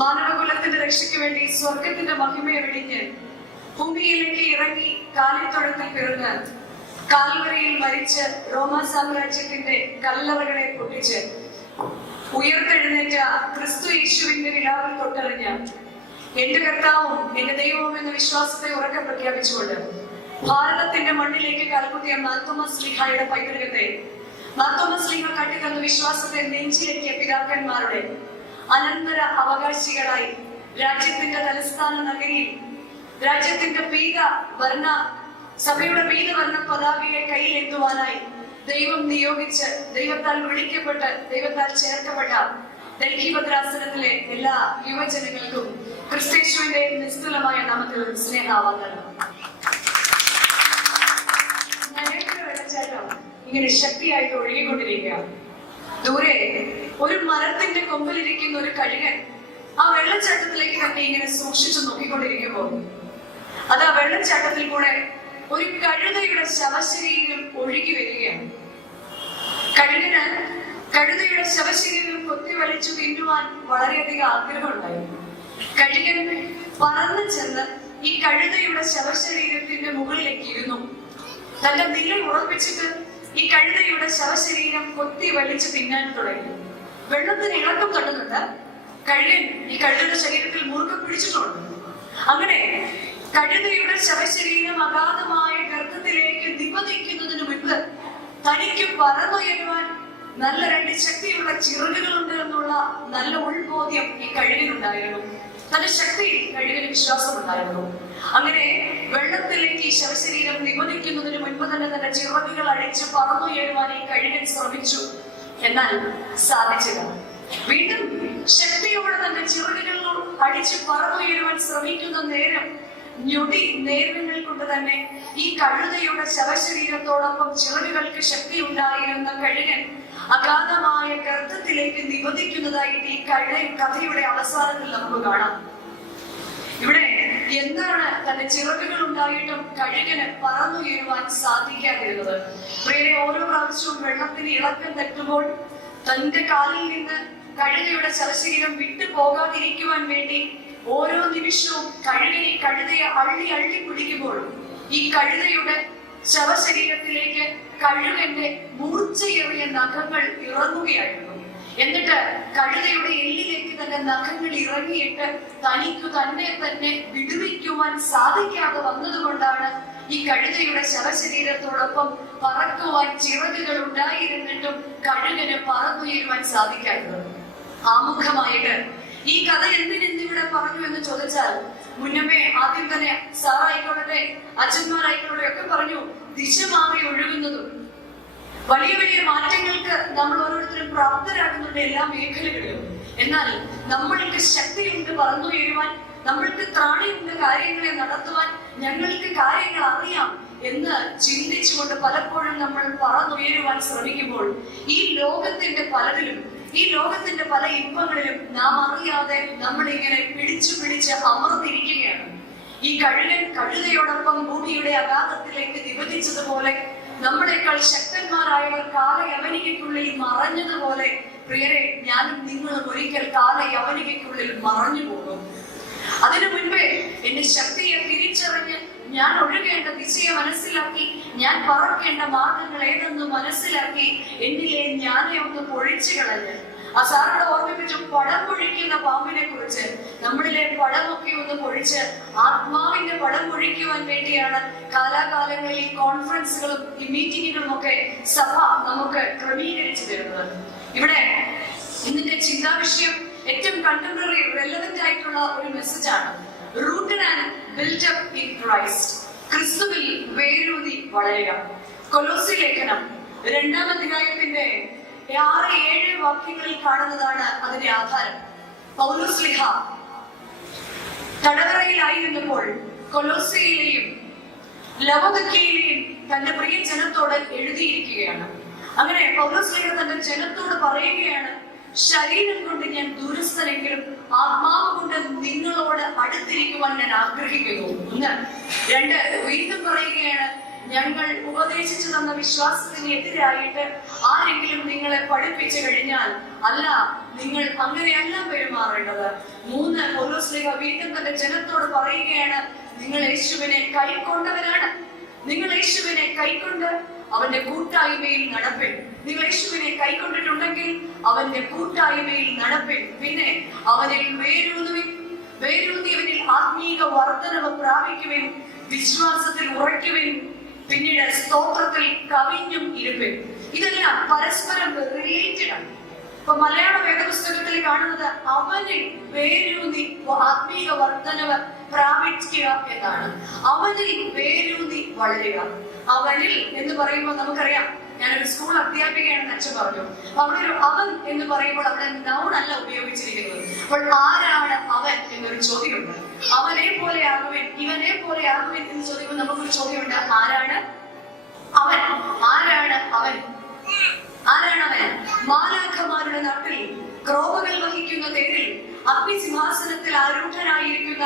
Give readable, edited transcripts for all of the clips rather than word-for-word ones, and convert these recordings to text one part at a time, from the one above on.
മാനവകുലത്തിന്റെ രക്ഷയ്ക്ക് വേണ്ടി സ്വർഗത്തിന്റെ മഹിമയെ വെടിഞ്ഞ് ഭൂമിയിലേക്ക് ഇറങ്ങി കാലിത്തൊഴുത്തിൽ പിറന്ന് കാൽവരിയിൽ മരിച്ച് റോമാ സാമ്രാജ്യത്തിന്റെ കല്ലറകളെ പൊട്ടിച്ച് ഉയർത്തെഴുന്നേറ്റ ക്രിസ്തു യേശുവിന്റെ വിലാവിൽ തൊട്ടറിഞ്ഞ എന്റെ കർത്താവും എന്റെ ദൈവവും എന്ന വിശ്വാസത്തെ ഉറക്കെ പ്രഖ്യാപിച്ചുകൊണ്ട് ഭാരതത്തിന്റെ മണ്ണിലേക്ക് കാൽക്കുത്തിയ മാർത്തോമാ ശ്ലീഹായുടെ പൈതൃകത്തെ, മാർത്തോമാ ശ്ലീഹ കാട്ടിത്തന്ന വിശ്വാസത്തെ നെഞ്ചിലേക്കിയ പിതാക്കന്മാരുടെ അനന്തര അവകാശികളായി രാജ്യത്തിന്റെ തലസ്ഥാന നഗരിയിൽ രാജ്യത്തിന്റെ സഭയുടെ പീതവർണ്ണ പതാകയെ കയ്യിലെത്തുവാനായി ദൈവം നിയോഗിച്ച്, ദൈവത്താൽ വിളിക്കപ്പെട്ട്, ദൈവത്താൽ ചേർക്കപ്പെട്ട ഡൽഹി ഭദ്രാസനത്തിലെ എല്ലാ യുവജനങ്ങൾക്കും ക്രിസ്തേശുവിന്റെ നിസ്തുലമായ നാമത്തിൽ സ്നേഹാവാദനം. വെള്ളച്ചാട്ടം ഇങ്ങനെ ശക്തിയായിട്ട് ഒഴുകിക്കൊണ്ടിരിക്കുകയാണ്. ദൂരെ ഒരു മരത്തിന്റെ കൊമ്പിലിരിക്കുന്ന ഒരു കഴുകൻ ആ വെള്ളച്ചാട്ടത്തിലേക്ക് തന്നെ ഇങ്ങനെ സൂക്ഷിച്ചു നോക്കിക്കൊണ്ടിരിക്കുമ്പോൾ അത് ആ വെള്ളച്ചാട്ടത്തിൽ കൂടെ ഒരു കഴുതയുടെ ശവശരീരം ഒഴുകി വരികയാണ്. കഴുകന് കഴുതയുടെ ശവശരീരം കൊത്തിവലിച്ചു തിന്നുവാൻ വളരെയധികം ആഗ്രഹമുണ്ടായിരുന്നു. കഴുകൻ പറന്നു ചെന്ന് ഈ കഴുതയുടെ ശവശരീരത്തിന്റെ മുകളിലേക്ക് ഇരുന്നു. തന്റെ നില ഉറപ്പിച്ചിട്ട് ഈ കഴുതയുടെ ശവശരീരം കൊത്തി വലിച്ചു തിന്നാൻ തുടങ്ങി. വെള്ളത്തിന് ഇളക്കം തട്ടുന്നുണ്ട്. കഴുകൻ ഈ കഴുതയുടെ ശരീരത്തിൽ മുറുക്കെ പിടിച്ചിട്ടുണ്ട്. അങ്ങനെ കഴുതയുടെ ശവശരീരം അഗാധമായ ഗർത്തത്തിലേക്ക് നിപതിക്കുന്നതിന് മുൻപ് തനിക്ക് പറന്നുയരുവാൻ നല്ല രണ്ട് ശക്തിയുള്ള ചിറകുകളുണ്ട് എന്നുള്ള നല്ല ഉൾബോധ്യം ഈ കഴുകനുണ്ടായിരുന്നു. തന്റെ ശക്തിയിൽ കഴുകന് വിശ്വാസമുണ്ടായിരുന്നു. അങ്ങനെ വെള്ളത്തിലേക്ക് ഈ ശവശരീരം നിപതിക്കുന്നതിന് മുൻപ് തന്നെ തന്റെ ചിറകുകൾ അടിച്ച് പറന്നുയരുവാൻ ഈ കഴുകൻ ശ്രമിച്ചു. എന്നാൽ സാധിച്ചില്ല. വീണ്ടും ശക്തിയോടെ തന്റെ ചിറകുകൾ അടിച്ച് പറന്നുയരുവാൻ ശ്രമിക്കുന്ന നേരം നേരങ്ങൾ കൊണ്ട് തന്നെ ഈ കഴുതയുടെ ശവശരീരത്തോടൊപ്പം ചിറകുകൾക്ക് ശക്തി ഉണ്ടായിരുന്ന കഴുകൻ അഗാധമായ ഗർത്തത്തിലേക്ക് നിപതിക്കുന്നതായിട്ട് ഈ കഥയുടെ അവസാനത്തിൽ നമുക്ക് കാണാം. ഇവിടെ എന്താണ് തന്റെ ചിറകുകൾ ഉണ്ടായിട്ടും കഴുകന് പറന്നുയരുവാൻ സാധിക്കാതിരുന്നത്? പ്രിയരെ, ഓരോ പ്രാവശ്യവും വെള്ളത്തിന് ഇളക്കം തട്ടുമ്പോൾ തന്റെ കാലിൽ നിന്ന് കഴുതയുടെ ശവശരീരം വിട്ടു പോകാതിരിക്കുവാൻ വേണ്ടി ഓരോ നിമിഷവും കഴുതയെ അള്ളി പിടിക്കുമ്പോൾ ഈ കഴുതയുടെ ശവശരീരത്തിലേക്ക് കഴുകന്റെ മൂർച്ചയേറിയ നഖങ്ങൾ ഇറങ്ങുകയായിരുന്നു. എന്നിട്ട് കഴുതയുടെ എല്ലിലേക്ക് തന്റെ നഖങ്ങൾ ഇറങ്ങിയിട്ട് തനിക്കു തന്നെ വിടുവിക്കുവാൻ സാധിക്കാതെ വന്നതുകൊണ്ടാണ് ഈ കഴുതയുടെ ശവശരീരത്തോടൊപ്പം പറക്കുവാൻ ചിറകുകൾ ഉണ്ടായിരുന്നിട്ടും കഴുകന് പറന്നുയരുവാൻ സാധിക്കാത്തത്. ആമുഖമായിട്ട് ഈ കഥ എന്തിനിവിടെ പറഞ്ഞു എന്ന് ചോദിച്ചാൽ, മുന്നമേ ആദ്യം തന്നെ സാറായിക്കോട്ടെ, അച്ഛന്മാരായിക്കോട്ടെ ഒക്കെ പറഞ്ഞു ദിശ മാറി ഒഴുകുന്നതും വലിയ വലിയ മാറ്റങ്ങൾക്ക് നമ്മൾ ഓരോരുത്തരും പ്രാപ്തരാകുന്നുണ്ട് എല്ലാ മേഖലകളിലും. എന്നാൽ നമ്മൾക്ക് ശക്തിയുണ്ട് പറന്നുയരുവാൻ, നമ്മൾക്ക് ത്രാണിയുണ്ട് കാര്യങ്ങളെ നടത്തുവാൻ, ഞങ്ങൾക്ക് കാര്യങ്ങൾ അറിയാം എന്ന് ചിന്തിച്ചുകൊണ്ട് പലപ്പോഴും നമ്മൾ പറന്നുയരുവാൻ ശ്രമിക്കുമ്പോൾ ഈ ലോകത്തിന്റെ പലതിലും, ഈ ലോകത്തിന്റെ പല ഇമ്പങ്ങളിലും നാം അറിയാതെ നമ്മളിങ്ങനെ പിടിച്ച് അമർന്നിരിക്കുകയാണ്. ഈ കഴുതയോടൊപ്പം ഭൂമിയുടെ അഗാധത്തിലേക്ക് നിബന്ധിച്ചതുപോലെ നമ്മളെക്കാൾ ശക്തന്മാരായവർ കാലയവനികയ്ക്കുള്ളിൽ മറഞ്ഞതുപോലെ, പ്രിയരെ, ഞാനും നിങ്ങളും ഒരിക്കൽ കാലയവനികയ്ക്കുള്ളിൽ മറഞ്ഞു പോകും. അതിനു മുൻപേ എന്റെ ശക്തിയെ തിരിച്ചറിഞ്ഞ് ഞാൻ ഒഴുകേണ്ട ദിശയെ മനസ്സിലാക്കി, ഞാൻ പറക്കേണ്ട മാർഗങ്ങൾ ഏതെന്ന് മനസ്സിലാക്കി എന്നിലെ ഞാനെ ഒന്ന് പൊഴിച്ചു കളഞ്ഞ്, ആ സാറിനെ ഓർമ്മിപ്പിച്ചു പടം പൊഴിക്കുന്ന പാമ്പിനെ കുറിച്ച്. നമ്മളിലെ പടമൊക്കെ ഒന്ന് പൊഴിച്ച് ആത്മാവിന്റെ പടം പൊഴിക്കുവാൻ വേണ്ടിയാണ് കാലാകാലങ്ങളിൽ കോൺഫറൻസുകളും ഈ മീറ്റിങ്ങുകളും ഒക്കെ സഭ നമുക്ക് ക്രമീകരിച്ചു തരുന്നത്. ഇവിടെ ഇന്നിന്റെ ചിന്താവിഷയം ഏറ്റവും കണ്ടംപററി റെലവന്റ് ആയിട്ടുള്ള ഒരു മെസ്സേജാണ്. Rooted and built up in Christ. ക്രിസ്തുവിൽ വേരൂന്നി വളരുക. കൊലോസി ലേഖനം 2-ാം അധ്യായത്തിന്റെ 6-7 വാക്യങ്ങളിൽ കാണുന്നതാണ് അതിന്റെ ആധാരം. പൗലോസ് ശ്ലീഹ തടവറയിലായിരുന്നപ്പോൾ കൊലോസിയിലെയും ലവോദിക്കയിലെയും തന്റെ പ്രിയ ജനത്തോട് എഴുതിയിരിക്കുകയാണ്. അങ്ങനെ പൗലോസ് ശ്ലീഹ തന്റെ ജനത്തോട് പറയുകയാണ്, ശരീരം കൊണ്ട് ഞാൻ ദൂരസ്ഥനെങ്കിലും ആത്മാവ് കൊണ്ട് നിങ്ങളോട് അടുത്തിരിക്കുവാൻ ഞാൻ ആഗ്രഹിക്കുന്നു. 1. 2. വീണ്ടും പറയുകയാണ്, ഞങ്ങൾ ഉപദേശിച്ചു തന്ന വിശ്വാസത്തിന് എതിരായിട്ട് ആരെങ്കിലും നിങ്ങളെ പഠിപ്പിച്ചു കഴിഞ്ഞാൽ അല്ല, നിങ്ങൾ അങ്ങനെയല്ല പെരുമാറേണ്ടത്. 3 പൗലോസ്ലീഹ വീണ്ടും തന്റെ ജനത്തോട് പറയുകയാണ്, നിങ്ങൾ യേശുവിനെ കൈക്കൊണ്ടവരാണ്. നിങ്ങൾ യേശുവിനെ കൈക്കൊണ്ട് അവന്റെ കൂട്ടായ്മയിൽ നടപ്പിൻ. നിങ്ങൾ യേശുവിനെ കൈക്കൊണ്ടിട്ടുണ്ടെങ്കിൽ അവന്റെ കൂട്ടായ്മയിൽ നടപ്പിൻ. പിന്നെ അവനിൽ വേരൂന്നിയവനിൽ ആത്മീക വർധനവ് പ്രാപിക്കുവിൻ, വിശ്വാസത്തിൽ ഉറയ്ക്കുവിൻ, പിന്നീട് സ്തോത്രത്തിൽ കവിഞ്ഞും ഇരുപ്പിൻ. ഇതെല്ലാം പരസ്പരം റിലേറ്റഡ് ആണ്. ഇപ്പൊ മലയാള വേദപുസ്തകത്തിൽ കാണുന്നത് അവനിൽ വേരൂന്നി ആത്മീക വർധനവ് പ്രാപിക്കുക എന്നാണ്. അവനിൽ വേരൂന്നി വളരുക. അവനിൽ എന്ന് പറയുമ്പോൾ നമുക്കറിയാം, ഞാനൊരു സ്കൂൾ അധ്യാപികയാണെന്ന് അച്ഛൻ പറഞ്ഞു. അവിടെ ഒരു അവൻ എന്ന് പറയുമ്പോൾ അവിടെ നൗൺ അല്ല ഉപയോഗിച്ചിരിക്കുന്നത്. അപ്പോൾ ആരാണ് അവൻ എന്നൊരു ചോദ്യമുണ്ട്. അവനെ പോലെ ആകുവിൻ, ഇവനെ പോലെ ആകുവിൻ എന്ന് ചോദിക്കുമ്പോൾ നമുക്കൊരു ചോദ്യമുണ്ട്, ആരാണ് അവൻ? ആരാണ് അവൻ? ആരാണവൻ? മാലാഖമാരുടെ നാട്ടിൽ ക്രോപകൾ വഹിക്കുന്ന തേരിൽ അഗ്നിസിംഹാസനത്തിൽ ആരൂഢനായിരിക്കുന്ന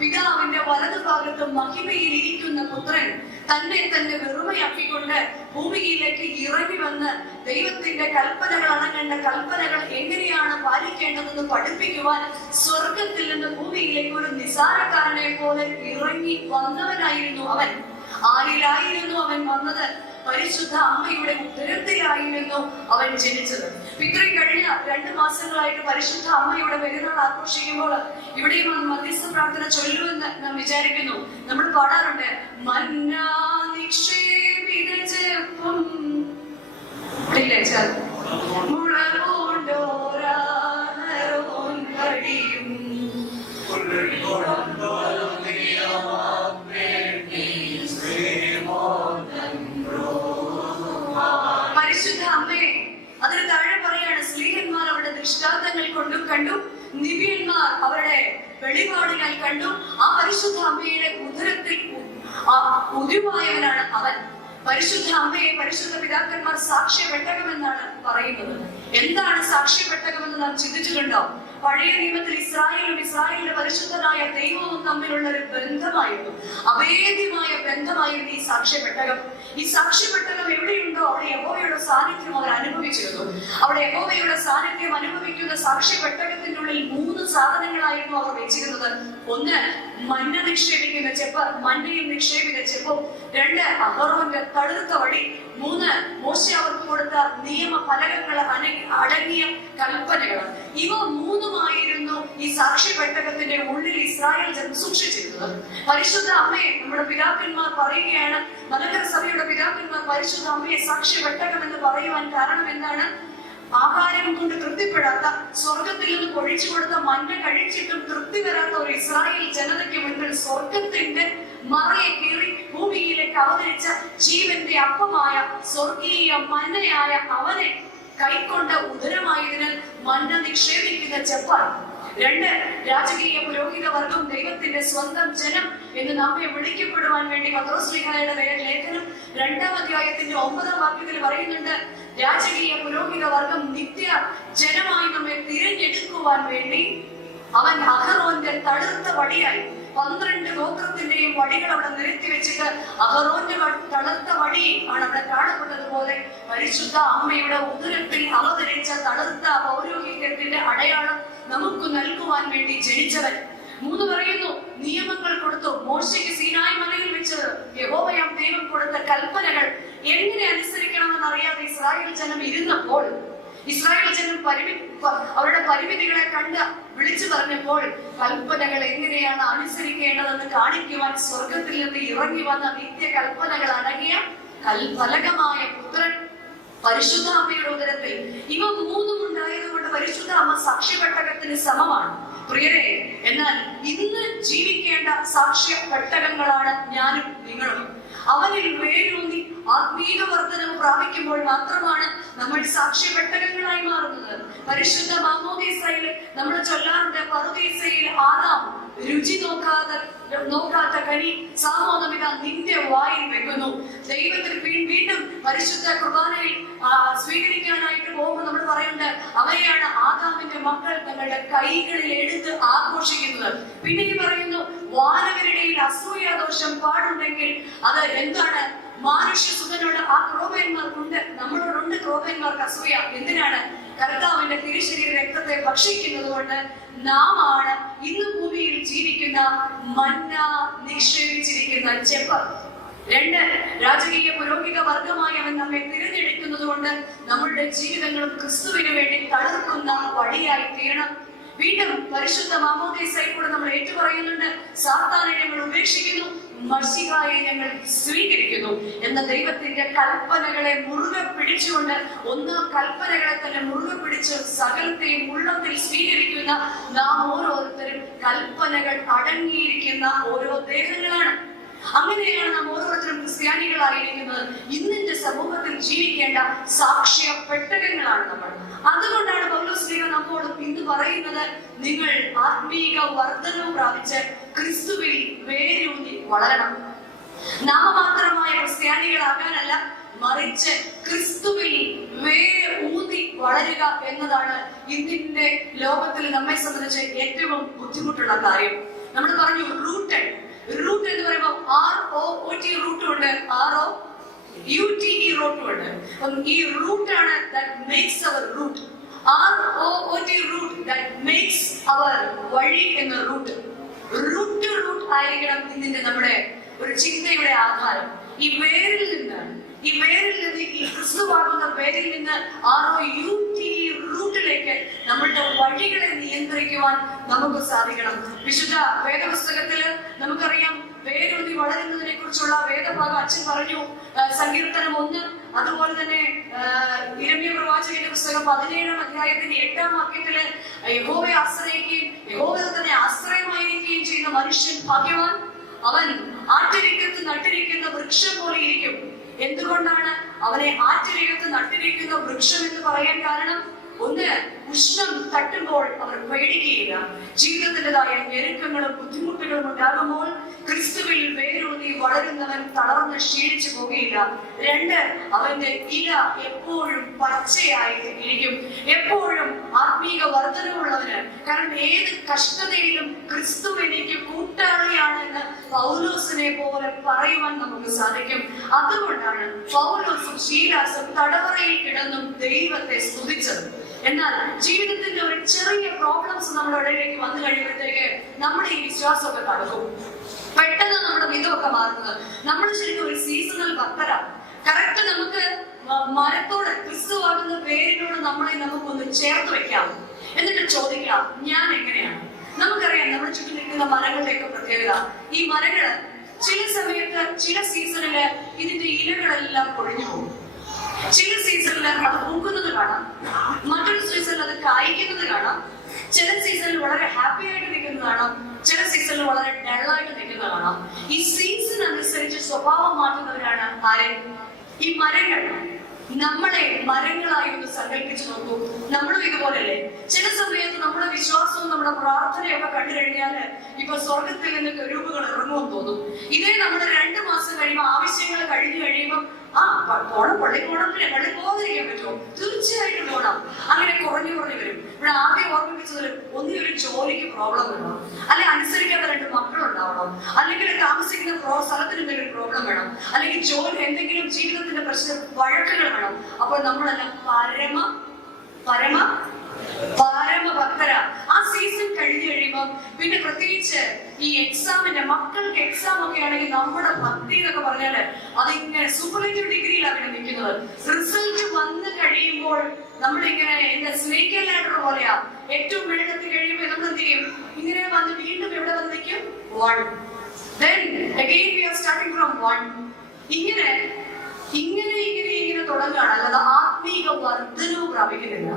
പിതാവിന്റെ വലതുഭാഗത്ത് മഹിമയിൽ ഇരിക്കുന്ന പുത്രൻ തന്നെ വെറുമയാക്കിക്കൊണ്ട് ഭൂമിയിലേക്ക് ഇറങ്ങി വന്ന് ദൈവത്തിന്റെ കൽപ്പനകൾ അടങ്ങേണ്ട കൽപ്പനകൾ എങ്ങനെയാണ് പാലിക്കേണ്ടതെന്ന് പഠിപ്പിക്കുവാൻ സ്വർഗത്തിൽ നിന്ന് ഭൂമിയിലേക്ക് ഒരു നിസാരക്കാരനെ പോലെ ഇറങ്ങി വന്നവനായിരുന്നു അവൻ. ആരിലായിരുന്നു അവൻ വന്നത്? പരിശുദ്ധ അമ്മയുടെ ഉദരത്തിലായിരുന്നു അവൻ ജനിച്ചത്. ഇത്രയും കഴിഞ്ഞ 2 മാസങ്ങളായിട്ട് പരിശുദ്ധ അമ്മയുടെ പെരുന്നാൾ ആഘോഷിക്കുമ്പോൾ ഇവിടെയും മധ്യസ്ഥ പ്രാർത്ഥന ചൊല്ലുമെന്ന് നാം വിചാരിക്കുന്നു. നമ്മൾ പാടാറുണ്ട്, മന്നാ നിക്ഷേപിത ജപം പരിശുദ്ധ അമ്മയെ അതിന് താഴെ പറയാണ്, സ്ത്രീഹന്മാർ അവരുടെ ദൃഷ്ടാന്തങ്ങൾ കൊണ്ടും കണ്ടു, നിബിയന്മാർ അവരുടെ വെളിപാടുകൾ കണ്ടു. ആ പരിശുദ്ധ അമ്മയുടെ ഉദരത്തിൽ ഉരുവായവനാണ് അവൻ. പരിശുദ്ധ അമ്മയെ പരിശുദ്ധ പിതാക്കന്മാർ സാക്ഷ്യപ്പെട്ടകമെന്നാണ് പറയുന്നത്. എന്താണ് സാക്ഷ്യപ്പെട്ടകമെന്ന് നാം ചിന്തിച്ചിട്ടുണ്ടോ? പഴയ നിയമത്തിൽ ഇസ്രായേലിന്റെ പരിശുദ്ധനായ ദൈവവും തമ്മിലുള്ള ഒരു ബന്ധമായിരുന്നു, അഭേദ്യമായ ബന്ധമായിരുന്നു ഈ സാക്ഷ്യപ്പെട്ടകം. ഈ സാക്ഷ്യപ്പെട്ടകം എവിടെയുണ്ടോ അവിടെ യഹോവയുടെ സാന്നിധ്യം അവർ അനുഭവിച്ചിരുന്നു. അവിടെ യഹോവയുടെ സാന്നിധ്യം അനുഭവിക്കുന്ന സാക്ഷ്യപ്പെട്ടകത്തിന്റെ ഉള്ളിൽ 3 സാധനങ്ങളായിരുന്നു അവർ വെച്ചിരുന്നത്. 1 മന്ന നിക്ഷേപിക്കുന്ന ചെപ്പ്, മന്നയും നിക്ഷേപിക്കുന്ന ചെപ്പും. 2 അഹറോന്റെ തളിർത്ത വടി. 3 മോശ അവർക്ക് കൊടുത്ത നിയമ ഫലകങ്ങൾ അടങ്ങിയ കൽപ്പനകൾ. ഇവ 3മായിരുന്നു ഈ സാക്ഷ്യപ്പെട്ടകത്തിന്റെ ഉള്ളിൽ ഇസ്രായേൽ ജനം സൂക്ഷിച്ചിരുന്നത്. പരിശുദ്ധ അമ്മയെ നമ്മുടെ പിതാക്കന്മാർ പറയുകയാണ്, മലങ്കര സഭയുടെ പിതാക്കന്മാർ പരിശുദ്ധ അമ്മയെ സാക്ഷ്യപ്പെട്ടകം എന്ന് പറയുവാൻ കാരണം എന്താണ്? ആഹാരം കൊണ്ട് തൃപ്തിപ്പെടാത്ത, സ്വർഗത്തിൽ നിന്ന് പൊഴിച്ചു കൊടുത്ത മഞ്ഞ കഴിച്ചിട്ടും തൃപ്തി വരാത്ത ഒരു ഇസ്രായേൽ ജനതയ്ക്ക് മുൻപിൽ സ്വർഗത്തിന്റെ മറയെ കീറി ഭൂമിയിലേക്ക് അവതരിച്ച ജീവന്റെ അപ്പമായ സ്വർഗീയ മന്നയായ അവനെ കൈക്കൊണ്ട ഉദരമായതിനാൽ മന്ന നിക്ഷേപിക്കുന്ന ചെപ്പാണ്. 2 രാജകീയ പുരോഹിത വർഗം, ദൈവത്തിന്റെ സ്വന്തം ജനം എന്ന് നമ്മെ വിളിക്കപ്പെടുവാൻ വേണ്ടി പത്രോസ്ലീഹായുടെ ലേഖനം 2-ാം അധ്യായത്തിന്റെ 9-ാം വാക്യത്തിൽ പറയുന്നുണ്ട്, രാജകീയ പുരോഹിത വർഗം നിത്യ ജനമായി നമ്മെ തിരഞ്ഞെടുക്കുവാൻ വേണ്ടി അവൻ അഹറോന്റെ തളിർത്ത വടിയായി 12 ഗോത്രത്തിന്റെയും വടികൾ അവിടെ നിരത്തി വെച്ചിട്ട് അഹറോന്റെ തളിർത്ത വടി ആണ് അവിടെ കാണപ്പെട്ടതുപോലെ പരിശുദ്ധ അമ്മയുടെ ഉദരത്തിൽ അവതരിച്ച തളിർത്ത പൗരോഹിത്യത്തിന്റെ അടയാളം നമുക്ക് നൽകുവാൻ വേണ്ടി ജനിച്ചവൻ. 3 പറയുന്നു, നിയമങ്ങൾ കൊടുത്തു. മോശയ്ക്ക് സീനായി മലയിൽ വെച്ച് യഹോവയാം ദൈവം കൊടുത്ത കൽപ്പനകൾ എങ്ങനെ അനുസരിക്കണമെന്ന് അറിയാതെ ഇസ്രായേൽ ജനം ഇരുന്നപ്പോൾ, ഇസ്രായേൽ ജനം അവരുടെ പരിമിതികളെ കണ്ട് വിളിച്ചു പറഞ്ഞപ്പോൾ കൽപ്പനകൾ എങ്ങനെയാണ് അനുസരിക്കേണ്ടതെന്ന് കാണിക്കുവാൻ സ്വർഗത്തിൽ നിന്ന് ഇറങ്ങി വന്ന നിത്യ കൽപ്പനകൾ അടങ്ങിയ കൽഫലകമായ പുത്രൻ പരിശുദ്ധ അമ്മയുടെ ഉദരത്തിൽ. ഇവ 3ഉം ഉണ്ടായതുകൊണ്ട് പരിശുദ്ധ അമ്മ സാക്ഷ്യപ്പെട്ടകത്തിന് സമമാണ് പ്രിയരെ. എന്നാൽ ഇന്ന് ജീവിക്കേണ്ട സാക്ഷ്യപ്പെട്ടകങ്ങളാണ് ഞാനും നിങ്ങളും. അവനിൽ വേരൂന്നി ആത്മീക വർധനം പ്രാപിക്കുമ്പോൾ മാത്രമാണ് നമ്മൾ സാക്ഷ്യപ്പെട്ടകങ്ങളായി മാറുന്നത്. പരിശുദ്ധ മാമോദീസയിൽ നമ്മൾ ചൊല്ലാറുണ്ട്, പറുദീസയിൽ ആദാം രുചി നോക്കാത്ത കനി സാമോദമിത നിന്റെ വായിൽ വെക്കുന്നു. ദൈവത്തിൽ വീണ്ടും പരിശുദ്ധ കുർബാനയിൽ സ്വീകരിക്കാനായിട്ട് പോകുമ്പോൾ നമ്മൾ പറയുന്നുണ്ട്, അവരെയാണ് ആദാമിന്റെ മക്കൾ തങ്ങളുടെ കൈകളിൽ എടുത്ത് ആഘോഷിക്കുന്നത്. പിന്നെ പറയുന്നു, വാനവരുടെയിൽ അസൂയാദോഷം പാടുണ്ടെങ്കിൽ അത് എന്താണ്? മാനുഷ്യസുതനോട് ആ ക്രോപന്മാർക്കുണ്ട്, നമ്മളോടുണ്ട് ക്രോപന്മാർക്ക് അസൂയ. എന്തിനാണ്? കർത്താവിന്റെ തിരുശരീര രക്തത്തെ ഭക്ഷിക്കുന്നത് കൊണ്ട് നാം ആണ് ഇന്ന് ഭൂമിയിൽ ജീവിക്കുന്ന മന്ന നിക്ഷേപിച്ചിരിക്കുന്ന ചെപ്പ്. 2, രാജകീയ പുരോഹിത വർഗമായി അവൻ നമ്മെ തിരഞ്ഞെടുക്കുന്നത് കൊണ്ട് നമ്മളുടെ ജീവിതങ്ങളും ക്രിസ്തുവിന് വേണ്ടി തളിർക്കുന്ന വഴിയായി തീരണം. വീണ്ടും പരിശുദ്ധ മാമോദീസയിൽ കൂടെ നമ്മൾ ഏറ്റുപറയുന്നുണ്ട്, സാത്താനെ ഞങ്ങൾ ഉപേക്ഷിക്കുന്നു, മശിഹായെ ഞങ്ങൾ സ്വീകരിക്കുന്നു എന്ന ദൈവത്തിന്റെ കൽപ്പനകളെ മുറുകെ പിടിച്ചുകൊണ്ട്, കൽപ്പനകളെ തന്നെ മുറുകെ പിടിച്ച് സകലത്തെയും ഉള്ളത്തിൽ സ്വീകരിക്കുന്ന നാം ഓരോരുത്തരും കൽപ്പനകൾ അടങ്ങിയിരിക്കുന്ന ഓരോ ദേഹങ്ങളാണ്. അങ്ങനെയാണ് നാം ഓരോരുത്തരും ക്രിസ്ത്യാനികളായിരിക്കുന്നത്. ഇന്നിന്റെ സമൂഹത്തിൽ ജീവിക്കേണ്ട സാക്ഷ്യ പെട്ടകങ്ങളാണ് നമ്മൾ. അതുകൊണ്ടാണ് പൗലോസ് നമ്മോട് ഇന്ന് പറയുന്നത്, നിങ്ങൾ ആത്മീക വർധനവ് പ്രാപിച്ച് ക്രിസ്തുവിൽ വേരൂന്നി വളരണം. നാമമാത്രമായ ക്രിസ്ത്യാനികളാകാനല്ല, മറിച്ച് ക്രിസ്തുവിൽ വേര് ഊന്നി വളരുക എന്നതാണ് ഇന്നിന്റെ ലോകത്തിൽ നമ്മെ സംബന്ധിച്ച് ഏറ്റവും ബുദ്ധിമുട്ടുള്ള കാര്യം. നമ്മൾ പറഞ്ഞു റൂട്ടഡ്. റൂട്ട് എന്ന് പറയുമ്പോൾ ROOT റൂട്ടും ഉണ്ട്, ROUTE റൂട്ടും ഉണ്ട്. ഈ റൂട്ടാണ് that makes our root. ROOT root that makes our വഴി എന്ന റൂട്ട്. റൂട്ട് ടു റൂട്ട് ആയിരിക്കണം ഇന്നിന്റെ നമ്മുടെ ഒരു ചിന്തയുടെ ആധാരം. ഈ വേരിൽ നിന്ന് ഈ ക്രിസ്തുവാകുന്ന വേരിൽ നിന്ന് ROUTE റൂട്ടിലേക്ക് നമ്മളുടെ വഴികളെ നിയന്ത്രിക്കുവാൻ നമുക്ക് സാധിക്കണം. വിശുദ്ധ വേദപുസ്തകത്തില് നമുക്കറിയാം വേരൂന്നി വളരുന്നതിനെ കുറിച്ചുള്ള വേദഭാഗം അച്ഛൻ പറഞ്ഞു. സങ്കീർത്തനം 1, അതുപോലെ തന്നെ യിരെമ്യാ പ്രവാചകന്റെ പുസ്തകം 17-ാം അധ്യായത്തിന്റെ 8-ാം വാക്യത്തില് യഹോവയെ ആശ്രയിക്കുകയും യഹോവയിൽ തന്നെ ആശ്രയമായിരിക്കുകയും ചെയ്യുന്ന മനുഷ്യൻ ഭാഗ്യവാൻ, അവൻ ആറ്റിരിക്കത്ത് നട്ടിരിക്കുന്ന വൃക്ഷം പോലെ ഇരിക്കും. എന്തുകൊണ്ടാണ് അവനെ ആറ്റിരിക്കത്ത് നട്ടിരിക്കുന്ന വൃക്ഷം എന്ന് പറയാൻ കാരണം? 1, ഉഷ്ണം തട്ടുമ്പോൾ അവർ പേടിക്കുകയില്ല. ജീവിതത്തിൻ്റെതായ ഞെരുക്കങ്ങളും ബുദ്ധിമുട്ടുകളും ഉണ്ടാകുമ്പോൾ ക്രിസ്തുവിൽ വേരൂന്നി വളരുന്നവൻ തളർന്ന് ക്ഷീണിച്ചു പോകുകയില്ല. 2, അവന്റെ ഇല എപ്പോഴും പച്ചയായിട്ട് ഇരിക്കും, എപ്പോഴും ആത്മീക വർധനമുള്ളവന്. കാരണം ഏത് കഷ്ടതയിലും ക്രിസ്തു എനിക്ക് കൂട്ടാളിയാണ് എന്ന് പൗലോസിനെ പോലെ പറയുവാൻ നമുക്ക് സാധിക്കും. അതുകൊണ്ടാണ് പൗലോസും ശീലാസും തടവറയിൽ കിടന്നും ദൈവത്തെ സ്തുതിച്ചത്. എന്നാൽ ജീവിതത്തിന്റെ ഒരു ചെറിയ പ്രോബ്ലംസ് നമ്മുടെ ഇടയിലേക്ക് വന്നു കഴിയുമ്പോഴത്തേക്ക് നമ്മുടെ ഈ വിശ്വാസമൊക്കെ തടക്കും. പെട്ടെന്ന് നമ്മുടെ മിതമൊക്കെ മാറുന്നത്. നമ്മൾ ശരിക്കും ഒരു സീസണൽ ഭക്തരാണ്. കറക്റ്റ് നമുക്ക് മരത്തോട് ക്രിസ്തുവാകുന്ന പേരിനോട് നമുക്കൊന്ന് ചേർത്ത് വെക്കാം. എന്നിട്ട് ചോദിക്കാം, ഞാൻ എങ്ങനെയാണ്? നമുക്കറിയാം നമ്മുടെ ചുറ്റിലിരിക്കുന്ന മരങ്ങളുടെയൊക്കെ പ്രത്യേകത. ഈ മരങ്ങള് ചില സമയത്ത് ചില സീസണില് ഇതിന്റെ ഇലകളെല്ലാം പൊഴിഞ്ഞു പോകും. ചില സീസണിൽ അത് പൂക്കുന്നത് കാണാം, മറ്റൊരു സീസണിൽ അത് കായ്ക്കുന്നത് കാണാം. ചില സീസണിൽ വളരെ ഹാപ്പി ആയിട്ട് നിൽക്കുന്നത് കാണാം, ചില സീസണിൽ വളരെ ഡള്ളായിട്ട് നിൽക്കുന്നത് കാണാം. ഈ സീസൺ അനുസരിച്ച് സ്വഭാവം മാറ്റുന്നവരാണ് ആരെ? ഈ മരങ്ങൾ. നമ്മളെ മരങ്ങളായി ഒന്ന് സങ്കല്പിച്ചു നോക്കൂ. നമ്മളും ഇതുപോലല്ലേ? ചില സമയത്ത് നമ്മുടെ വിശ്വാസവും നമ്മുടെ പ്രാർത്ഥനയൊക്കെ കണ്ടു കഴിഞ്ഞാല് ഇപ്പൊ സ്വർഗത്തിൽ നിന്ന് കെരൂബുകൾ ഇറങ്ങുമെന്ന് തോന്നും. ഇതേ നമ്മുടെ 2 മാസം കഴിയുമ്പോൾ ആവശ്യങ്ങൾ കഴിഞ്ഞു കഴിയുമ്പോൾ പള്ളി പോകാതിരിക്കാൻ പറ്റുമോ? തീർച്ചയായിട്ടും പോകണം. അങ്ങനെ കുറഞ്ഞു വരും. ഇവിടെ ആദ്യം ഓർമ്മിപ്പിച്ചതിൽ ഒന്നിനൊരു ജോലിക്ക് പ്രോബ്ലം വേണം, അല്ലെങ്കിൽ അനുസരിക്കാത്ത 2 മക്കളുണ്ടാവണം, അല്ലെങ്കിൽ താമസിക്കുന്ന സ്ഥലത്തിന് എന്തെങ്കിലും പ്രോബ്ലം വേണം, അല്ലെങ്കിൽ ജോലി എന്തെങ്കിലും ജീവിതത്തിന്റെ പ്രശ്നം വഴക്കുകൾ വേണം. അപ്പോൾ നമ്മളെല്ലാം പരമ ഭക്തര. ആ സീസൺ കഴിഞ്ഞു കഴിയുമ്പോൾ പിന്നെ പ്രത്യേകിച്ച് ഈ എക്സാമിന്റെ മക്കൾക്ക് എക്സാം ഒക്കെ ആണെങ്കിൽ നമ്മുടെ ഭക്തി എന്നൊക്കെ പറഞ്ഞാല് അതിങ്ങനെ സൂപ്പർലേറ്റീവ് ഡിഗ്രിയിലാണ് നിൽക്കുന്നത്. റിസൾട്ട് വന്ന് കഴിയുമ്പോൾ നമ്മളിങ്ങനെ എന്താ സ്നേക്ക് ലാഡർ പോലെയാ. ഏറ്റവും വെള്ളത്തിൽ കഴിയുമ്പോൾ നമ്മൾ എന്ത് ചെയ്യും? ഇങ്ങനെ വന്ന് വീണ്ടും എവിടെ വന്ന് നിൽക്കും? 1. Then again we are starting from 1. ഇങ്ങനെ തുടങ്ങുകയാണ്, അല്ലാതെ ആത്മീക വർധനവ് പ്രാപിക്കുന്നില്ല.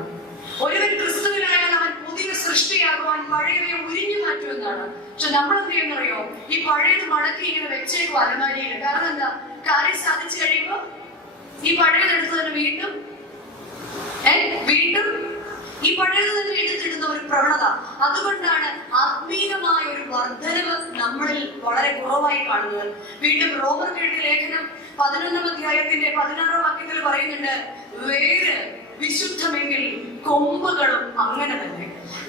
ഒരുവൻ ക്രിസ്തുവിനായാൽ അവൻ പുതിയ സൃഷ്ടിയാകുവാൻ പഴയവയെ ഉരിഞ്ഞു മാറ്റുമെന്നാണ്. പക്ഷെ നമ്മൾ എന്ത് ചെയ്യുന്നറിയോ? ഈ പഴയത് മടക്കി ഇങ്ങനെ വെച്ചേക്കും അലമാരിയിൽ. കാരണം എന്താ? കാര്യം സാധിച്ചു കഴിയുമ്പോ ഈ പഴയത് എടുത്ത് തന്നെ വീണ്ടും ഈ പഴയത് തന്നെ എടുത്തിടുന്ന ഒരു പ്രവണത. അതുകൊണ്ടാണ് ആത്മീയമായ ഒരു വർധനവ് നമ്മളിൽ വളരെ കുറവായി കാണുന്നത്. വീണ്ടും റോമർക്ക് എഴുതിയ ലേഖനം 11-ാം അധ്യായത്തിന്റെ 16-ാം വാക്യത്തിൽ പറയുന്നുണ്ട്, വേര് വിശുദ്ധമെങ്കിൽ കൊമ്പുകളും അങ്ങനെ തന്നെ.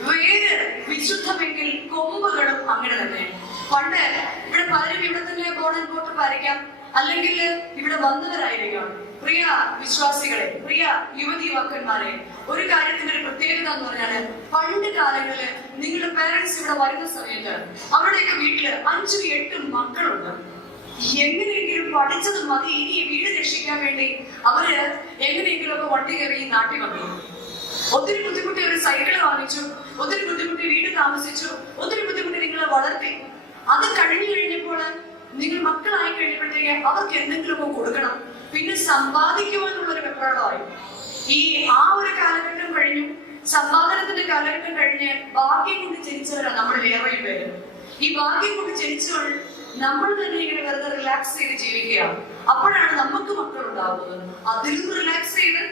വേര് വിശുദ്ധമെങ്കിൽ കൊമ്പുകളും അങ്ങനെ തന്നെ. പണ്ട് ഇവിടെ പലരും ഇവിടെ തന്നെ ബോർഡ് ആൻഡ് ബോട്ട് വരയ്ക്കാം. അല്ലെങ്കിൽ ഇവിടെ വന്നവരായിരിക്കാം. പ്രിയ വിശ്വാസികളെ, പ്രിയ യുവതി യുവാക്കന്മാരെ, ഒരു കാര്യത്തിന്റെ ഒരു പ്രത്യേകത എന്ന് പറഞ്ഞാല് പണ്ട് കാലങ്ങളില് നിങ്ങളുടെ പേരൻസ് ഇവിടെ വരുന്ന സമയത്ത് അവരുടെയൊക്കെ വീട്ടില് 5ഉം 8ഉം മക്കളുണ്ട്. എങ്ങനെയെങ്കിലും പഠിച്ചത് മതി ഇനി വീട് രക്ഷിക്കാൻ വേണ്ടി അവര് എങ്ങനെയെങ്കിലും ഒക്കെ വണ്ടി കയറി ഈ നാട്ടിൽ വന്നു. ഒത്തിരി ബുദ്ധിമുട്ടി ഒരു സൈക്കിള് വാങ്ങിച്ചു, ഒത്തിരി ബുദ്ധിമുട്ടി വീട് താമസിച്ചു, ഒത്തിരി ബുദ്ധിമുട്ടി നിങ്ങളെ വളർത്തി. അത് കഴിഞ്ഞപ്പോൾ നിങ്ങൾ മക്കളായി കഴിഞ്ഞപ്പോഴത്തേക്ക് അവർക്ക് എന്തെങ്കിലുമൊക്കെ കൊടുക്കണം, പിന്നെ സമ്പാദിക്കുവാനുള്ളൊരു വെപ്രാളമായി. ആ ഒരു കാലഘട്ടം കഴിഞ്ഞു, സമ്പാദനത്തിന്റെ കാലഘട്ടം കഴിഞ്ഞ് ഭാഗ്യം കൊണ്ട് ജനിച്ചവരാണ് നമ്മളിൽ ഏറെ പേര്. ഈ ഭാഗ്യം കൊണ്ട് ജനിച്ചവൾ നമ്മൾ തന്നെ ഇങ്ങനെ വെറുതെ റിലാക്സ് ചെയ്ത് ജീവിക്കുകയാണ്. അപ്പോഴാണ് നമുക്ക് മക്കൾ ഉണ്ടാകുന്നത്. അതിലും റിലാക്സ് ചെയ്ത്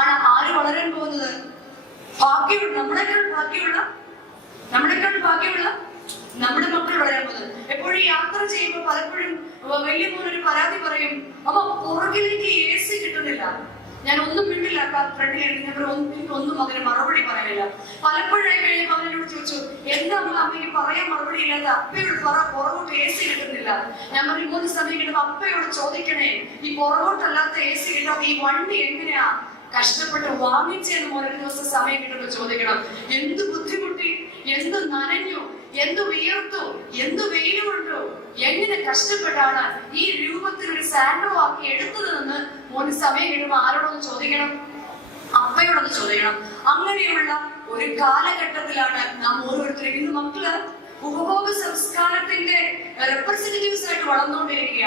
ആണ് ആര് വളരാൻ പോകുന്നത്? ഭാഗ്യമുള്ള, നമ്മളെക്കാൾ ഭാഗ്യമുള്ള നമ്മുടെ മക്കൾ വളരാൻ പോകുന്നത്. എപ്പോഴും യാത്ര ചെയ്യുമ്പോൾ പലപ്പോഴും വലിയ മോനൊരു പരാതി പറയും, അപ്പൊ പുറകിലേക്ക് AC കിട്ടുന്നില്ല. ഞാൻ ഒന്നും മിണ്ടില്ല, ഫ്രണ്ടിൽ ഒന്നും അതിന് മറുപടി പറയാനില്ല. പലപ്പോഴായി കഴിഞ്ഞപ്പോൾ അവനോട് ചോദിച്ചു, എന്താ അമ്മയ്ക്ക് പറയാൻ മറുപടി ഇല്ലാത്ത? അപ്പയോട് പുറകോട്ട് AC കിട്ടുന്നില്ല. ഞാൻ പറഞ്ഞു, 3 സമയം കിട്ടുമ്പോ അപ്പയോട് ചോദിക്കണേ, ഈ പുറകോട്ടല്ലാത്ത AC കിട്ടാത്ത ഈ വണ്ടി എങ്ങനെയാ കഷ്ടപ്പെട്ട് വാങ്ങിച്ചെന്ന് ഒരു ദിവസം സമയം കിട്ടുമ്പോൾ ചോദിക്കണം. എന്ത് ബുദ്ധിമുട്ടി, എന്ത് നനഞ്ഞു, എന്ത് വിയർത്തു, എന്ത് വെയിൽ കൊണ്ടു, എങ്ങനെ കഷ്ടപ്പെട്ടാണ് ഈ രൂപത്തിൽ ഒരു സാൻഡോ ആക്കി എടുത്തതെന്ന് മോന് സമയം കിട്ടുമ്പോ ആരോടൊന്ന് ചോദിക്കണം? അപ്പയോടൊന്ന് ചോദിക്കണം. അങ്ങനെയുള്ള ഒരു കാലഘട്ടത്തിലാണ് നാം ഓരോരുത്തരും. ഇന്ന് മക്കള് ഉപഭോഗ സംസ്കാരത്തിന്റെ റെപ്രസെന്റേറ്റീവ്സ് ആയിട്ട് വളർന്നുകൊണ്ടിരിക്കുക.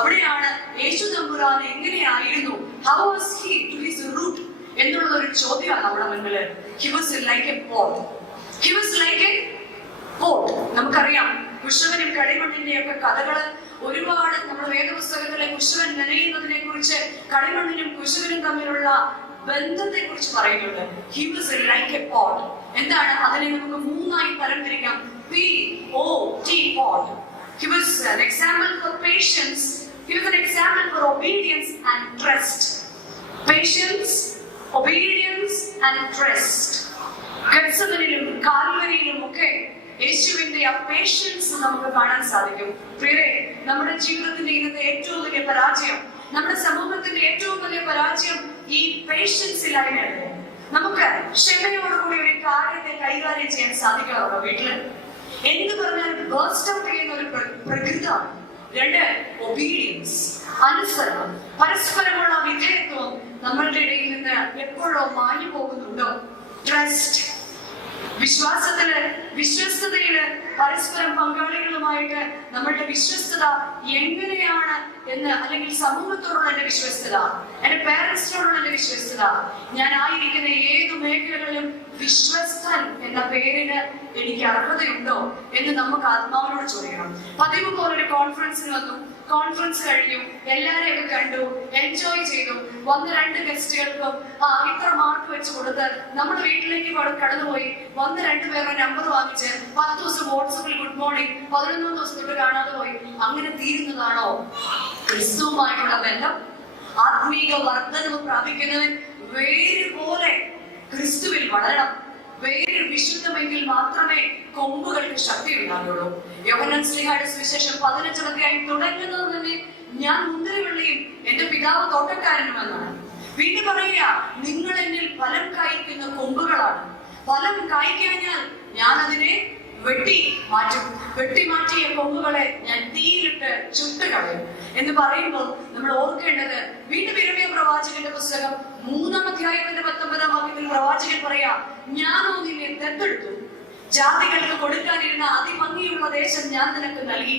അവിടെയാണ് യേശു തമ്പുരാൻ എങ്ങനെയായിരുന്നു, how was he to his root എന്നുള്ള ഒരു ചോദ്യമാണ് നമ്മുടെ മുന്നില്. He was like a pot. He was like a pot. നമുക്കറിയാം കുശവനും കളിമണ്ണിന്റെ ഒക്കെ കഥകള് ഒരുപാട് നമ്മുടെ വേദപുസ്തകത്തിലെ കുശവൻ നനയുന്നതിനെ കുറിച്ച്, കളിമണ്ണിനും കുശവനും തമ്മിലുള്ള ബന്ധത്തെ കുറിച്ച് പറയുന്നുണ്ട്. He was like a pot. എന്താണ് അതിനെ നമുക്ക് 3ആയി തരംതിരിക്കാം. POT, pot. He was an example for patience. He was an example for obedience and trust. Patience, obedience and trust. ഗത്സമനിലും കാൽവരിയിലും ഒക്കെ യേശുവിന്റെ ആ പേഷ്യൻസ് നമുക്ക് കാണാൻ സാധിക്കും. പ്രിയരെ, നമ്മുടെ ജീവിതത്തിന്റെ ഇന്നത്തെ ഏറ്റവും വലിയ പരാജയം, നമ്മുടെ സമൂഹത്തിന്റെ ഏറ്റവും വലിയ പരാജയം ഈ പേഷ്യൻസിലായിരുന്നു. നമുക്ക് ക്ഷമയോടുകൂടി ഒരു കാര്യത്തെ കൈകാര്യം ചെയ്യാൻ സാധിക്കാറുണ്ടോ? വീട്ടില് എന്ത് പറഞ്ഞാലും ബേസ്റ്റ് ഔട്ട് ചെയ്യുന്ന ഒരു പ്രകൃതമാണ്. 2, ഒബീഡിയൻസ്, അനുസരണം, പരസ്പരമുള്ള വിധേയത്വം നമ്മളുടെ ഇടയിൽ നിന്ന് എപ്പോഴോ മാഞ്ഞു പോകുന്നുണ്ടോ? ട്രസ്റ്റ്, വിശ്വസ്തതയില് പരസ്പരം പങ്കാളികളുമായിട്ട് നമ്മളുടെ വിശ്വസ്തത എങ്ങനെയാണ് എന്ന്, അല്ലെങ്കിൽ സമൂഹത്തോടുള്ള എന്റെ വിശ്വസ്തത, എന്റെ പേരൻസിനോടുള്ള എന്റെ വിശ്വസ്തത, ഞാൻ ആയിരിക്കുന്ന ഏതു മേഖലകളിലും വിശ്വസ്തൻ എന്ന പേരിന് എനിക്ക് അർഹതയുണ്ടോ എന്ന് നമുക്ക് ആത്മാവിനോട് ചോദിക്കണം. പതിവ് പോലൊരു കോൺഫറൻസിന് വന്നു, കോൺഫറൻസ് കഴിഞ്ഞു, എല്ലാരെയൊക്കെ കണ്ടു, എൻജോയ് ചെയ്തു. വന്ന 2 ഗസ്റ്റുകൾക്കും ഇത്ര മാർക്ക് വെച്ച് കൊടുത്ത് നമ്മുടെ വീട്ടിലേക്ക് കടന്നുപോയി. വന്ന 2 പേരുടെ നമ്പർ വാങ്ങിച്ച് 10 ദിവസം വാട്സപ്പിൽ ഗുഡ് മോർണിംഗ്, 11 ദിവസം തൊട്ട് കാണാതെ പോയി. അങ്ങനെ തീരുന്നതാണോ ക്രിസ്തുവുമായിട്ടുള്ള ബന്ധം? ആത്മീക വർദ്ധനവ് പ്രാപിക്കുന്നവൻ വേര് പോലെ ക്രിസ്തുവിൽ വളരണം. വേര് വിശുദ്ധമെങ്കിൽ മാത്രമേ കൊമ്പുകൾക്ക് ശക്തി ഉണ്ടാകുള്ളൂ. യോഹന്നാൻ ശ്ലീഹായുടെ സുവിശേഷം 15 അധ്യായം തുടങ്ങുന്നത് തന്നെ ഞാൻ മുന്തിരിവള്ളിയും എന്റെ പിതാവ് തോട്ടക്കാരനുമെന്നാണ്. വീണ്ടും പറയുക, നിങ്ങൾ എന്നിൽ ഫലം കായ്ക്കുന്ന കൊമ്പുകളാണ്. ഫലം കായ്ക്കഴിഞ്ഞാൽ ഞാൻ അതിനെ വെട്ടി മാറ്റിയ കൊമ്പുകളെ ഞാൻ തീയിലിട്ട് ചുട്ടുകളയും എന്ന് പറയുമ്പോൾ നമ്മൾ ഓർക്കേണ്ടത്, വീണ്ടും യിരെമ്യാ പ്രവാചകന്റെ പുസ്തകം 3-ാം അധ്യായത്തിന്റെ 19-ാം വാക്യത്തിൽ പ്രവാചകൻ പറയാ, ഞാനോ നിന്നെ ദത്തെടുത്തു, ജാതികൾക്ക് കൊടുക്കാനിരുന്ന അതിഭംഗിയുള്ള ദേശം ഞാൻ നിനക്ക് നൽകി,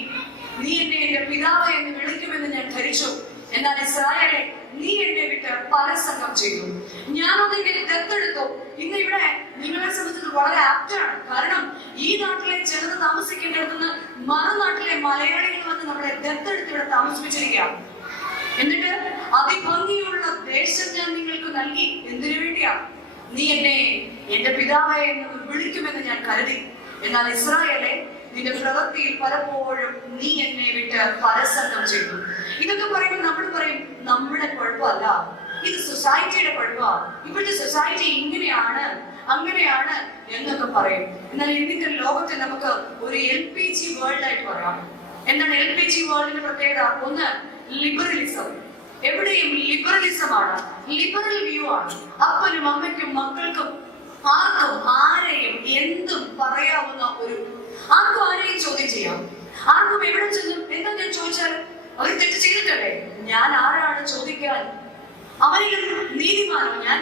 നീ എന്നെ എന്റെ പിതാവ് എന്ന് വിളിക്കുമെന്ന് ഞാൻ ധരിച്ചു. എന്നാൽ ഇസ്രായേലെ, നീ എന്നെ വിട്ട് പരസംഗം ചെയ്തു. ഞാനോ നിന്നെ ദത്തെടുത്തു. ഇന്ന് ഇവിടെ നിങ്ങളെ സംബന്ധിച്ച് വളരെ ആപ്റ്റാണ്. കാരണം ഈ നാട്ടിലെ ചെറുത് താമസിക്കേണ്ടിടത്തുനിന്ന് മറുനാട്ടിലെ മലയാളികൾ വന്ന് നമ്മളെ ദത്തെടുത്ത് ഇവിടെ താമസിപ്പിച്ചിരിക്കുകയാണ്. എന്നിട്ട് അതിഭംഗിയുള്ള ദേശം ഞാൻ നിങ്ങൾക്ക് നൽകി. എന്തിനു വേണ്ടിയാ? നീ എന്നെ എന്റെ പിതാവെ എന്ന് വിളിക്കുമെന്ന് ഞാൻ കരുതി. എന്നാൽ ഇസ്രായേലെ, നിന്റെ പ്രവൃത്തിയിൽ പലപ്പോഴും നീ എന്നെ വിട്ട് പരസംഗം ചെയ്തു. ഇതൊക്കെ പറയുമ്പോൾ നമ്മൾ പറയും, നമ്മുടെ കുഴപ്പമല്ല, ഇത് സൊസൈറ്റിയുടെ കുഴപ്പമാണ്, ഇവിടുത്തെ സൊസൈറ്റി ഇങ്ങനെയാണ് അങ്ങനെയാണ് എന്നൊക്കെ പറയും. എന്നാൽ ഇന്നത്തെ ലോകത്തെ നമുക്ക് ഒരു LPG വേൾഡ് ആയിട്ട് പറയാം. എന്താണ് LPG വേൾഡിന്റെ പ്രത്യേകത? ഒന്ന്, ലിബറലിസം. എവിടെയും ലിബറലിസമാണ്, ലിബറൽ വ്യൂ ആണ്. അപ്പനും അമ്മയ്ക്കും മക്കൾക്കും ആർക്കും ആരെയും എന്തും പറയാവുന്ന ആർക്കും ആരെയും ചോദ്യം ചെയ്യാം. ആർക്കും എവിടെ ചെന്നും എന്താ ഞാൻ ചോദിച്ചാൽ അവർ തെറ്റ് ചെയ്തിട്ടല്ലേ, ഞാൻ ആരാണ് ചോദിക്കാൻ? അവരിൽ നീതിമാനോ ഞാൻ?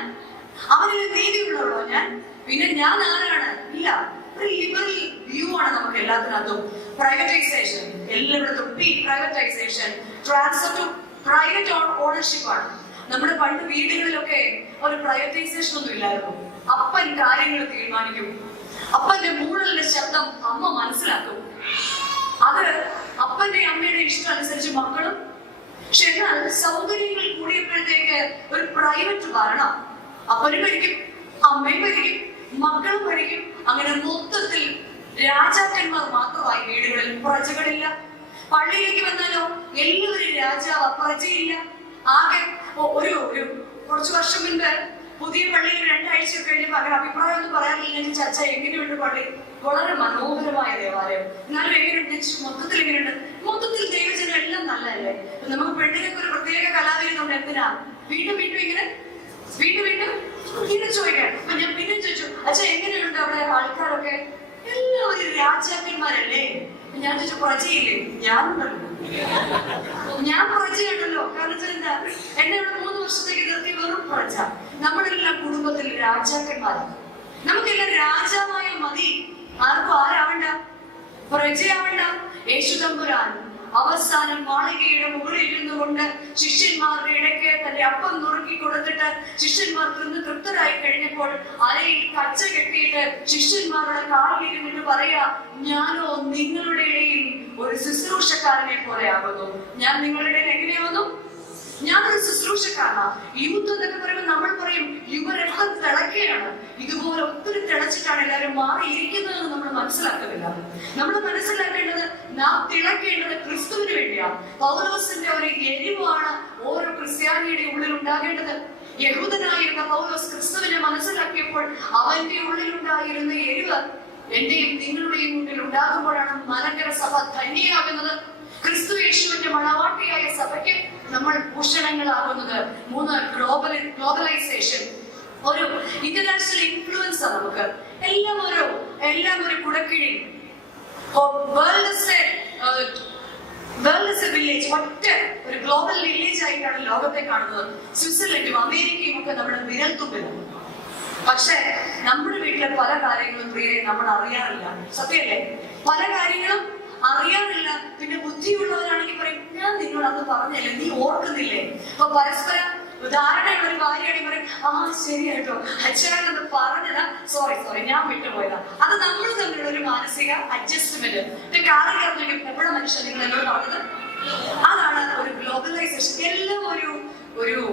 അവരിൽ നീതിയുള്ളവരോ ഞാൻ? പിന്നെ ഞാൻ ആരാണ്? ഇല്ല. ഒരു ലിബറൽ വ്യൂ ആണ് നമുക്ക് എല്ലാത്തിനകത്തും. പ്രൈവറ്റൈസേഷൻ, എല്ലായിടത്തും privatisation, transfer to private ownership ആണ്. നമ്മുടെ പണ്ട് വീടുകളിലൊക്കെ ഒരു പ്രൈവറ്റൈസേഷൻ ഒന്നും ഇല്ലായിരുന്നു. അപ്പൻ കാര്യങ്ങൾ തീരുമാനിക്കും. അപ്പന്റെ മൂടലിന്റെ ശബ്ദം അമ്മ മനസ്സിലാക്കും. അത് അപ്പന്റെ അമ്മയുടെ ഇഷ്ടം അനുസരിച്ച് മക്കളും. പക്ഷെ എന്നാൽ സൗകര്യങ്ങൾ കൂടിയപ്പോഴത്തേക്ക് ഒരു പ്രൈവറ്റ് ഭരണം. അപ്പനും ഭരിക്കും, അമ്മയും ഭരിക്കും, മക്കളും ഭരിക്കും. അങ്ങനെ മൊത്തത്തിൽ രാജാക്കന്മാർ മാത്രമായി വീടുകളിൽ, പ്രജകളില്ല. പള്ളിയിലേക്ക് വന്നാലോ എല്ലാവരും രാജാവ്, പ്രജയില്ല. ആകെ ഒരു കുറച്ചു വർഷം മുൻപ് പുതിയ പള്ളിയിൽ 2 ആഴ്ച കഴിഞ്ഞപ്പോൾ അങ്ങനെ അഭിപ്രായം ഒന്നും പറയാനില്ലെങ്കിൽ ചർച്ച എങ്ങനെയുണ്ട് പള്ളി? വളരെ മനോഹരമായ ദേവാലയം, എന്നാലും എങ്ങനെയുണ്ട്? മൊത്തത്തിൽ എങ്ങനെയുണ്ട്? മൊത്തത്തിൽ ദൈവജനം എല്ലാം നല്ലതല്ലേ? നമുക്ക് പെണ്ണിനൊക്കെ ഒരു പ്രത്യേക കലാവിരുന്നുണ്ട്. എന്തിനാ വീണ്ടും ചോദിക്കാൻ? അപ്പൊ ഞാൻ പിന്നെ ചോദിച്ചു, അച്ഛാ എങ്ങനെയുണ്ട് അവിടെ ആൾക്കാരൊക്കെ? എല്ലാവരും രാജാക്കന്മാരല്ലേ? ഞാൻ ചോദിച്ചു, പ്രജയില്ലേ? ഞാൻ പ്രജയുണ്ടല്ലോ. കാരണം എന്താ, എന്നെ ഇവിടെ 3 വർഷത്തേക്ക് നിർത്തി വെറും പ്രജ. നമ്മളെല്ലാം കുടുംബത്തിൽ രാജാക്കന്മാരാണ്. നമുക്കെല്ലാം രാജാവായ മതി. ആർക്കും ആരാവണ്ട, പ്രജയാവണ്ട. യേശു തമ്പുരാൻ അവസാനം മാളികയുടെ മുകളിൽ ഇരുന്നു കൊണ്ട് ശിഷ്യന്മാരുടെ ഇടയ്ക്ക് തന്റെ അപ്പം നുറുക്കി കൊടുത്തിട്ട് ശിഷ്യന്മാർ തിന്ന് തൃപ്തരായി കഴിഞ്ഞപ്പോൾ അരയിൽ കച്ച കെട്ടിയിട്ട് ശിഷ്യന്മാരുടെ കാലിൽ ഇരുന്നിട്ട് പറയാ, ഞാനോ നിങ്ങളുടെ ഇടയിൽ ഒരു ശുശ്രൂഷക്കാരനെ പോലെ ആകുന്നു. ഞാൻ നിങ്ങളുടെ ഇടയിൽ എങ്ങനെയാവുന്നു? ഞാനൊരു ശുശ്രൂഷക്കാരനാ. യൂത്ത് എന്നൊക്കെ പറയുമ്പോൾ നമ്മൾ പറയും യുവരക്തം തിളക്കുകയാണ്. ഇതുപോലെ ഒത്തിരി തിളച്ചിട്ടാണ് എല്ലാവരും മാറിയിരിക്കുന്നതെന്ന് നമ്മൾ മനസ്സിലാക്കുന്നില്ല. നമ്മൾ മനസ്സിലാക്കേണ്ടത്, നാം തിളക്കേണ്ടത് ക്രിസ്തുവിന് വേണ്ടിയാണ്. പൗലോസിന്റെ ഒരു എരിവാണ് ഓരോ ക്രിസ്ത്യാനിയുടെ ഉള്ളിൽ ഉണ്ടാകേണ്ടത്. യഹൂദനായിരുന്ന പൗലോസ് ക്രിസ്തുവിനെ മനസ്സിലാക്കിയപ്പോൾ അവന്റെ ഉള്ളിലുണ്ടായിരുന്ന എരിവ് എന്റെയും നിങ്ങളുടെയും മുന്നിൽ ഉണ്ടാകുമ്പോഴാണ് മലങ്കര സഭ ധന്യയാകുന്നത്. ക്രിസ്തു യേശുവിന്റെ മണവാട്ടിയായ സഭയ്ക്ക് നമ്മൾ ഭൂഷണങ്ങളാകുന്നത്. 3, ഗ്ലോബലൈസേഷൻ, ഒരു ഇന്റർനാഷണൽ ഇൻഫ്ലുവൻസ്. നമുക്ക് എല്ലാം ഒരു കുടക്കീഴിൽ. വേൾഡ് വില്ലേജ്, ഒറ്റ ഒരു ഗ്ലോബൽ വില്ലേജ് ആയിട്ടാണ് ലോകത്തെ കാണുന്നത്. സ്വിറ്റ്സർലൻഡും അമേരിക്കയും ഒക്കെ നമ്മുടെ വിരൽത്തുമ്പിലാണ്. പക്ഷെ നമ്മുടെ വീട്ടിലെ പല കാര്യങ്ങളും പ്രിയരെ നമ്മൾ അറിയാറില്ല. സത്യല്ലേ? പല കാര്യങ്ങളും അറിയാറില്ല. പിന്നെ ബുദ്ധിയുള്ളവരാണെങ്കിൽ പറയും, ഞാൻ നിന്നോട് അന്ന് പറഞ്ഞല്ലേ, നീ ഓർക്കുന്നില്ലേ? അപ്പൊ പരസ്പരം ധാരണയുള്ള ഒരു കാര്യമാണെങ്കിൽ പറയും, ആ ശരിയായിട്ടോ അച്ഛനൊന്ന് പറഞ്ഞതാ, സോറി ഞാൻ വിട്ടുപോയതാ. അത് നമ്മൾ തമ്മിലുള്ള ഒരു മാനസിക അഡ്ജസ്റ്റ്മെന്റ്. കാര്യം അറിഞ്ഞെങ്കിൽ എപ്പോഴും മനുഷ്യൻ നിങ്ങൾ എന്നോട് പറഞ്ഞത്. അതാണ് ഒരു ഗ്ലോബലൈസേഷൻ. എല്ലാം ഒരു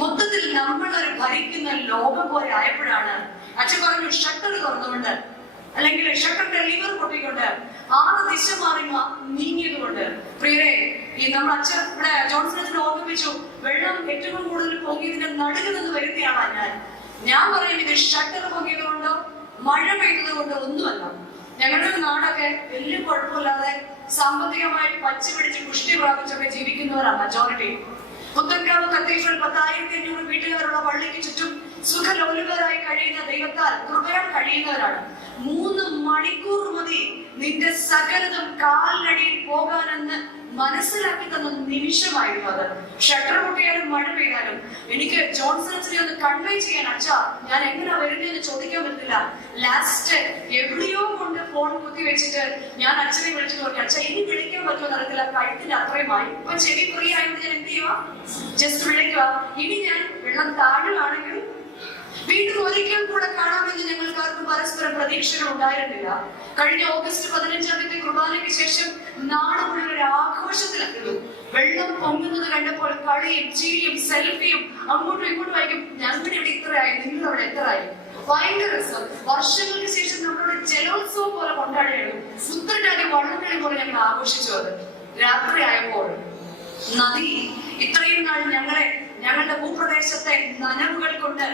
മൊത്തത്തിൽ നമ്മളൊരു ഭരിക്കുന്ന ലോകം പോലെ ആയപ്പോഴാണ് അച്ഛൻ പറഞ്ഞു ഷട്ടർ തുറന്നുകൊണ്ട്, അല്ലെങ്കിൽ ഷട്ടറിന്റെ ലിവർ പൊട്ടിക്കൊണ്ട് 6 ദിശ മാറി നീങ്ങിയത് കൊണ്ട്. പ്രിയരെ, ഈ നമ്മൾ അച്ഛൻ ഇവിടെ ജോൺസൺ ഓർമ്മിപ്പിച്ചു, വെള്ളം ഏറ്റവും കൂടുതൽ പൊങ്ങിയതിന്റെ നടുക്ക് നിന്ന് വരുത്തിയാണ് ഞാൻ പറയുന്നത്. ഇത് ഷട്ടർ പൊങ്ങിയത് കൊണ്ടോ മഴ പെയ്തത് കൊണ്ടോ ഒന്നുമല്ല. ഞങ്ങളുടെ നാടൊക്കെ വലിയ കുഴപ്പമില്ലാതെ സാമ്പത്തികമായിട്ട് പച്ച പിടിച്ച് പുഷ്ടി പ്രാപിച്ചൊക്കെ ജീവിക്കുന്നവരാണ് മജോറിറ്റി. പുത്തൻകാവ് കത്തീഡ്രൽ 10,500 വീട്ടുകാരുള്ള പള്ളിക്ക് ചുറ്റും സുഖലോലുപരായി കഴിയുന്ന ദൈവത്താൽ കൃപയാൽ കഴിയുന്നവരാണ്. 3 മണിക്കൂർ മതി നിന്റെ സകലതും കാലിനടിയിൽ പോകാനെന്ന് മനസ്സിലാക്കി തന്ന നിമിഷമായിരുന്നു അത്. ഷട്ടർ പൊട്ടിയാലും മഴ പെയ്താലും എനിക്ക് ജോൺസൺസിനെ ഒന്ന് കൺവേ ചെയ്യാൻ, അച്ഛാ ഞാൻ എങ്ങനെയാ വരുന്നതെന്ന് ചോദിക്കാൻ പറ്റില്ല. ലാസ്റ്റ് എവിടെയോ കൊണ്ട് ഫോൺ കുത്തി വെച്ചിട്ട് ഞാൻ അച്ഛനെ വിളിച്ചിട്ട് പറഞ്ഞു, അച്ഛാ ഇനി വിളിക്കാൻ പറ്റുമോ അറിയത്തില്ല, കഴുത്തിന്റെ അത്രയുമായി. ഇപ്പൊ ചെവി ഫ്രീ ആയതുകൊണ്ട് ഞാൻ എന്ത് ചെയ്യുക, ജസ്റ്റ് വിളിക്കുക. ഇനി ഞാൻ വെള്ളം താഴുകയാണെങ്കിൽ വീണ്ടും ഒരിക്കൽ കൂടെ കാണാമെന്ന് ഞങ്ങൾക്കാർക്കും പരസ്പരം പ്രതീക്ഷകൾ ഉണ്ടായിരുന്നില്ല. കഴിഞ്ഞ ഓഗസ്റ്റ് 15-ാം തീയതി കുർബാനയ്ക്ക് ശേഷം നാട് മുഴുവൻ ഒരു ആഘോഷത്തിലായിരുന്നു. വെള്ളം പൊങ്ങുന്നത് കണ്ടപ്പോൾ കളിയും ചിരിയും സെൽഫിയും അങ്ങോട്ടും ഇങ്ങോട്ടും ആയിരിക്കും. ഞങ്ങളുടെ ഇവിടെ ഇത്രയായി, നിങ്ങളവിടെ എത്രയായി. ഭയങ്കര രസം. വർഷങ്ങൾക്ക് ശേഷം നമ്മളോട് ജലോത്സവം പോലെ കൊണ്ടാടുകയായിരുന്നു. പുത്തൻകാലി വള്ളംകളി പോലെ ഞങ്ങൾ ആഘോഷിച്ചു. അത് രാത്രി ആയപ്പോൾ നദി ഇത്രയും നാൾ ഞങ്ങളെ ഞങ്ങളുടെ ഭൂപ്രദേശത്തെ നനവുകൾ കൊണ്ട്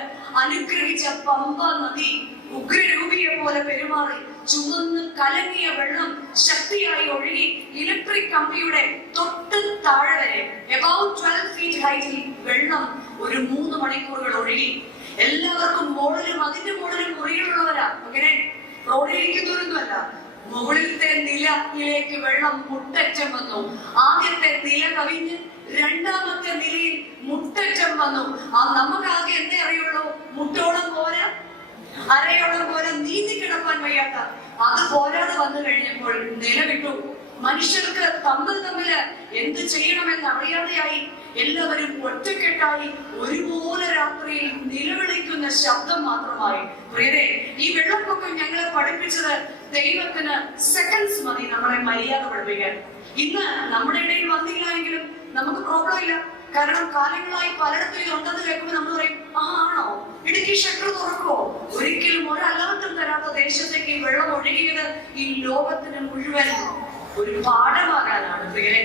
അനുഗ്രഹിച്ച പമ്പ നദി ഉഗ്രരൂപിയെ പോലെ പെരുമാറി ചുവന്ന് കലങ്ങിയ വെള്ളം ശക്തിയായി ഒഴുകി ഇലക്ട്രിക് കമ്പിയുടെ തൊട്ട് താഴെ വരെ about 12 feet ഹൈറ്റിൽ വെള്ളം ഒരു 3 മണിക്കൂറുകൾ ഒഴുകി. എല്ലാവർക്കും മുകളിലും അതിന്റെ മുകളിലും മുറികളുള്ളവരാ. അങ്ങനെ റോഡിലിരിക്കുന്നവരൊന്നുമല്ല. മുകളിലത്തെ നിലയിലേക്ക് വെള്ളം മുട്ടറ്റം വന്നു. ആദ്യത്തെ നില കവിഞ്ഞ് രണ്ടാമത്തെ നിലയിൽ മുട്ടറ്റം വന്നു. നമുക്ക് ആകെ എന്തേ അറിയുള്ളൂ? മുട്ടോളം പോരാ, അരയോളം പോലെ നീന്തി കിടക്കാൻ വയ്യാത്ത അത് പോരാതെ വന്നു കഴിഞ്ഞപ്പോൾ നിലവിട്ടു. മനുഷ്യർക്ക് തമ്മില് എന്ത് ചെയ്യണമെന്ന് അറിയാതെയായി. എല്ലാവരും ഒറ്റക്കെട്ടായി ഒരുപോലെ രാത്രിയിൽ നിലവിളിക്കുന്ന ശബ്ദം മാത്രമായി. പ്രിയരെ, ഈ വെള്ളപ്പൊക്കം ഞങ്ങളെ പഠിപ്പിച്ചത് ദൈവത്തിന് സെക്കൻഡ്സ് മതി നമ്മളെ മര്യാദ പഠിപ്പിക്കാൻ. ഇന്ന് നമ്മുടെ ഇടയിൽ വന്നില്ല എങ്കിലും നമുക്ക് പ്രോബ്ലം ഇല്ല. കാരണം കാലങ്ങളായി പലയിടത്തും ഉണ്ടെന്ന് കേൾക്കുമ്പോൾ നമ്മൾ പറയും, ആണോ ഇടുക്കി ഷട്ടർ തുറക്കുമോ? ഒരിക്കലും ഒരലർട്ടും തരാത്ത ദേശത്തേക്ക് ഈ വെള്ളം ഒഴുകിയത് ഈ ലോകത്തിന് മുഴുവൻ ഒരു പാഠമാകാനാണ്. പ്രിയരെ,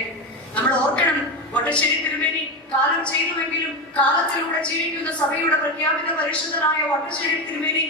നമ്മൾ ഓർക്കണം, വട്ടശ്ശേരി തിരുമേനി കാലം ചെയ്തുവെങ്കിലും കാലത്തിലൂടെ ജീവിക്കുന്ന സഭയുടെ പ്രഖ്യാപിത പരിശുദ്ധനായ വട്ടശ്ശേരി തിരുമേനി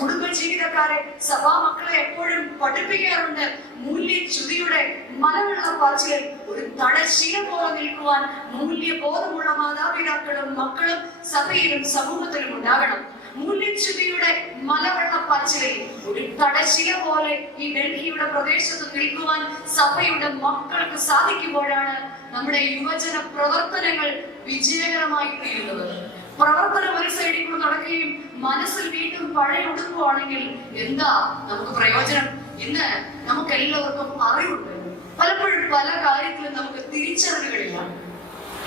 കുടുംബ ജീവിതക്കാരെ, സഭാ മക്കളെ എപ്പോഴും പഠിപ്പിക്കാറുണ്ട്. മൂല്യച്യുതിയുടെ മലവെള്ള പാച്ചിലിൽ ഒരു തടശില പോലെ നിൽക്കുവാൻ മൂല്യബോധമുള്ള മാതാപിതാക്കളും മക്കളും സഭയിലും സമൂഹത്തിലും ഉണ്ടാകണം. മൂല്യച്യുതിയുടെ മലവെള്ളപ്പാച്ചിലിൽ ഒരു തടശില പോലെ ഈ ഡൽഹിയുടെ പ്രദേശത്ത് നിൽക്കുവാൻ സഭയുടെ മക്കൾക്ക് സാധിക്കുമ്പോഴാണ് നമ്മുടെ യുവജന പ്രവർത്തനങ്ങൾ വിജയകരമായി തീരുന്നത്. പ്രവർത്തനം ഒരു സൈഡിൽ കൂടെ നടക്കുകയും മനസ്സിൽ വീണ്ടും പഴയ ഒടുക്കുവാണെങ്കിൽ എന്താ നമുക്ക് പ്രയോജനം? ഇന്ന് നമുക്ക് എല്ലാവർക്കും അറിവുണ്ട്. പലപ്പോഴും പല കാര്യത്തിലും നമുക്ക് തിരിച്ചറിവുകളില്ല.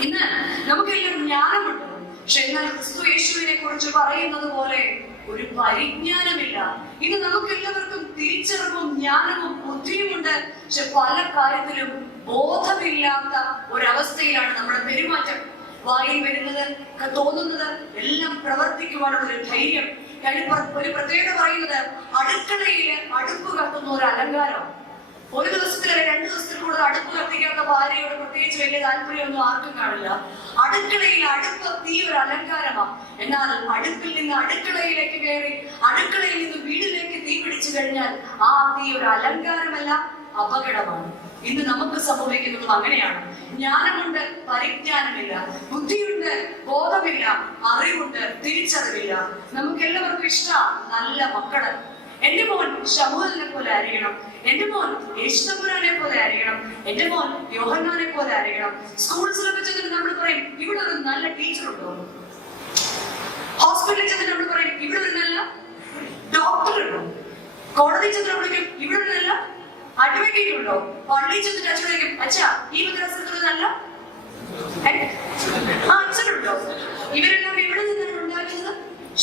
ഇന്ന് നമുക്കെല്ലാം ജ്ഞാനമുണ്ട്. പക്ഷെ എന്നാൽ ക്രിസ്തു യേശുവിനെ കുറിച്ച് പറയുന്നത് പോലെ ഒരു പരിജ്ഞാനമില്ല. ഇന്ന് നമുക്ക് എല്ലാവർക്കും തിരിച്ചറിവും ജ്ഞാനവും ബുദ്ധിയുമുണ്ട്. പക്ഷെ പല കാര്യത്തിലും ബോധമില്ലാത്ത ഒരവസ്ഥയിലാണ് നമ്മുടെ പെരുമാറ്റം. വായിൽ വരുന്നത്, തോന്നുന്നത് എല്ലാം പ്രവർത്തിക്കുവാനുള്ള ഒരു ധൈര്യം. ഒരു പ്രത്യേകത പറയുന്നത്, അടുക്കളയില് അടുപ്പ് കത്തുന്ന ഒരു അലങ്കാരം. ഒരു ദിവസത്തിലെ 2 ദിവസത്തിൽ കൂടുതൽ അടുപ്പ് കത്തിക്കാത്ത ഭാര്യയോട് പ്രത്യേകിച്ച് വലിയ താല്പര്യമൊന്നും ആർക്കും കാണില്ല. അടുക്കളയിൽ അടുപ്പ് തീ ഒരു അലങ്കാരമാണ്. എന്നാൽ അടുപ്പിൽ നിന്ന് അടുക്കളയിലേക്ക് കയറി അടുക്കളയിൽ നിന്ന് വീടിലേക്ക് തീ പിടിച്ചു കഴിഞ്ഞാൽ ആ തീ ഒരു അലങ്കാരമല്ല, അപകടമാണ്. ഇന്ന് നമുക്ക് സംഭവിക്കുന്നത് അങ്ങനെയാണ്. ജ്ഞാനമുണ്ട്, പരിജ്ഞാനമില്ല. ബുദ്ധിയുണ്ട്, ബോധമില്ല. അറിവുണ്ട്, തിരിച്ചറിവില്ല. നമുക്ക് എല്ലാവർക്കും ഇഷ്ടമാണ് നല്ല മക്കള്. എന്റെ മോൻ ശമൂലിനെ പോലെ ആയിരിക്കണം, എന്റെ മോൻ യേശുദമ്പുരാനെ പോലെ ആയിരിക്കണം, എന്റെ മോൻ യോഹന്നാനെ പോലെ ആയിരിക്കണം. സ്കൂൾസിലൊക്കെ ചെന്നിട്ട് നമ്മൾ പറയും, ഇവിടെ ഒരു നല്ല ടീച്ചർ ഉണ്ടോ? ഹോസ്പിറ്റലിൽ ചെന്നിട്ട് നമ്മൾ പറയും, ഇവിടെ ഒരു നല്ല ഡോക്ടർ ഉണ്ടോ? കോടതി ചെന്നിട്ട് വിളിക്കും, ഇവിടെ ഒരു നല്ല അഡ്വക്കേറ്റ് ഉണ്ടോ? പള്ളിയിൽ ചെന്നിട്ട് അച്ഛനേക്കും, അച്ഛാ ഈ മദ്രസത്തിൽ നല്ല അച്ഛനുണ്ടോ? ഇവരെല്ലാം എവിടെ നിന്നാണ് ഉണ്ടാകുന്നത്?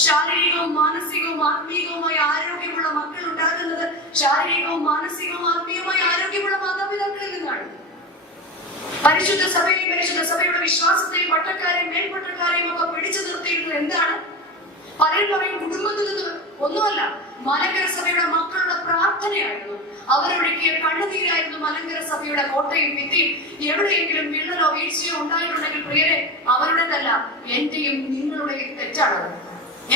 ശാരീരികവും മാനസികവും ആത്മീയവുമായ ആരോഗ്യമുള്ള മക്കൾ ഉണ്ടാകുന്നത് ശാരീരികവും മാനസികവും ആത്മീയവുമായ ആരോഗ്യമുള്ള മാതാപിതാക്കളിൽ നിന്നാണ്. പരിശുദ്ധ സഭയുടെ വിശ്വാസത്തെയും പട്ടക്കാരെയും മേൽപ്പട്ടക്കാരെയും ഒക്കെ പിടിച്ചു നിർത്തിയിരുന്നത് എന്താണ്? പലരും പറയും കുടുംബത്തിൽ നിന്ന്. ഒന്നുമല്ല, മലങ്കര സഭയുടെ മക്കളുടെ പ്രാർത്ഥനയായിരുന്നു. അവരൊഴുക്കിയ കണ്ണുനീരായിരുന്നു മലങ്കര സഭയുടെ കോട്ടയും ഭിത്തിയും. എവിടെയെങ്കിലും വിള്ളലോ വീഴ്ചയോ ഉണ്ടായിട്ടുണ്ടെങ്കിൽ പ്രിയരെ, അവരുടേതല്ല, എന്റെയും നിങ്ങളുടെയും തെറ്റാണ്,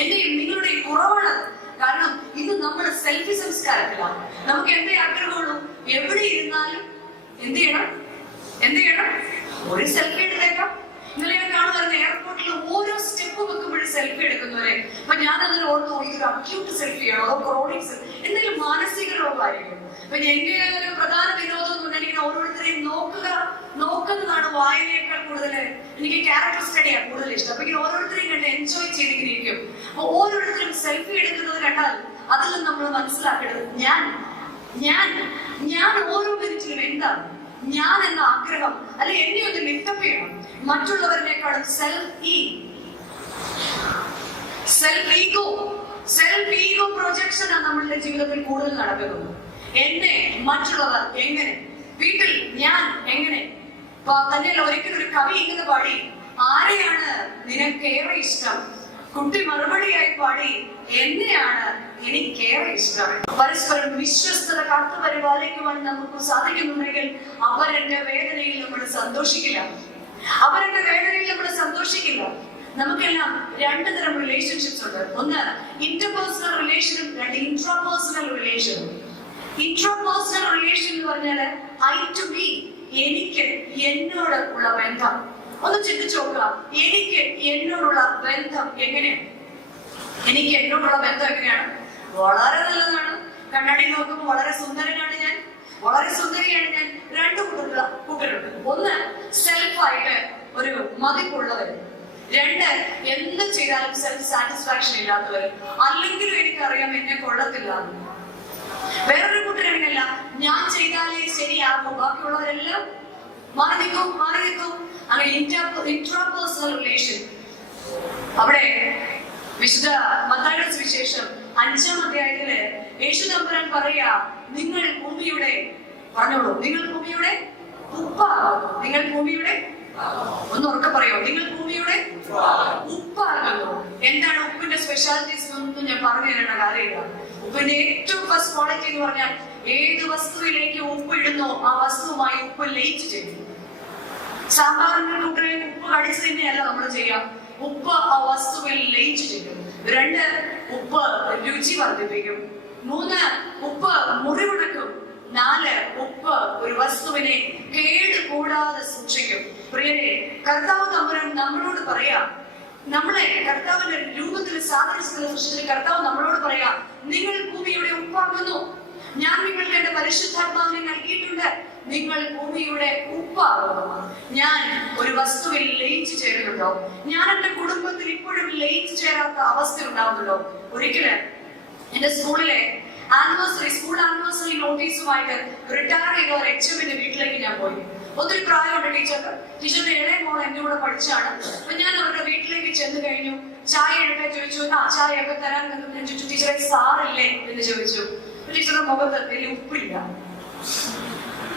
എന്റെയും നിങ്ങളുടെയും കുറവാണ്. കാരണം ഇന്ന് നമ്മുടെ സെൽഫി സംസ്കാരത്തിലാണ്. നമുക്ക് എന്തേ ആഗ്രഹമുള്ളൂ? എവിടെ ഇരുന്നാലും എന്ത് ചെയ്യണം? ഒരു സെൽഫി എടുത്തേക്കാം. ഇന്നലെ ഞാൻ കാണുമായിരുന്നു, എയർപോർട്ടിൽ ഓരോ സ്റ്റെപ്പ് വെക്കുമ്പോഴും സെൽഫി എടുക്കുന്നവരെ. അപ്പൊ ഞാൻ അതിന് ഓർത്ത് ഇതൊരു അക്യൂട്ട് സെൽഫിയാണോ അതോ ക്രോണിക് സെൽഫി, എന്തെങ്കിലും മാനസിക രോഗമായിരിക്കും. അപ്പൊ എന്റെ ഒരു പ്രധാന വിനോദം എന്ന് പറഞ്ഞാൽ ഓരോരുത്തരെയും നോക്കുന്നതാണ് വായനയേക്കാൾ കൂടുതൽ എനിക്ക് ക്യാരക്ടർ സ്റ്റഡിയാണ് കൂടുതൽ ഇഷ്ടം. അപ്പൊ ഓരോരുത്തരെയും കണ്ട് എൻജോയ് ചെയ്തിരിക്കും. അപ്പൊ ഓരോരുത്തരും സെൽഫി എടുക്കുന്നത് കണ്ടാൽ അതിൽ നിന്ന് നമ്മൾ മനസ്സിലാക്കേണ്ടത് ഞാൻ ഓരോ മിനിറ്റിലും എന്താണ് ഞാൻ എന്ന ആഗ്രഹം, അല്ലെ എന്നെ ഒന്ന് ലിഫ്റ്റപ്പ് ചെയ്യണം. മറ്റുള്ളവരിനേക്കാളും സെൽഫ് ഈഗോ പ്രൊജക്ഷൻ ആണ് നമ്മളുടെ ജീവിതത്തിൽ കൂടുതൽ നടക്കുന്നത്. എന്നെ മറ്റുള്ളവർ എങ്ങനെ, വീട്ടിൽ ഞാൻ എങ്ങനെ. തന്നെയല്ല, ഒരിക്കലും ഒരു കവി ഇങ്ങനെ പാടി, ആരെയാണ് നിനക്കേറെ ഇഷ്ടം? കുട്ടി മറുപടിയായി പാടി, എന്നെയാണ് എനിക്കേറെ ഇഷ്ടം. പരസ്പരം വിശ്വസ്തത കാത്തു പരിപാലിക്കുവാൻ നമുക്ക് സാധിക്കുന്നുണ്ടെങ്കിൽ അവരെന്റെ വേദനയിൽ നമ്മൾ സന്തോഷിക്കില്ല. അവരുടെ വേദനയിൽ നമ്മൾ സന്തോഷിക്കില്ല. നമുക്കെല്ലാം രണ്ടു തരം റിലേഷൻഷിപ്സ് ഉണ്ട്. ഒന്ന് ഇന്റർപേഴ്സണൽ റിലേഷനും, രണ്ട് ഇൻട്രാപേഴ്സണൽ റിലേഷനും. ഇൻട്രാപേഴ്സണൽ റിലേഷൻ എന്ന് പറഞ്ഞാല് ഐ ടു ബി, എനിക്ക് എന്നോട് ഉള്ള ബന്ധം. ഒന്ന് ചിന്തിച്ചു നോക്കുക, എനിക്ക് എന്നോടുള്ള ബന്ധം എങ്ങനെയാണ്? എനിക്ക് എന്നോടുള്ള ബന്ധം എങ്ങനെയാണ്? വളരെ നല്ലതാണ്. കണ്ണാടി നോക്കുമ്പോൾ വളരെ സുന്ദരനാണ് ഞാൻ, വളരെ സുന്ദരിയാണ് ഞാൻ. രണ്ടു കൂട്ടരുണ്ട്. ഒന്ന് സെൽഫായിട്ട് ഒരു മതിപ്പുള്ളവര്, രണ്ട് എന്ത് ചെയ്താലും സെൽഫ് സാറ്റിസ്ഫാക്ഷൻ ഇല്ലാത്തവർ, അല്ലെങ്കിലും എനിക്കറിയാം എന്നെ കൊള്ളത്തില്ല. വേറൊരു കൂട്ടർ അങ്ങനെയല്ല, ഞാൻ ചെയ്താലേ ശരിയാകൂ, ബാക്കിയുള്ളവരെല്ലാം മാറി നിൽക്കും. അങ്ങനെ ഇൻട്രാപേഴ്സണൽ റിലേഷൻ. അവിടെ വിശുദ്ധ മത്തായിയുടെ സുവിശേഷം 5-ാം അധ്യായത്തില് യേശു തമ്പുരാൻ പറയാ, നിങ്ങൾ ഭൂമിയുടെ, പറഞ്ഞോളൂ, നിങ്ങൾ ഭൂമിയുടെ ഉപ്പാകുന്നു. നിങ്ങൾ ഭൂമിയുടെ, ഒന്ന് ഉറക്കെ പറയോ, നിങ്ങൾ ഭൂമിയുടെ ഉപ്പാകുന്നു. എന്താണ് ഉപ്പിന്റെ സ്പെഷ്യാലിറ്റീസ് എന്നൊന്നും ഞാൻ പറഞ്ഞു തരേണ്ട കാര്യമില്ല. ഉപ്പിന്റെ ഏറ്റവും ഫസ്റ്റ് ക്വാളിറ്റി എന്ന് പറഞ്ഞാൽ ഏത് വസ്തുവിലേക്ക് ഉപ്പ് ഇടുന്നോ ആ വസ്തുവുമായി ഉപ്പ് ലയിച്ചു ചെയ്യും. സാമ്പാറിന്റെ കൂട്ടരെ ഉപ്പ് കടിച്ചു തന്നെയല്ല നമ്മൾ ചെയ്യാം, ഉപ്പ് ആ വസ്തുവിൽ ലയിച്ചു ചെയ്യും. രണ്ട്, ഉപ്പ് രുചി വർദ്ധിപ്പിക്കും. മൂന്ന്, ഉപ്പ് മുറിവുണക്കും. നാല്, ഉപ്പ് ഒരു വസ്തുവിനെ കേട് കൂടാതെ സൂക്ഷിക്കും. പ്രിയരെ, കർത്താവ് തമ്പുരാൻ നമ്മളോട് പറയാ, നമ്മളെ കർത്താവിന്റെ രൂപത്തിൽ സാദൃശ്യത്തിൽ സൃഷ്ടിച്ച കർത്താവ് നമ്മളോട് പറയാ, നിങ്ങൾ ഭൂമിയുടെ ഉപ്പാകുന്നു. ഞാൻ നിങ്ങൾക്ക് എന്റെ പരിശുദ്ധാത്മാവിനെ നൽകിയിട്ടുണ്ട്. നിങ്ങൾ ഭൂമിയുടെ ഉപ്പാകുന്നു. ഞാൻ ഒരു വസ്തുവിൽ ലയിച്ചു ചേരുന്നുണ്ടോ? ഞാൻ എന്റെ കുടുംബത്തിൽ ഇപ്പോഴും ലയിച്ചു ചേരാത്ത അവസ്ഥ ഉണ്ടാവുന്നുണ്ടോ? ഒരിക്കല് എന്റെ സ്കൂളിലെ സ്കൂൾ ആനിവേഴ്സറി നോട്ടീസുമായിട്ട് റിട്ടയർ ചെയ്ത ഒരു HMന്റെ വീട്ടിലേക്ക് ഞാൻ പോയി. ഒത്തിരി പ്രായമുണ്ട് ടീച്ചറിന്റെ ഇളയ മോൾ എന്റെ കൂടെ പഠിച്ചാണ്. അപ്പൊ ഞാൻ അവരുടെ വീട്ടിലേക്ക് ചെന്ന് കഴിഞ്ഞു. ചായ എടുക്കാൻ ചോദിച്ചു. ചായയൊക്കെ തരാൻ ഞാൻ ചോദിച്ചു, ടീച്ചറെ സാറില്ലേ എന്ന് ചോദിച്ചു. ടീച്ചറുടെ മുഖത്ത് വലിയ ഉപ്പില്ല,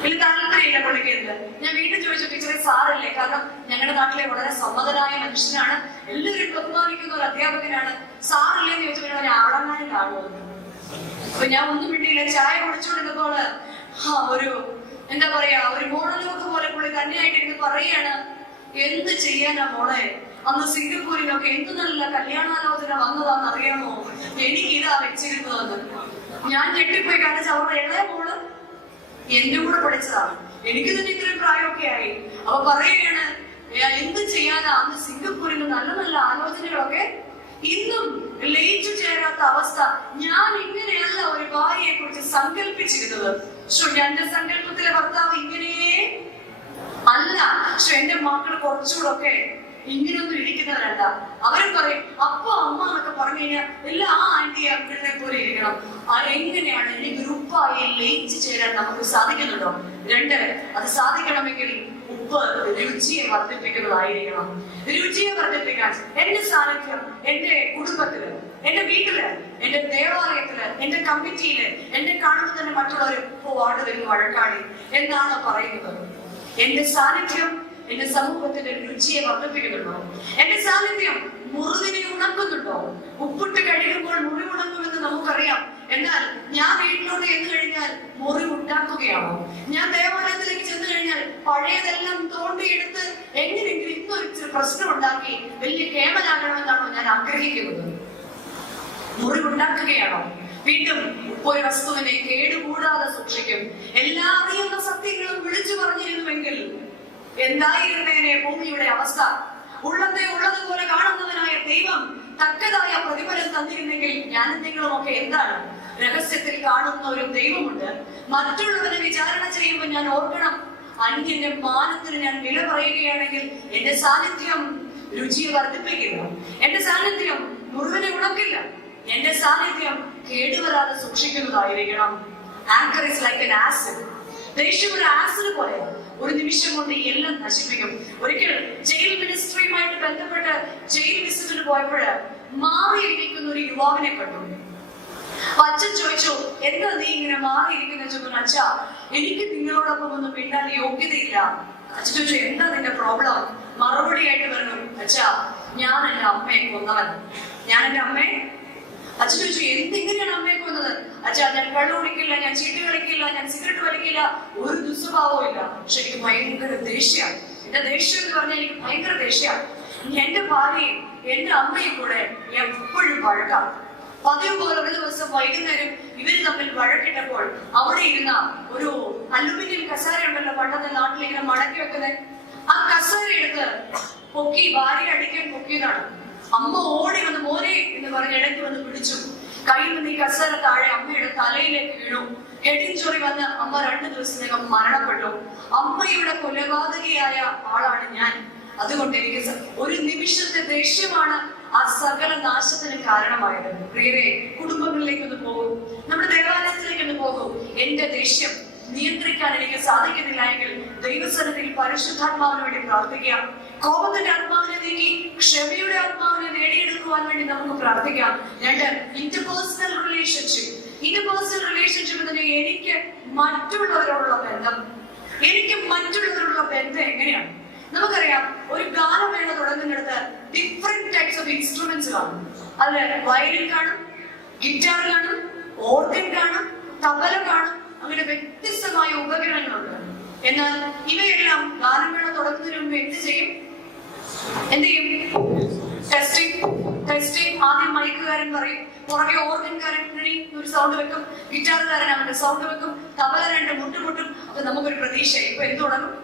വലിയ താല്പര്യമില്ല പുള്ളിക്കരുത്. ഞാൻ വീട്ടിൽ ചോദിച്ചു, ടീച്ചറെ സാറില്ലേ? കാരണം ഞങ്ങളുടെ നാട്ടിലെ വളരെ സമ്മതനായ മനുഷ്യനാണ്, എല്ലാവരും ബഹുമാനിക്കുന്ന ഒരു അധ്യാപകനാണ്. സാറില്ലേന്ന് ചോദിച്ചു. ഞാൻ ആവടങ്ങാനും കാണുമെന്ന്. അപ്പൊ ഞാൻ ഒന്നും കിട്ടിയില്ല. ചായ കുടിച്ചുകൊണ്ടിരുന്നപ്പോള് ഒരു എന്താ പറയാ, ഒരു മോണലോക്ക് പോലെ പുള്ളി തന്നെയായിട്ടിരുന്ന് പറയാണ്, എന്ത് ചെയ്യാനാ മോളെ, അന്ന് സിംഗപ്പൂരിനൊക്കെ എന്ത് നല്ല കല്യാണാലോചന വന്നതാന്ന് അറിയാമോ? എനിക്ക് ഇതാ വെച്ചിരുന്നതെന്ന്. ഞാൻ ഞെട്ടിപ്പോയി. കാരണം അവരുടെ ഇളയ മോള് എന്റെ കൂടെ പഠിച്ചതാണ്, എനിക്ക് തന്നെ ഇത്രയും പ്രായമൊക്കെ ആയി. അപ്പൊ പറയുകയാണ്, എന്ത് ചെയ്യാനാ, അന്ന് സിംഗപ്പൂരിന് നല്ല നല്ല ആലോചനകളൊക്കെ ഇന്നും ലയിച്ചു ചേരാത്ത അവസ്ഥ. ഞാൻ ഇങ്ങനെയല്ല ഒരു ഭാര്യയെ കുറിച്ച് സങ്കല്പിച്ചിരുന്നത്. എന്റെ സങ്കല്പത്തിലെ ഭർത്താവ് ഇങ്ങനെയേ അല്ല. എന്റെ മക്കൾ കുറച്ചുകൂടെ ഒക്കെ ഇങ്ങനൊന്നും ഇരിക്കുന്നവരല്ല. അവരും പറയും അപ്പ അമ്മ എന്നൊക്കെ പറഞ്ഞു കഴിഞ്ഞാൽ എല്ലാ ആ ആന്റി അങ്കിളിനെ പോലെ ഇരിക്കണം. എങ്ങനെയാണ് ഈ ഗ്രൂപ്പായി ലയിച്ചു ചേരാൻ നമുക്ക് സാധിക്കുന്നുണ്ടോ? രണ്ട്, അത് സാധിക്കണമെങ്കിൽ ഉപ്പ് രുചിയെ വർദ്ധിപ്പിക്കുന്നതായിരിക്കണം. രുചിയെ വർദ്ധിപ്പിക്കാൻ എന്റെ സാന്നിധ്യം എന്റെ കുടുംബത്തില്, എന്റെ വീട്ടില്, എന്റെ ദേവാലയത്തില്, എന്റെ കമ്മിറ്റിയില് എന്നെ കാണുമ്പോൾ തന്നെ മറ്റുള്ളവർ വാർഡ് വരുന്ന വഴക്കാടി എന്നാണ് പറയുന്നത്. എന്റെ സാന്നിധ്യം എന്റെ സമൂഹത്തിന്റെ രുചിയെ വർദ്ധിപ്പിക്കുന്നുണ്ടോ? എന്റെ സാന്നിധ്യം മുറിവിനെ ഉണക്കുന്നുണ്ടോ? ഉപ്പിട്ട് കഴിയുമ്പോൾ മുറിവുണങ്ങുമെന്ന് നമുക്കറിയാം. എന്നാൽ ഞാൻ വീട്ടിലോട്ട് ചെന്ന് കഴിഞ്ഞാൽ മുറിവുണ്ടാക്കുകയാണോ? ഞാൻ ദേവാലയത്തിലേക്ക് ചെന്ന് കഴിഞ്ഞാൽ പഴയതെല്ലാം തോണ്ടിയെടുത്ത് എങ്ങനെയെങ്കിലും ഇന്നൊരു പ്രശ്നം ഉണ്ടാക്കി വലിയ കേമലാകണമെന്നാണോ ഞാൻ ആഗ്രഹിക്കുന്നത്? മുറിവുണ്ടാക്കുകയാണോ? വീണ്ടും ഒരു വസ്തുവിനെ കേടുകൂടാതെ സൂക്ഷിക്കും. എല്ലാ അറിയുന്ന സത്യങ്ങളും വിളിച്ചു പറഞ്ഞിരുന്നുവെങ്കിൽ എന്തായിരുന്നേനെ ഭൂമിയുടെ അവസ്ഥ? ഉള്ളത്തെ ഉള്ളതുപോലെ കാണുന്നവനായ ദൈവം തക്കതായ പ്രതിഫലം തന്നിരുന്നെങ്കിൽ ഞാൻ നിങ്ങളുമൊക്കെ എന്താണ്? രഹസ്യത്തിൽ കാണുന്ന ഒരു ദൈവമുണ്ട്. മറ്റുള്ളവരെ വിചാരണ ചെയ്യുമ്പോൾ ഞാൻ ഓർക്കണം, അന്യന്റെ മാനത്തിന് ഞാൻ വില പറയുകയാണെങ്കിൽ എന്റെ സാന്നിധ്യം രുചിയെ വർദ്ധിപ്പിക്കില്ല. എന്റെ സാന്നിധ്യം മുഴുവനെ ഉണക്കില്ല. എന്റെ സാന്നിധ്യം കേടുവരാതെ സൂക്ഷിക്കുന്നതായിരിക്കണം. Anger is like an acid. ദേഷ്യം ഒരു ആസിഡ് പോലെയാണ്, ഒരു നിമിഷം കൊണ്ട് എല്ലാം നശിപ്പിക്കും. ഒരിക്കൽ ജയിൽ മിനിസ്ട്രിയുമായിട്ട് ബന്ധപ്പെട്ട് ജയിൽ വിസിറ്റിന് പോയപ്പോഴ് മാറിയിരിക്കുന്ന ഒരു യുവാവിനെ കണ്ടു. അച്ഛൻ ചോദിച്ചു, എന്താ നീ ഇങ്ങനെ മാറിയിരിക്കുന്ന ചോദിച്ചു. അച്ഛാ, എനിക്ക് നിങ്ങളോടൊപ്പം ഒന്നും മിണ്ടാൻ യോഗ്യതയില്ല. അച്ഛൻ ചോദിച്ചു, എന്താ നിന്റെ പ്രോബ്ലം? മറുപടിയായിട്ട് പറഞ്ഞു, അച്ഛാ, ഞാൻ എന്റെ അമ്മയെ കൊന്നവൻ. ഞാൻ എന്റെ അമ്മയെ. അച്ഛൻ ചോദിച്ചു, എന്തെങ്ങനെയാണ് അമ്മയെ കൊന്നത്? അച്ഛാ, ഞാൻ കള്ളു കുടിക്കില്ല, ഞാൻ ചീട്ട് കളിക്കില്ല, ഞാൻ സിഗരറ്റ് വലിക്കില്ല, ഒരു ദുസ്വഭാവവും ഇല്ല. പക്ഷെ എനിക്ക് ഭയങ്കര ദേഷ്യം. എന്റെ ദേഷ്യം എന്ന് പറഞ്ഞാൽ എനിക്ക് ഭയങ്കര ദേഷ്യമാണ്. എന്റെ ഭാര്യയും എന്റെ അമ്മയും കൂടെ എപ്പോഴും വഴക്കാണ്. പതിവ് പോലെ ഒരു ദിവസം വൈകുന്നേരം ഇവര് തമ്മിൽ വഴക്കിട്ടപ്പോൾ അവിടെ ഇരുന്ന ഒരു അലുമിനിയം കസേര ഉണ്ടല്ലോ, പണ്ടത്തെ നാട്ടിലിങ്ങനെ മടക്കി വെക്കുന്നത്, ആ കസേര എടുത്ത് പൊക്കി, ഭാര്യ അടിക്കാൻ പൊക്കിയതാണ്. അമ്മ ഓടി വന്ന് മോനെ എന്ന് പറഞ്ഞ് ഇടയ്ക്ക് വന്ന് പിടിച്ചു. കയ്യിൽ നിന്ന് ഈ കസേര താഴെ അമ്മയുടെ തലയിലേക്ക് വീണു. ഹെഡ് ഇഞ്ചുറി വന്ന് അമ്മ 2 ദിവസത്തിനകം മരണപ്പെട്ടു. അമ്മയുടെ കൊലപാതകയായ ആളാണ് ഞാൻ. അതുകൊണ്ട് എനിക്ക് ഒരു നിമിഷത്തെ ദേഷ്യമാണ് ആ സകല നാശത്തിന് കാരണമായത്. പ്രിയരെ, കുടുംബങ്ങളിലേക്ക് ഒന്ന് പോകും, നമ്മുടെ ദേവാലയത്തിലേക്ക് ഒന്ന് പോകും. എന്റെ ദേഷ്യം നിയന്ത്രിക്കാൻ എനിക്ക് സാധിക്കുന്നില്ല എങ്കിൽ ദൈവസന്നിധിയിൽ പരിശുദ്ധാത്മാവിന് വേണ്ടി പ്രാർത്ഥിക്കാം. കോപത്തിന്റെ ആത്മാവിനെ നീക്കി ക്ഷമയുടെ ആത്മാവിനെ നേടിയെടുക്കുവാൻ വേണ്ടി നമുക്ക് പ്രാർത്ഥിക്കാം. 2, ഇന്റർപേഴ്സണൽ റിലേഷൻഷിപ്പ്. ഇന്റർപേഴ്സണൽ റിലേഷൻഷിപ്പ് എന്ന് പറഞ്ഞാൽ എനിക്ക് മറ്റുള്ളവരോടുള്ള ബന്ധം. എനിക്ക് മറ്റുള്ളവരോടുള്ള ബന്ധം എങ്ങനെയാണ്? നമുക്കറിയാം, ഒരു ഗാനമേള തുടങ്ങുന്നിടത്ത് ഡിഫറെന്റ് ടൈപ്സ് ഓഫ് ഇൻസ്ട്രുമെന്റ്സ് കാണും. അതിൽ വയലിൻ കാണും, ഗിറ്റാർ കാണും, ഓർഗൻ കാണും, തബല കാണും, അങ്ങനെ വ്യത്യസ്തമായ ഉപകരണങ്ങളുണ്ട്. എന്നാൽ ഇവയെല്ലാം ഗാനമേള തുടങ്ങുന്നതിന് മുമ്പ് എന്ത് ചെയ്യും? ടെസ്റ്റിംഗ്. ആദ്യം മൈക്കുകാരൻ പറയും, പുറകെ ഓർഗൻകാരൻ ഒരു സൗണ്ട് വെക്കും, ഗിറ്റാറുകാരൻ അവന്റെ സൗണ്ട് വെക്കും, തബല 2 മുട്ടുമുട്ടും. അപ്പൊ നമുക്കൊരു പ്രതീക്ഷ, ഇപ്പൊ എന്ത് തുടങ്ങും?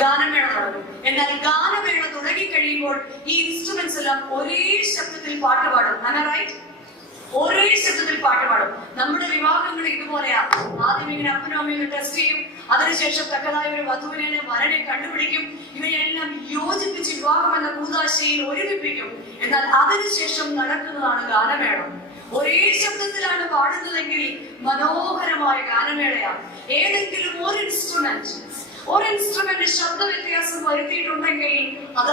ഗാനമേള തുടങ്ങും. എന്നാൽ ഗാനമേള തുടങ്ങി കഴിയുമ്പോൾ ഈ ഇൻസ്ട്രുമെന്റ്സ് എല്ലാം ഒരേ ശബ്ദത്തിൽ പാട്ട് പാടും. റൈറ്റ്? ഒരേ ശബ്ദത്തിൽ പാട്ട് പാടും. നമ്മുടെ വിവാഹങ്ങൾ ഇതുപോലെയാ. ആദ്യം ഇങ്ങനെ അപ്പനും അമ്മയും ടെസ്റ്റ് ചെയ്യും, അതിനുശേഷം തക്കതായ ഒരു വധുവിനെ വരനെ കണ്ടുപിടിക്കും, ഇവയെല്ലാം യോജിപ്പിച്ച് വിവാഹം എന്ന കൂതാശയിൽ ഒരുമിപ്പിക്കും. എന്നാൽ അതിനുശേഷം നടക്കുന്നതാണ് ഗാനമേളം. ഒരേ ശബ്ദത്തിലാണ് പാടുന്നതെങ്കിൽ മനോഹരമായ ഗാനമേളയാണ്. ഏതെങ്കിലും ഒരു ഇൻസ്ട്രുമെന്റ് ശബ്ദ വ്യത്യാസം വരുത്തിയിട്ടുണ്ടെങ്കിൽ അത്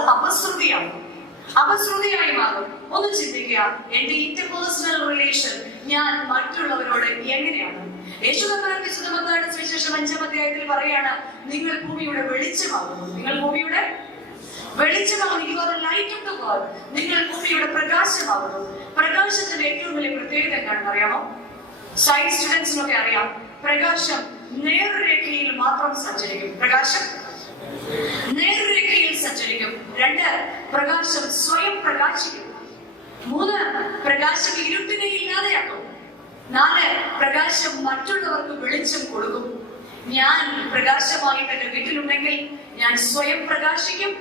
അപശ്രുതിയായി മാറും. ഒന്ന് ചിന്തിക്കുക, എന്റെ ഇന്റർപേഴ്സണൽ റിലേഷൻ ഞാൻ മറ്റുള്ളവരോട് എങ്ങനെയാണ്? യേശുദാസൻ വിശുദ്ധ മത്തായിയുടെ സുവിശേഷം 5-ാം അധ്യായത്തിൽ പറയാണ്, നിങ്ങൾ ഭൂമിയുടെ വെളിച്ചമാകുന്നു. നിങ്ങൾ ഭൂമിയുടെ വെളിച്ചമാകുന്നു. You are the light of the world. നിങ്ങൾ ഭൂമിയുടെ പ്രകാശമാകുന്നു. പ്രകാശത്തിന്റെ ഏറ്റവും വലിയ പ്രത്യേകത എന്താണെന്ന് അറിയാമോ? സയൻസ് സ്റ്റുഡൻസിനൊക്കെ അറിയാം, പ്രകാശം നേർരേഖയിൽ മാത്രം സഞ്ചരിക്കും. പ്രകാശം നേർരേഖയിൽ സഞ്ചരിക്കും. 2, പ്രകാശം സ്വയം പ്രകാശിക്കും. 3, പ്രകാശം ഇരുട്ടിനെ ഇല്ലാതെയാക്കും. 4, പ്രകാശം മറ്റുള്ളവർക്ക് വെളിച്ചം കൊടുക്കും. ഞാൻ പ്രകാശമായിട്ട് എന്റെ വീട്ടിലുണ്ടെങ്കിൽ ഞാൻ സ്വയം പ്രകാശിക്കും,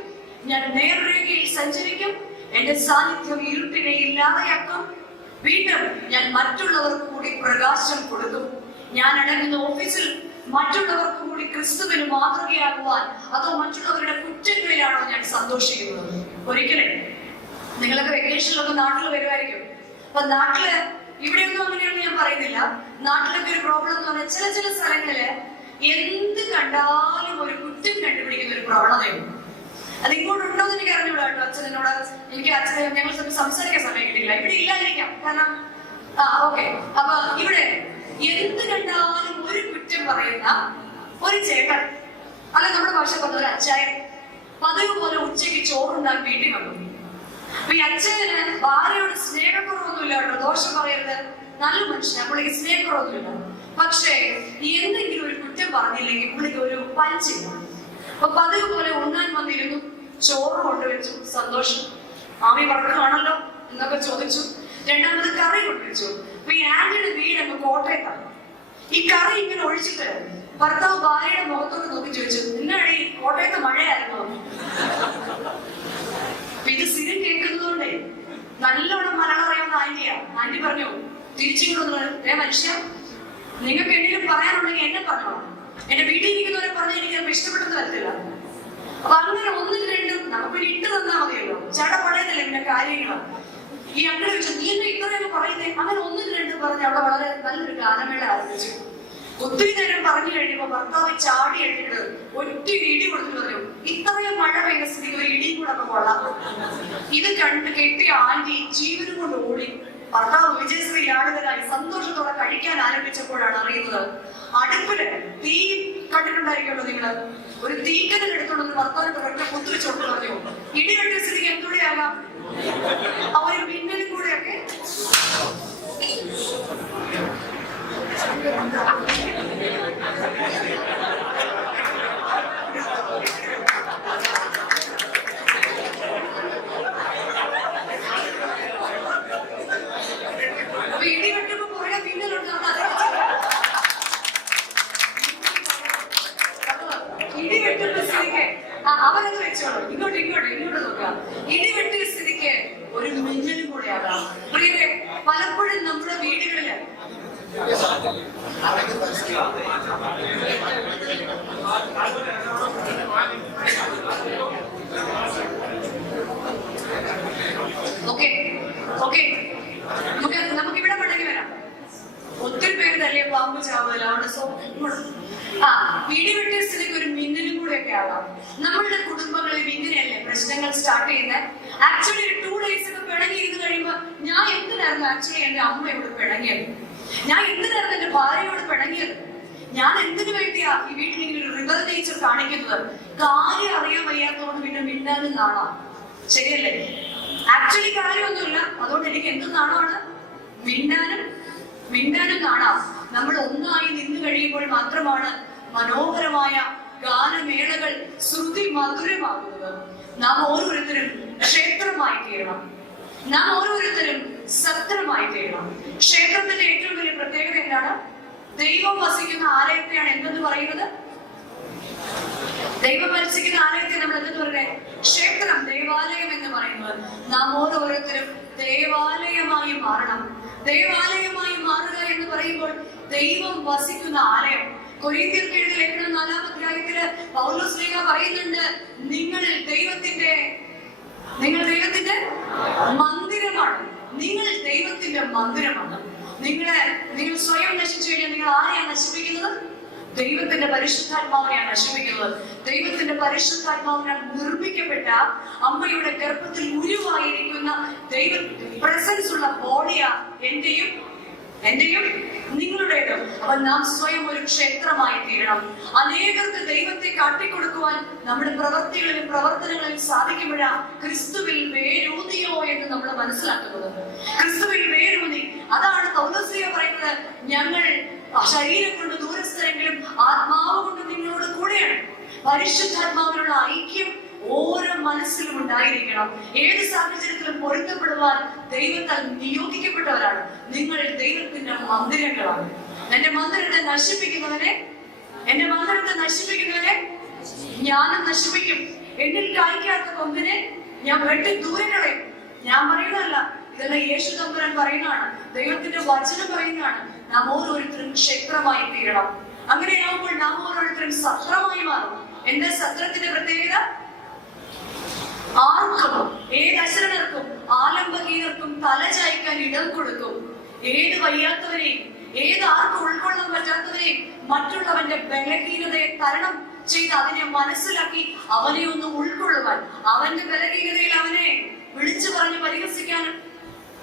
ഞാൻ നേർരേഖയിൽ സഞ്ചരിക്കും, എന്റെ സാന്നിധ്യം ഇരുട്ടിനെ ഇല്ലാതെയാക്കും. വീണ്ടും ഞാൻ മറ്റുള്ളവർക്ക് കൂടി പ്രകാശം കൊടുക്കും. ഞാൻ അടങ്ങുന്ന ഓഫീസിൽ മറ്റുള്ളവർക്ക് കൂടി ക്രിസ്തുവിന് മാതൃകയാകുവാൻ, അതോ മറ്റുള്ളവരുടെ കുറ്റങ്ങളിലാണോ ഞാൻ സന്തോഷിക്കുന്നത്? ഒരിക്കലും. നിങ്ങളൊക്കെ വെക്കേഷനിലൊക്കെ നാട്ടിൽ വരുമായിരിക്കും. അപ്പൊ നാട്ടില്, ഇവിടെയൊന്നും അങ്ങനെയാണെന്ന് ഞാൻ പറയുന്നില്ല, നാട്ടിലൊക്കെ ഒരു പ്രോബ്ലം എന്ന് പറഞ്ഞാൽ ചില സ്ഥലങ്ങളില് എന്ത് കണ്ടാലും ഒരു കുറ്റം കണ്ടുപിടിക്കുന്ന ഒരു പ്രവണതയുണ്ട്. അത് ഇങ്ങോട്ടുണ്ടോ എന്ന് എനിക്ക് അറിഞ്ഞൂടാ കേട്ടോ. അച്ഛനോട് എനിക്ക് ഞങ്ങൾ സംസാരിക്കാൻ സമയം കിട്ടില്ല. ഇവിടെ ഇല്ലാതിരിക്കാം, കാരണം ഓക്കെ. അപ്പൊ ഇവിടെ എന്ത് കണ്ടാലും ഒരു കുറ്റം പറയുന്ന ഒരു ചേട്ടൻ, അല്ല നമ്മുടെ ഭാഷ പറഞ്ഞ ഒരു അച്ചായൻ, പതിവ് പോലെ ഉച്ചയ്ക്ക് ചോറുണ്ടാൻ വീട്ടിൽ വന്നു. അപ്പൊ ഈ അച്ഛന് ഭാര്യയോട് സ്നേഹക്കുറവൊന്നുമില്ല കേട്ടോ, ദോഷം പറയരുത്, നല്ല മനുഷ്യൻ, പുള്ളിക്ക് സ്നേഹക്കുറവൊന്നുമില്ല. പക്ഷേ എന്തെങ്കിലും ഒരു കുറ്റം പറഞ്ഞില്ലെങ്കിൽ പുള്ളിക്ക് ഒരു പഞ്ചില്ല. അപ്പൊ പതിവ് പോലെ ഉണ്ണാൻ വന്നിരുന്നു, ചോറ് കൊണ്ടുവച്ചു, സന്തോഷം. ആമി വർക്കാണല്ലോ എന്നൊക്കെ ചോദിച്ചു. 2ാമത് കറി കൊണ്ടുവച്ചു. അപ്പൊ ഈ ആന്റിയുടെ വീട് അങ്ങ് കോട്ടയത്താണ്. ഈ കറി ഇങ്ങനെ ഒഴിച്ചിട്ട് ഭർത്താവ് ഭാര്യയുടെ മുഖത്തോട്ട് നോക്കി ചോദിച്ചു, എന്നാണ് ഈ കോട്ടയത്ത് മഴയായിരുന്നോ? ഇത് സ്ഥിരം കേൾക്കുന്നതുകൊണ്ടേ നല്ലോണം മലയാളം അറിയാവുന്ന ആന്റിയാ. ആന്റി പറഞ്ഞു, തിരിച്ചിങ്ങോട്ട് മനുഷ്യ, നിങ്ങൾക്ക് എന്തെങ്കിലും പറയാനുണ്ടെങ്കിൽ എന്നെ പറഞ്ഞോ, എന്റെ വീട്ടിൽ ഇരിക്കുന്നവരെ പറഞ്ഞാൽ എനിക്ക് ചിലപ്പോൾ ഇഷ്ടപ്പെട്ടെന്ന് വരത്തില്ല. അപ്പൊ അങ്ങനെ 1-2 നമുക്കൊരു ഇട്ട് തന്നാ മതിയല്ലോ, ചട പറയുന്നില്ല പിന്നെ കാര്യങ്ങളാണ്. ഈ അങ്ങനെ വെച്ചു, നീ എന്നെ ഇത്രയൊക്കെ പറയുന്നേ? അങ്ങനെ 1-2 പറഞ്ഞ് അവിടെ വളരെ നല്ലൊരു ഗാനമേള ആരംഭിച്ചു. ഒത്തിരി നേരം പറഞ്ഞു കഴിഞ്ഞപ്പോ ഭർത്താവ് ചാടി എഴുതിട്ട് ഒറ്റ ഇടി കൊടുത്തിട്ട് പറഞ്ഞു, ഇത്രയും മഴ പെയ്യുന്ന സ്ഥിതിക്ക് ഒരു ഇടിയും കൂടെ കൊള്ളാം. ഇത് കണ്ട് കെട്ടിയ ആന്റി ജീവനും കൊണ്ട് ഓടി. ഭർത്താവ് വിജയശ്രീ ലാളിതരായി സന്തോഷത്തോടെ കഴിക്കാൻ ആരംഭിച്ചപ്പോഴാണ് അറിയുന്നത്, അടുപ്പില് തീ കണ്ടിട്ടുണ്ടായിരിക്കുമല്ലോ നിങ്ങള്, ഒരു തീക്കനൽ എടുത്തോണ്ട് ഭർത്താവിന്റെ ഒറ്റ കുത്തിരിച്ചോട്ട് പറഞ്ഞു, ഇടി വെട്ടിയ സ്ഥിതിക്ക് എന്തുകൂടെയാകാം, ആ ഒരു മിന്നലും കൂടെയൊക്കെ. നമുക്ക് ഇവിടെ മടങ്ങി വരാം. ഒത്തിരി പേര് തല്ലേ പാമ്പ് ചാവല അവിടെ വീഡിയോ വ്യത്യാസത്തിലേക്ക് ഒരു മിന്നലും കൂടെ ഒക്കെ ആവാം. നമ്മളുടെ കുടുംബങ്ങളിൽ ഇങ്ങനെയല്ലേ പ്രശ്നങ്ങൾ സ്റ്റാർട്ട് ചെയ്യുന്നത്. ആക്ച്വലി ഒരു 2 days ഒക്കെ പിണങ്ങിയിരുന്ന് കഴിയുമ്പോ ഞാൻ എന്തിനായിരുന്നു ആക്ച്വലി എന്റെ അമ്മയോട് പിണങ്ങിയത്, ഞാൻ എന്തിനായിരുന്നു എന്റെ ഭാര്യയോട് പിണങ്ങിയത്, ഞാൻ എന്തിനു വേണ്ടിയാ ഈ വീട്ടിൽ ഇങ്ങനെ ഒരു റിവർ നേച്ചർ കാണിക്കുന്നത്. കാര്യം അറിയാൻ വയ്യാത്തതുകൊണ്ട് പിന്നെ മിണ്ടാനും നാണാം. ശരിയല്ലേ? ആക്ച്വലി കാര്യമൊന്നുമില്ല, അതുകൊണ്ട് എനിക്ക് എന്ത് നാണമാണ്, മിണ്ടാനും നാണാം. നമ്മൾ ഒന്നായി നിന്ന് കഴിയുമ്പോൾ മാത്രമാണ് മനോഹരമായ ഗാനമേളകൾ ശ്രുതി മധുരമാകുന്നത്. നാം ഓരോരുത്തരും ക്ഷേത്രമായി തീരണം, നാം ഓരോരുത്തരും സത്രമായി തീരണം. ക്ഷേത്രത്തിന്റെ ഏറ്റവും വലിയ പ്രത്യേകത എന്താണ്? ദൈവം വസിക്കുന്ന ആലയത്തെയാണ് എന്തെന്ന് പറയുന്നത്? ദൈവം വസിക്കുന്ന ആലയത്തെ നമ്മൾ എന്തെന്ന് പറയുന്നത്? ക്ഷേത്രം, ദേവാലയം എന്ന് പറയുന്നത്. നാം ഓരോരുത്തരും ദേവാലയമായി മാറണം. ദേവാലയമായി മാറുക എന്ന് പറയുമ്പോൾ ദൈവം വസിക്കുന്ന ആലയം. കൊരിന്ത്യർക്ക് എഴുതിയ ലേഖനം 4-ാം അധ്യായത്തില് പൗലോസ് ശ്ലീഹ പറയുന്നുണ്ട്, നിങ്ങൾ ദൈവത്തിന്റെ മന്ദിരമാണ്. നിങ്ങൾ ദൈവത്തിന്റെ മന്ദിരമാണ്. നിങ്ങൾ സ്വയം നശിച്ചു കഴിഞ്ഞാൽ നിങ്ങൾ ആരെയാണ് നശിപ്പിക്കുന്നത്? ദൈവത്തിന്റെ പരിശുദ്ധാത്മാവിനെയാണ് നശിപ്പിക്കുന്നത്. ദൈവത്തിന്റെ പരിശുദ്ധാത്മാവിനാൽ നിർമ്മിക്കപ്പെട്ട അമ്മയുടെ ഗർഭത്തിൽ ഉരുവായിരിക്കുന്ന ദൈവ പ്രസൻസ് ഉള്ള ബോഡിയാ എന്റെയും നിങ്ങളുടേതും. അപ്പൊ നാം സ്വയം ഒരു ക്ഷേത്രമായി തീരണം. അനേകർക്ക് ദൈവത്തെ കാട്ടിക്കൊടുക്കുവാൻ നമ്മുടെ പ്രവൃത്തികളിലും പ്രവർത്തനങ്ങളിലും സാധിക്കുമ്പോഴാ ക്രിസ്തുവിൽ വേരൂന്നിയോ എന്ന് നമ്മൾ മനസ്സിലാക്കുന്നത്. ക്രിസ്തുവിൽ വേരൂന്നി, അതാണ് പൗലോസ് ശ്ലീഹ പറയുന്നത്, ഞങ്ങൾ ശരീരം കൊണ്ട് ദൂരസ്ഥരെങ്കിലും ആത്മാവ് കൊണ്ട് നിങ്ങളോട് കൂടെയാണ്. പരിശുദ്ധാത്മാവിനുള്ള ഐക്യം ഓരോ മനസ്സിലും ഉണ്ടായിരിക്കണം. ഏത് സാഹചര്യത്തിലും പൊരുത്തപ്പെടുവാൻ ദൈവത്താൽ നിയോഗിക്കപ്പെട്ടവരാണ്. നിങ്ങൾ ദൈവത്തിന്റെ മന്ദിരങ്ങളാണ്. എന്റെ മന്ദിരത്തെ നശിപ്പിക്കുന്നവനെ ഞാനും നശിപ്പിക്കും. എന്നിൽ കായ്ക്കാത്ത കൊമ്പിനെ ഞാൻ വെട്ടി ദൂരെ കളയും. ഞാൻ പറയുന്നതല്ല, ഇതെല്ലാം യേശു തമ്പുരാൻ പറയുന്നതാണ്, ദൈവത്തിന്റെ വചനം പറയുന്നതാണ്. നാം ഓരോരുത്തരും ക്ഷേത്രമായി തീരണം. അങ്ങനെയാവുമ്പോൾ നാം ഓരോരുത്തരും സത്രമായി മാറും. എന്താ സത്രത്തിന്റെ പ്രത്യേകത? ആർക്കും, ഏത് അശരണർക്കും ആലംബഹീനർക്കും തല ചായ്ക്കാൻ ഇടം കൊടുക്കും. ഏത് വയ്യാത്തവരെയും, ഏത് ആർക്കും ഉൾക്കൊള്ളാൻ പറ്റാത്തവരെയും മറ്റുള്ളവന്റെ ബലഹീനതയെ തരണം ചെയ്ത് അതിനെ മനസ്സിലാക്കി അവനെ ഒന്ന് ഉൾക്കൊള്ളുവാൻ, അവന്റെ ബലഹീനതയിൽ അവനെ വിളിച്ചു പറഞ്ഞ് പരിഹസിക്കാനും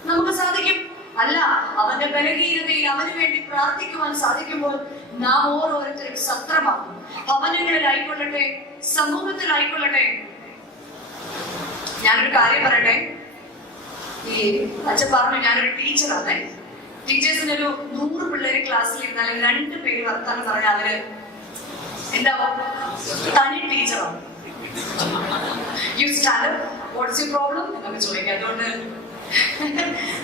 നമുക്ക് സാധിക്കും. അല്ല, അവന്റെ ബലഹീനതയിൽ അവന് വേണ്ടി പ്രാർത്ഥിക്കുവാൻ സാധിക്കുമ്പോൾ നാം ഓരോരുത്തരും സത്രമാകും. ഭവനങ്ങളിലായിക്കൊള്ളട്ടെ, സമൂഹത്തിലായിക്കൊള്ളട്ടെ. ഞാനൊരു കാര്യം പറയട്ടെ. ഈ അച്ഛൻ പറഞ്ഞു ഞാനൊരു ടീച്ചറാണ്. ടീച്ചേഴ്സിന് ഒരു 100 പിള്ളേര് ക്ലാസ്സിൽ ഇരുന്നാൽ 2 പേര് വർത്താനം പറഞ്ഞാൽ അവര് എന്താവും? തനി ടീച്ചറാണ്. You stand up, what's your problem എന്നൊക്കെ ചോദിക്കാം.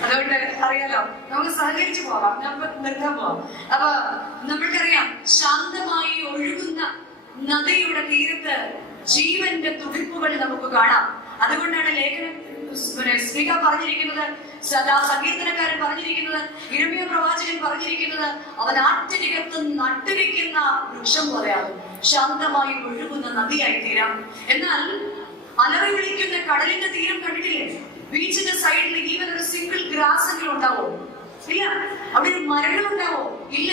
അതുകൊണ്ട് അറിയാലോ, നമുക്ക് സഹകരിച്ചു പോകാം. നമുക്ക് നിർത്താൻ പോവാം. അപ്പൊ നമ്മൾക്കറിയാം, ശാന്തമായി ഒഴുകുന്ന നദിയുടെ തീരത്ത് ജീവന്റെ തുടിപ്പുകൾ നമുക്ക് കാണാം. അതുകൊണ്ടാണ് ലേഖനം ശ്ലീഹ പറഞ്ഞിരിക്കുന്നത്, സങ്കീർത്തനക്കാരൻ പറഞ്ഞിരിക്കുന്നത്, യിരെമ്യാ പ്രവാചകൻ പറഞ്ഞിരിക്കുന്നത്, അവൻ ആറ്റിനകത്ത് നട്ടുവെക്കുന്ന വൃക്ഷം പോലെയാകും, ശാന്തമായി ഒഴുകുന്ന നദിയായി തീരാം. എന്നാൽ അലറി വിളിക്കുന്ന കടലിന്റെ തീരം കണ്ടിട്ടില്ലേ? ബീച്ചിന്റെ സൈഡിൽ ഈവൻ ഒരു സിംഗിൾ ഗ്രാസ് എങ്കിലും ഉണ്ടാവോ? ഇല്ല. അവിടെ ഒരു മരങ്ങൾ ഉണ്ടാവോ? ഇല്ല.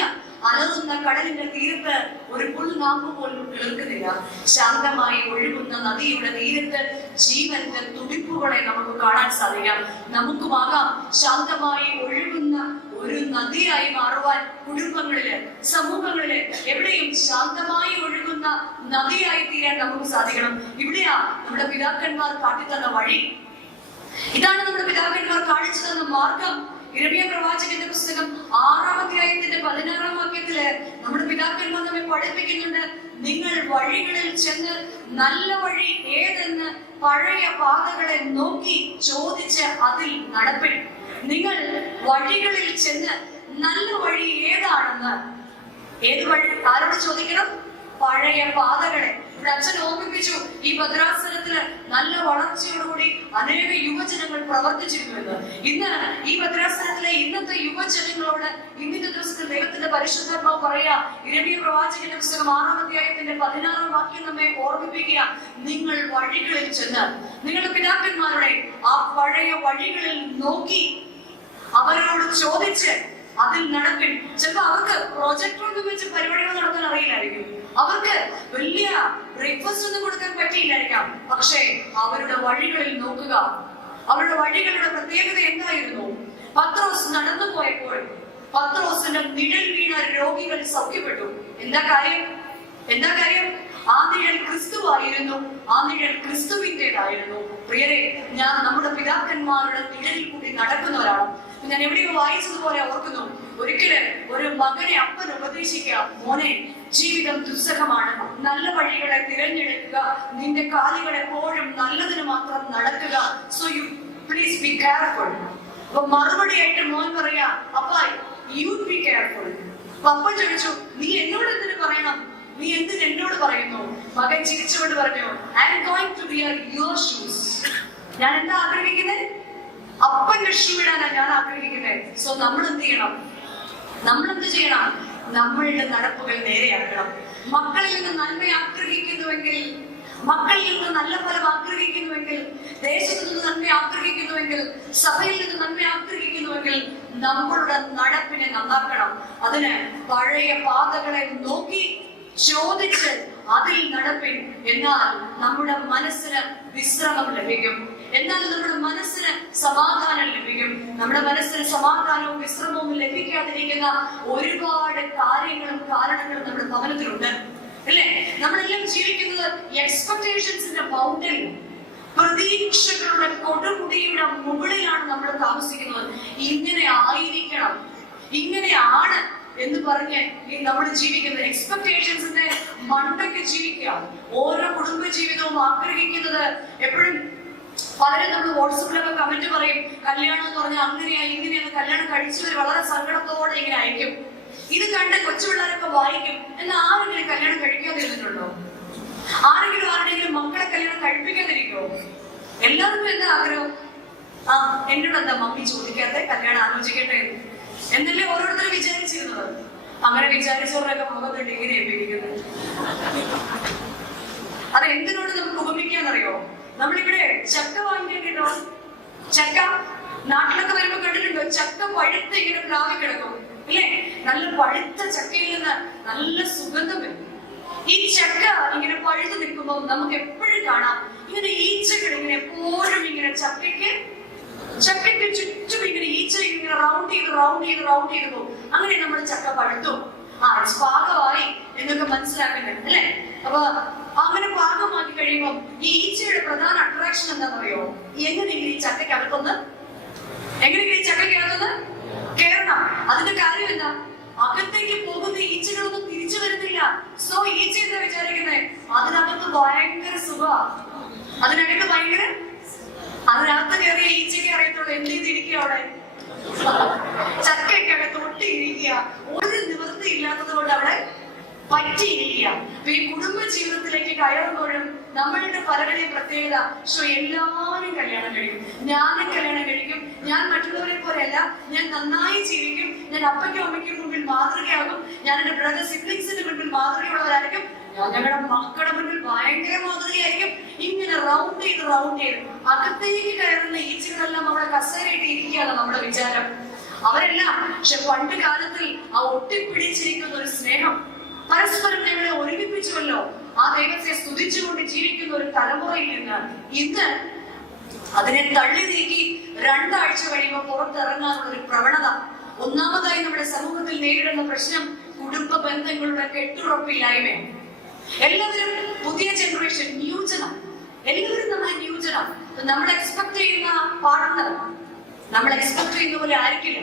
അലറുന്ന കടലിന്റെ തീരത്ത് ഒരു പുൽനാമ്പ് പോലും കിളിർക്കുന്നില്ല. ശാന്തമായി ഒഴുകുന്ന നദിയുടെ തീരത്ത് ജീവന്റെ തുടിപ്പുകളെ നമുക്ക് കാണാൻ സാധിക്കാം. നമുക്കുമാകാം ശാന്തമായി ഒഴുകുന്ന ഒരു നദിയായി മാറുവാൻ. കുടുംബങ്ങളില്, സമൂഹങ്ങളില്, എവിടെയും ശാന്തമായി ഒഴുകുന്ന നദിയായി തീരാൻ നമുക്ക് സാധിക്കണം. ഇവിടെയാ നമ്മുടെ പിതാക്കന്മാർ കാട്ടിത്തന്ന വഴി. ഇതാണ് നമ്മുടെ പിതാക്കന്മാർ കാണിച്ചു തന്ന മാർഗം. യിരെമ്യാ പ്രവാചകന്റെ പുസ്തകം 6-ാം അധ്യായത്തിന്റെ 16-ാം വാക്യത്തില് നമ്മുടെ പിതാക്കന്മാർ നമ്മെ പഠിപ്പിക്കുന്നുണ്ട്, നിങ്ങൾ വഴികളിൽ ചെന്ന് നല്ല വഴി ഏതെന്ന് പഴയ പാതകളെ നോക്കി ചോദിച്ച് അതിൽ നടപ്പിൻ. നിങ്ങൾ വഴികളിൽ ചെന്ന് നല്ല വഴി ഏതാണെന്ന്, ഏത് വഴി ആരോട് ചോദിക്കണം? പഴയ പാതകളെ. ഇവിടെ അച്ഛൻ ഓർമ്മിപ്പിച്ചു, ഈ ഭദ്രാസനത്തില് നല്ല വളർച്ചയോടുകൂടി അനേക യുവജനങ്ങൾ പ്രവർത്തിച്ചിരുന്നുവെന്ന്. ഇന്ന് ഈ ഭദ്രാസനത്തിലെ ഇന്നത്തെ യുവജനങ്ങളോട് ഇന്നത്തെ ദിവസത്തിൽ ദൈവത്തിന്റെ പരിശുദ്ധാത്മാവ് പറയാ, ഇരമ്യ പ്രവാചകന്റെ പുസ്തകം 6-ാം അധ്യായത്തിന്റെ 16-ാം വാക്യം നമ്മെ ഓർമ്മിപ്പിക്കുക, നിങ്ങൾ വഴികളിൽ ചെന്ന് നിങ്ങളുടെ പിതാക്കന്മാരുടെ ആ പഴയ വഴികളിൽ നോക്കി അവരോട് ചോദിച്ച് അതിൽ നടപ്പിൽ. ചിലപ്പോ അവർക്ക് പ്രൊജക്ട് ഒന്നും വെച്ച് പരിപാടികൾ നടത്താൻ അറിയില്ലായിരിക്കും, അവർക്ക് വലിയ ബ്രേക്ക്ഫാസ്റ്റ് ഒന്നും കൊടുക്കാൻ പറ്റിയില്ലായിരിക്കാം. പക്ഷേ അവരുടെ വഴികളിൽ നോക്കുക. അവരുടെ വഴികളുടെ പ്രത്യേകത എന്തായിരുന്നു? പത്രോസ് നടന്നു പോയപ്പോൾ പത്രോസിന്റെ നിഴൽ വീണ രോഗികൾ സൗഖ്യപ്പെട്ടു. എന്താ കാര്യം? ആ നിഴൽ ക്രിസ്തുവായിരുന്നു, ആ നിഴൽ ക്രിസ്തുവിന്റേതായിരുന്നു. പ്രിയരെ, ഞാൻ നമ്മുടെ പിതാക്കന്മാരുടെ നിഴലിൽ കൂടി നടക്കുന്നവരാണ്. ഞാൻ എവിടെയോ വായിച്ചതുപോലെ ഓർക്കുന്നു, ഒരിക്കല് ഒരു മകനെ അപ്പൻ ഉപദേശിക്കുക, മോനെ, ജീവിതം ദുസ്സഹമാണ്, നല്ല വഴികളെ തിരഞ്ഞെടുക്കുക, നിന്റെ കാലുകൾ എപ്പോഴും നല്ലതിന് മാത്രം നടക്കുക, so you please be careful. അപ്പൊ മറുപടിയായിട്ട് മോൻ പറയാ, അപ്പാ യു ബി കെയർഫുൾ. പപ്പ ചോദിച്ചു, നീ എന്നോട് എന്തിനു പറയണം, നീ എന്തിന് എന്നോട് പറയുന്നു? മകൻ ചിരിച്ചുകൊണ്ട് പറഞ്ഞു, I'm going to wear your shoes. ഞാൻ എന്താ ആഗ്രഹിക്കുന്നത്? അപ്പന്റെ ഷൂ ഇടാനാണ് ഞാൻ ആഗ്രഹിക്കുന്നത്. സോ നമ്മൾ എന്ത് ചെയ്യണം? നമ്മളുടെ നടപ്പുകൾ നേരെയാക്കണം. മക്കളിൽ നിന്ന് നന്മ ആഗ്രഹിക്കുന്നുവെങ്കിൽ, മക്കളിൽ നിന്ന് നല്ല ഫലം ആഗ്രഹിക്കുന്നുവെങ്കിൽ, ദേശത്തു നിന്ന് നന്മ ആഗ്രഹിക്കുന്നുവെങ്കിൽ, സഭയിൽ നിന്ന് നന്മ ആഗ്രഹിക്കുന്നുവെങ്കിൽ നമ്മളുടെ നടപ്പിനെ നന്നാക്കണം. അതിന് പഴയ പാതകളെ നോക്കി ചോദിച്ച് അതിൽ നടപ്പിൻ. എന്നാൽ നമ്മുടെ മനസ്സിന് വിശ്രമം ലഭിക്കും, എന്നാൽ നമ്മുടെ മനസ്സിന് സമാധാനം ലഭിക്കും. നമ്മുടെ മനസ്സിന് സമാധാനവും വിശ്രമവും ലഭിക്കാതിരിക്കുന്ന ഒരുപാട് കാര്യങ്ങളും കാരണങ്ങളും നമ്മുടെ ഭവനത്തിലുണ്ട്, അല്ലേ? നമ്മളെല്ലാം ജീവിക്കുന്നത് എക്സ്പെക്ടേഷൻസിന്റെ ബൗണ്ടറിൽ, പ്രതീക്ഷകളുടെ കൊടുമുടിയുടെ മുകളിലാണ് നമ്മൾ താമസിക്കുന്നത്. ഇങ്ങനെ ആയിരിക്കണം, ഇങ്ങനെയാണ് എന്ന് പറഞ്ഞ് നമ്മൾ ജീവിക്കുന്നത് എക്സ്പെക്ടേഷൻസിന്റെ മണ്ടയ്ക്ക് ജീവിക്കുക. ഓരോ കുടുംബ ജീവിതവും ആഗ്രഹിക്കുന്നത് എപ്പോഴും പലരും നമ്മൾ വാട്സപ്പിലൊക്കെ കമന്റ് പറയും, കല്യാണം എന്ന് പറഞ്ഞാൽ അങ്ങനെയാ ഇങ്ങനെയാണ്, കല്യാണം കഴിച്ചവർ വളരെ സങ്കടത്തോടെ ഇങ്ങനെ അയക്കും. ഇത് കണ്ട് കൊച്ചു പിള്ളേരൊക്കെ വായിക്കും. എന്നാൽ ആരെങ്കിലും കല്യാണം കഴിക്കാതിരുന്നിട്ടുണ്ടോ? ആരുടെയെങ്കിലും മക്കളെ കല്യാണം കഴിപ്പിക്കാതിരിക്കോ? എല്ലാവർക്കും എന്താ ആഗ്രഹം? എന്നോട് എന്താ മമ്മി ചോദിക്കാതെ കല്യാണം ആലോചിക്കട്ടെ എന്നല്ലേ ഓരോരുത്തരും വിചാരിച്ചിരുന്നത്. അങ്ങനെ വിചാരിച്ചവരൊക്കെ മുഖത്തുണ്ട് ഇങ്ങനെ ഏൽപ്പിക്കുന്നത്. അത് എന്തിനോട് നമുക്ക് ഉപമിക്കാന്നറിയോ? നമ്മളിവിടെ ചക്ക വാങ്ങിക്കാൻ കിട്ടോ? ചക്ക നാട്ടിലൊക്കെ വരുമ്പോ കണ്ടിട്ടുണ്ടോ? ചക്ക പഴുത്ത് ഇങ്ങനെ പ്ലാവി കിടക്കും, ഇല്ലേ? നല്ല പഴുത്ത ചക്കയിൽ നിന്ന് നല്ല സുഗന്ധം വരും. ഈ ചക്ക ഇങ്ങനെ പഴുത്ത് നിൽക്കുമ്പോ നമുക്ക് എപ്പോഴും കാണാം ഇങ്ങനെ ഈച്ചകൾ ഇങ്ങനെ എപ്പോഴും ഇങ്ങനെ ചക്കയ്ക്ക് ചുറ്റും ഇങ്ങനെ ഈച്ച ഇങ്ങനെ റൗണ്ട് ചെയ്ത് പോകും. അങ്ങനെ നമ്മൾ ചക്ക പഴുത്തു, പാകമായി എന്നൊക്കെ മനസ്സിലാക്കുന്നുണ്ട്, അല്ലെ? അപ്പൊ അങ്ങനെ പാകമാക്കി കഴിയുമ്പോൾ ഈ ഈച്ചയുടെ പ്രധാന അട്രാക്ഷൻ എന്താണെന്നറിയോ? എങ്ങനെയെങ്കിലും ഈ ചക്കയ്ക്കകത്തൊന്ന് കേറണം. അതിന്റെ കാര്യം എന്താ? അകത്തേക്ക് പോകുന്ന ഈച്ചകളൊന്നും തിരിച്ചു വരുന്നില്ല. സോ ഈച്ച എന്താ വിചാരിക്കുന്നത്? അതിനകത്ത് ഭയങ്കര അതിനകത്ത് കയറിയ ഈച്ചയ്ക്ക് അറിയത്തുള്ളൂ എന്ത് ചെയ്തിരിക്കുക, അവിടെ ചക്കയ്ക്കകത്ത് ഒട്ടിയിരിക്കുക, ഒരു നിവൃത്തി ഇല്ലാത്തത് കൊണ്ട് അവിടെ പറ്റിയിരിക്കുക. ഈ കുടുംബ ജീവിതത്തിലേക്ക് കയറുമ്പോഴും നമ്മളുടെ പലരുടെയും പ്രത്യേകത, എല്ലാവരും കല്യാണം കഴിക്കും, ഞാനും കല്യാണം കഴിക്കും, ഞാൻ മറ്റുള്ളവരെ പോലെയല്ല, ഞാൻ നന്നായി ജീവിക്കും, ഞാൻ അപ്പയ്ക്കും അമ്മയ്ക്കും മുമ്പിൽ മാതൃകയാകും, ഞാൻ എന്റെ ബ്രദർ സിബ്ലിങ്സിന്റെ മുമ്പിൽ മാതൃകയുള്ളവരായിരിക്കും, ഞാൻ ഞങ്ങളുടെ മക്കളുടെ മുമ്പിൽ ഭയങ്കര മാതൃകയായിരിക്കും. ഇങ്ങനെ റൗണ്ട് ചെയ്ത് അകത്തേക്ക് കയറുന്ന ഈച്ചകളെല്ലാം അവിടെ കസേരയിട്ട് ഇരിക്കുകയാണ് നമ്മുടെ വിചാരം. അവരെല്ലാം പണ്ട് കാലത്തിൽ ആ ഒട്ടിപ്പിടിച്ചിരിക്കുന്ന ഒരു സ്നേഹം, പരസ്പരം ഞങ്ങളെ ഒരുമിപ്പിച്ചുവല്ലോ, ആ ദൈവത്തെ സ്തുതിച്ചുകൊണ്ട് ജീവിക്കുന്ന ഒരു തലമുറയിൽ നിന്ന് ഇന്ന് അതിനെ തള്ളി നീക്കി 2 ആഴ്ച കഴിയുമ്പോൾ പുറത്തിറങ്ങാനുള്ള ഒരു പ്രവണത. ഒന്നാമതായി നമ്മുടെ സമൂഹത്തിൽ നേരിടുന്ന പ്രശ്നം കുടുംബ ബന്ധങ്ങളുടെ കെട്ടുറപ്പില്ലായ്മയാണ്. എല്ലാവരും പുതിയ ജനറേഷൻ, ന്യൂജനം, എല്ലാവരും നമ്മുടെ ന്യൂജനം. നമ്മൾ എക്സ്പെക്ട് ചെയ്യുന്ന പാർട്ട്ണർ നമ്മൾ എക്സ്പെക്ട് ചെയ്യുന്ന പോലെ ആയിരിക്കില്ല.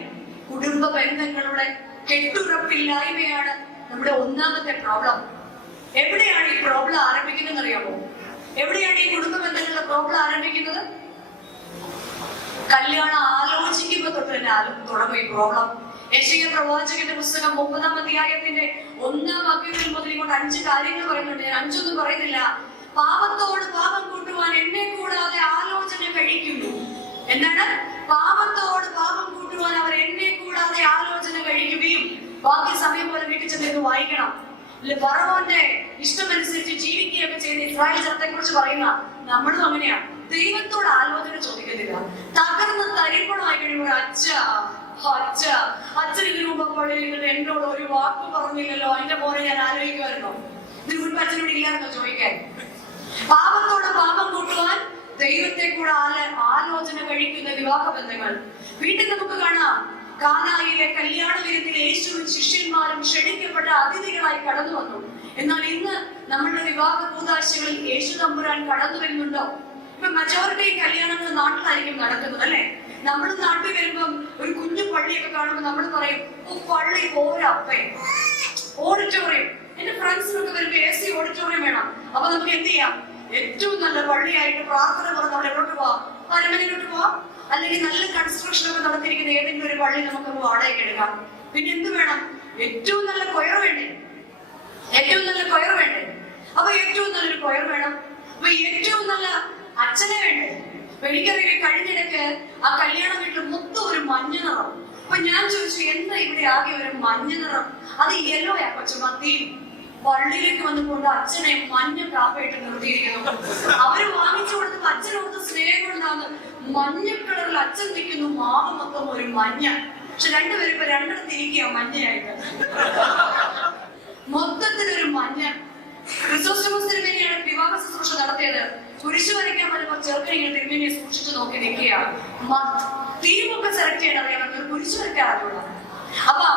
കുടുംബ ബന്ധങ്ങളുടെ കെട്ടുറപ്പില്ലായ്മയാണ് നമ്മുടെ ഒന്നാമത്തെ പ്രോബ്ലം. എവിടെയാണ് ഈ പ്രോബ്ലം ആരംഭിക്കുന്നത് അറിയാമോ? എവിടെയാണ് ഈ കുടുംബ ബന്ധങ്ങളുടെ പ്രോബ്ലം ആരംഭിക്കുന്നത്? കല്യാണം ആലോചിക്കുമ്പോ തൊട്ട് തന്നെ തുടങ്ങും ഈ പ്രോബ്ലം. യെശയ്യാ പ്രവാചകന്റെ പുസ്തകം 30-ാം അധ്യായത്തിന്റെ 1-ാം വാക്യത്തിൽ മുതൽ ഇങ്ങോട്ട് 5 കാര്യങ്ങൾ പറയുന്നുണ്ട്. ഞാൻ 5 പറയുന്നില്ല. പാപത്തോട് പാപം കൂട്ടുവാൻ എന്നെ കൂടാതെ ആലോചന കഴിക്കുന്നു. എന്താണ്? പാപത്തോട് പാപം കൂട്ടുവാൻ അവർ എന്നെ കൂടാതെ ആലോചന കഴിക്കുകയും, ബാക്കി സമയം പോലെ വീട്ടിൽ ചെന്ന് വായിക്കണം. ഫറവോന്റെ ഇഷ്ടമനുസരിച്ച് ജീവിക്കുകയൊക്കെ ചെയ്യുന്ന ഇസ്രായേൽ ജനത്തെ കുറിച്ച് പറയുന്ന നമ്മളും അങ്ങനെയാണ്. ദൈവത്തോട് ആലോചന ചോദിക്കുന്നില്ല. തകർന്ന് തരിപ്പണമായി കഴിയുമ്പോൾ അച്ഛൻ ഇതിനു മുമ്പ് പള്ളിയിൽ എന്നോട് ഒരു വാക്ക് പറഞ്ഞില്ലല്ലോ, അതിന്റെ പോലെ ഞാൻ ആലോചിക്കുമായിരുന്നോ? ഇതിന് മുൻപ് അച്ഛനോട് ഇല്ലായിരുന്നോ ചോദിക്കാൻ? പാപത്തോട് പാപം കൂട്ടുവാൻ ദൈവത്തെ കൂടെ ആലോചന കഴിക്കുന്ന വിവാഹ ബന്ധങ്ങൾ വീട്ടിൽ നമുക്ക് കാണാം. കാനായിലെ കല്യാണ വിരുന്നിൽ യേശുവും ശിഷ്യന്മാരും ക്ഷണിക്കപ്പെട്ട അതിഥികളായി കടന്നു വന്നു. എന്നാൽ ഇന്ന് നമ്മളുടെ വിവാഹ കൂതാശകളിൽ യേശു തമ്പുരാൻ കടന്നു വരുന്നുണ്ടോ? ഇപ്പൊ മെജോറിറ്റി കല്യാണങ്ങൾ നാട്ടിലായിരിക്കും നടക്കുന്നത്, അല്ലെ? നമ്മൾ നാട്ടിൽ വരുമ്പം ഒരു കുഞ്ഞു പള്ളിയൊക്കെ കാണുമ്പോൾ നമ്മൾ പറയും, പള്ളി പോരാപ്പേ, ഓഡിറ്റോറിയം. എന്റെ ഫ്രണ്ട്സിനൊക്കെ വരുമ്പോ AC ഓഡിറ്റോറിയം വേണം. അപ്പൊ നമുക്ക് എന്ത് ചെയ്യാം? ഏറ്റവും നല്ല പള്ളിയായിട്ട് പ്രാർത്ഥന പറഞ്ഞ് നമ്മൾ എവിടോട്ട് പോവാം? പരമനയിലോട്ട് പോവാം. അല്ലെങ്കിൽ നല്ല കൺസ്ട്രക്ഷൻ ഒക്കെ നടത്തിയിരിക്കുന്ന ഏതെങ്കിലും ഒരു പള്ളി നമുക്ക് വാടകയ്ക്ക് എടുക്കാം. പിന്നെ എന്ത് വേണം? ഏറ്റവും നല്ല കൊയർ വേണ്ടേ? ഏറ്റവും നല്ല കൊയർ വേണ്ടേ? അപ്പൊ ഏറ്റവും നല്ലൊരു കൊയർ വേണം. അപ്പൊ ഏറ്റവും നല്ല അച്ഛനെ വേണ്ടേ? എനിക്കറിയാം, കഴിഞ്ഞിടയ്ക്ക് ആ കല്യാണ വീട്ടിൽ മൊത്തം ഒരു മഞ്ഞ നിറം. അപ്പൊ ഞാൻ ചോദിച്ചു, എന്താ ഇവിടെ ആകെ ഒരു മഞ്ഞ നിറം? അത് യെല്ലോയാ കൊച്ചുമത്തിയും. പള്ളിയിലേക്ക് വന്നുകൊണ്ട് അച്ഛനെ മഞ്ഞ കാപ്പയായിട്ട് നിർത്തിയിരിക്കുന്നു. അവര് വാങ്ങിച്ചു കൊടുത്തത് അച്ഛനോട് സ്നേഹം കൊണ്ടാണ്. മഞ്ഞ കളറിൽ അച്ഛൻ നിൽക്കുന്നു, മാവ് മൊത്തം ഒരു മഞ്ഞ. പക്ഷെ രണ്ടുപേരും ഇപ്പൊ രണ്ടിടത്ത് ഇരിക്കുക മഞ്ഞയായിട്ട്, മൊത്തത്തിലൊരു മഞ്ഞ. ക്രിസോസ്റ്റമസ് തിരുമേനിയാണ് വിവാഹ ശുശ്രൂഷ നടത്തിയത്. കുരിശു വരയ്ക്കാൻ വരുമ്പോൾ ചെറുക്കനെ തിരുമേനിയെ സൂക്ഷിച്ചു നോക്കി നിൽക്കുക. തീമൊക്കെ സെലക്ട് ചെയ്യാൻ അറിയാമെങ്കിൽ ഒരു കുരിശു വരയ്ക്കാൻ അറിയുള്ളൂ. അപ്പൊ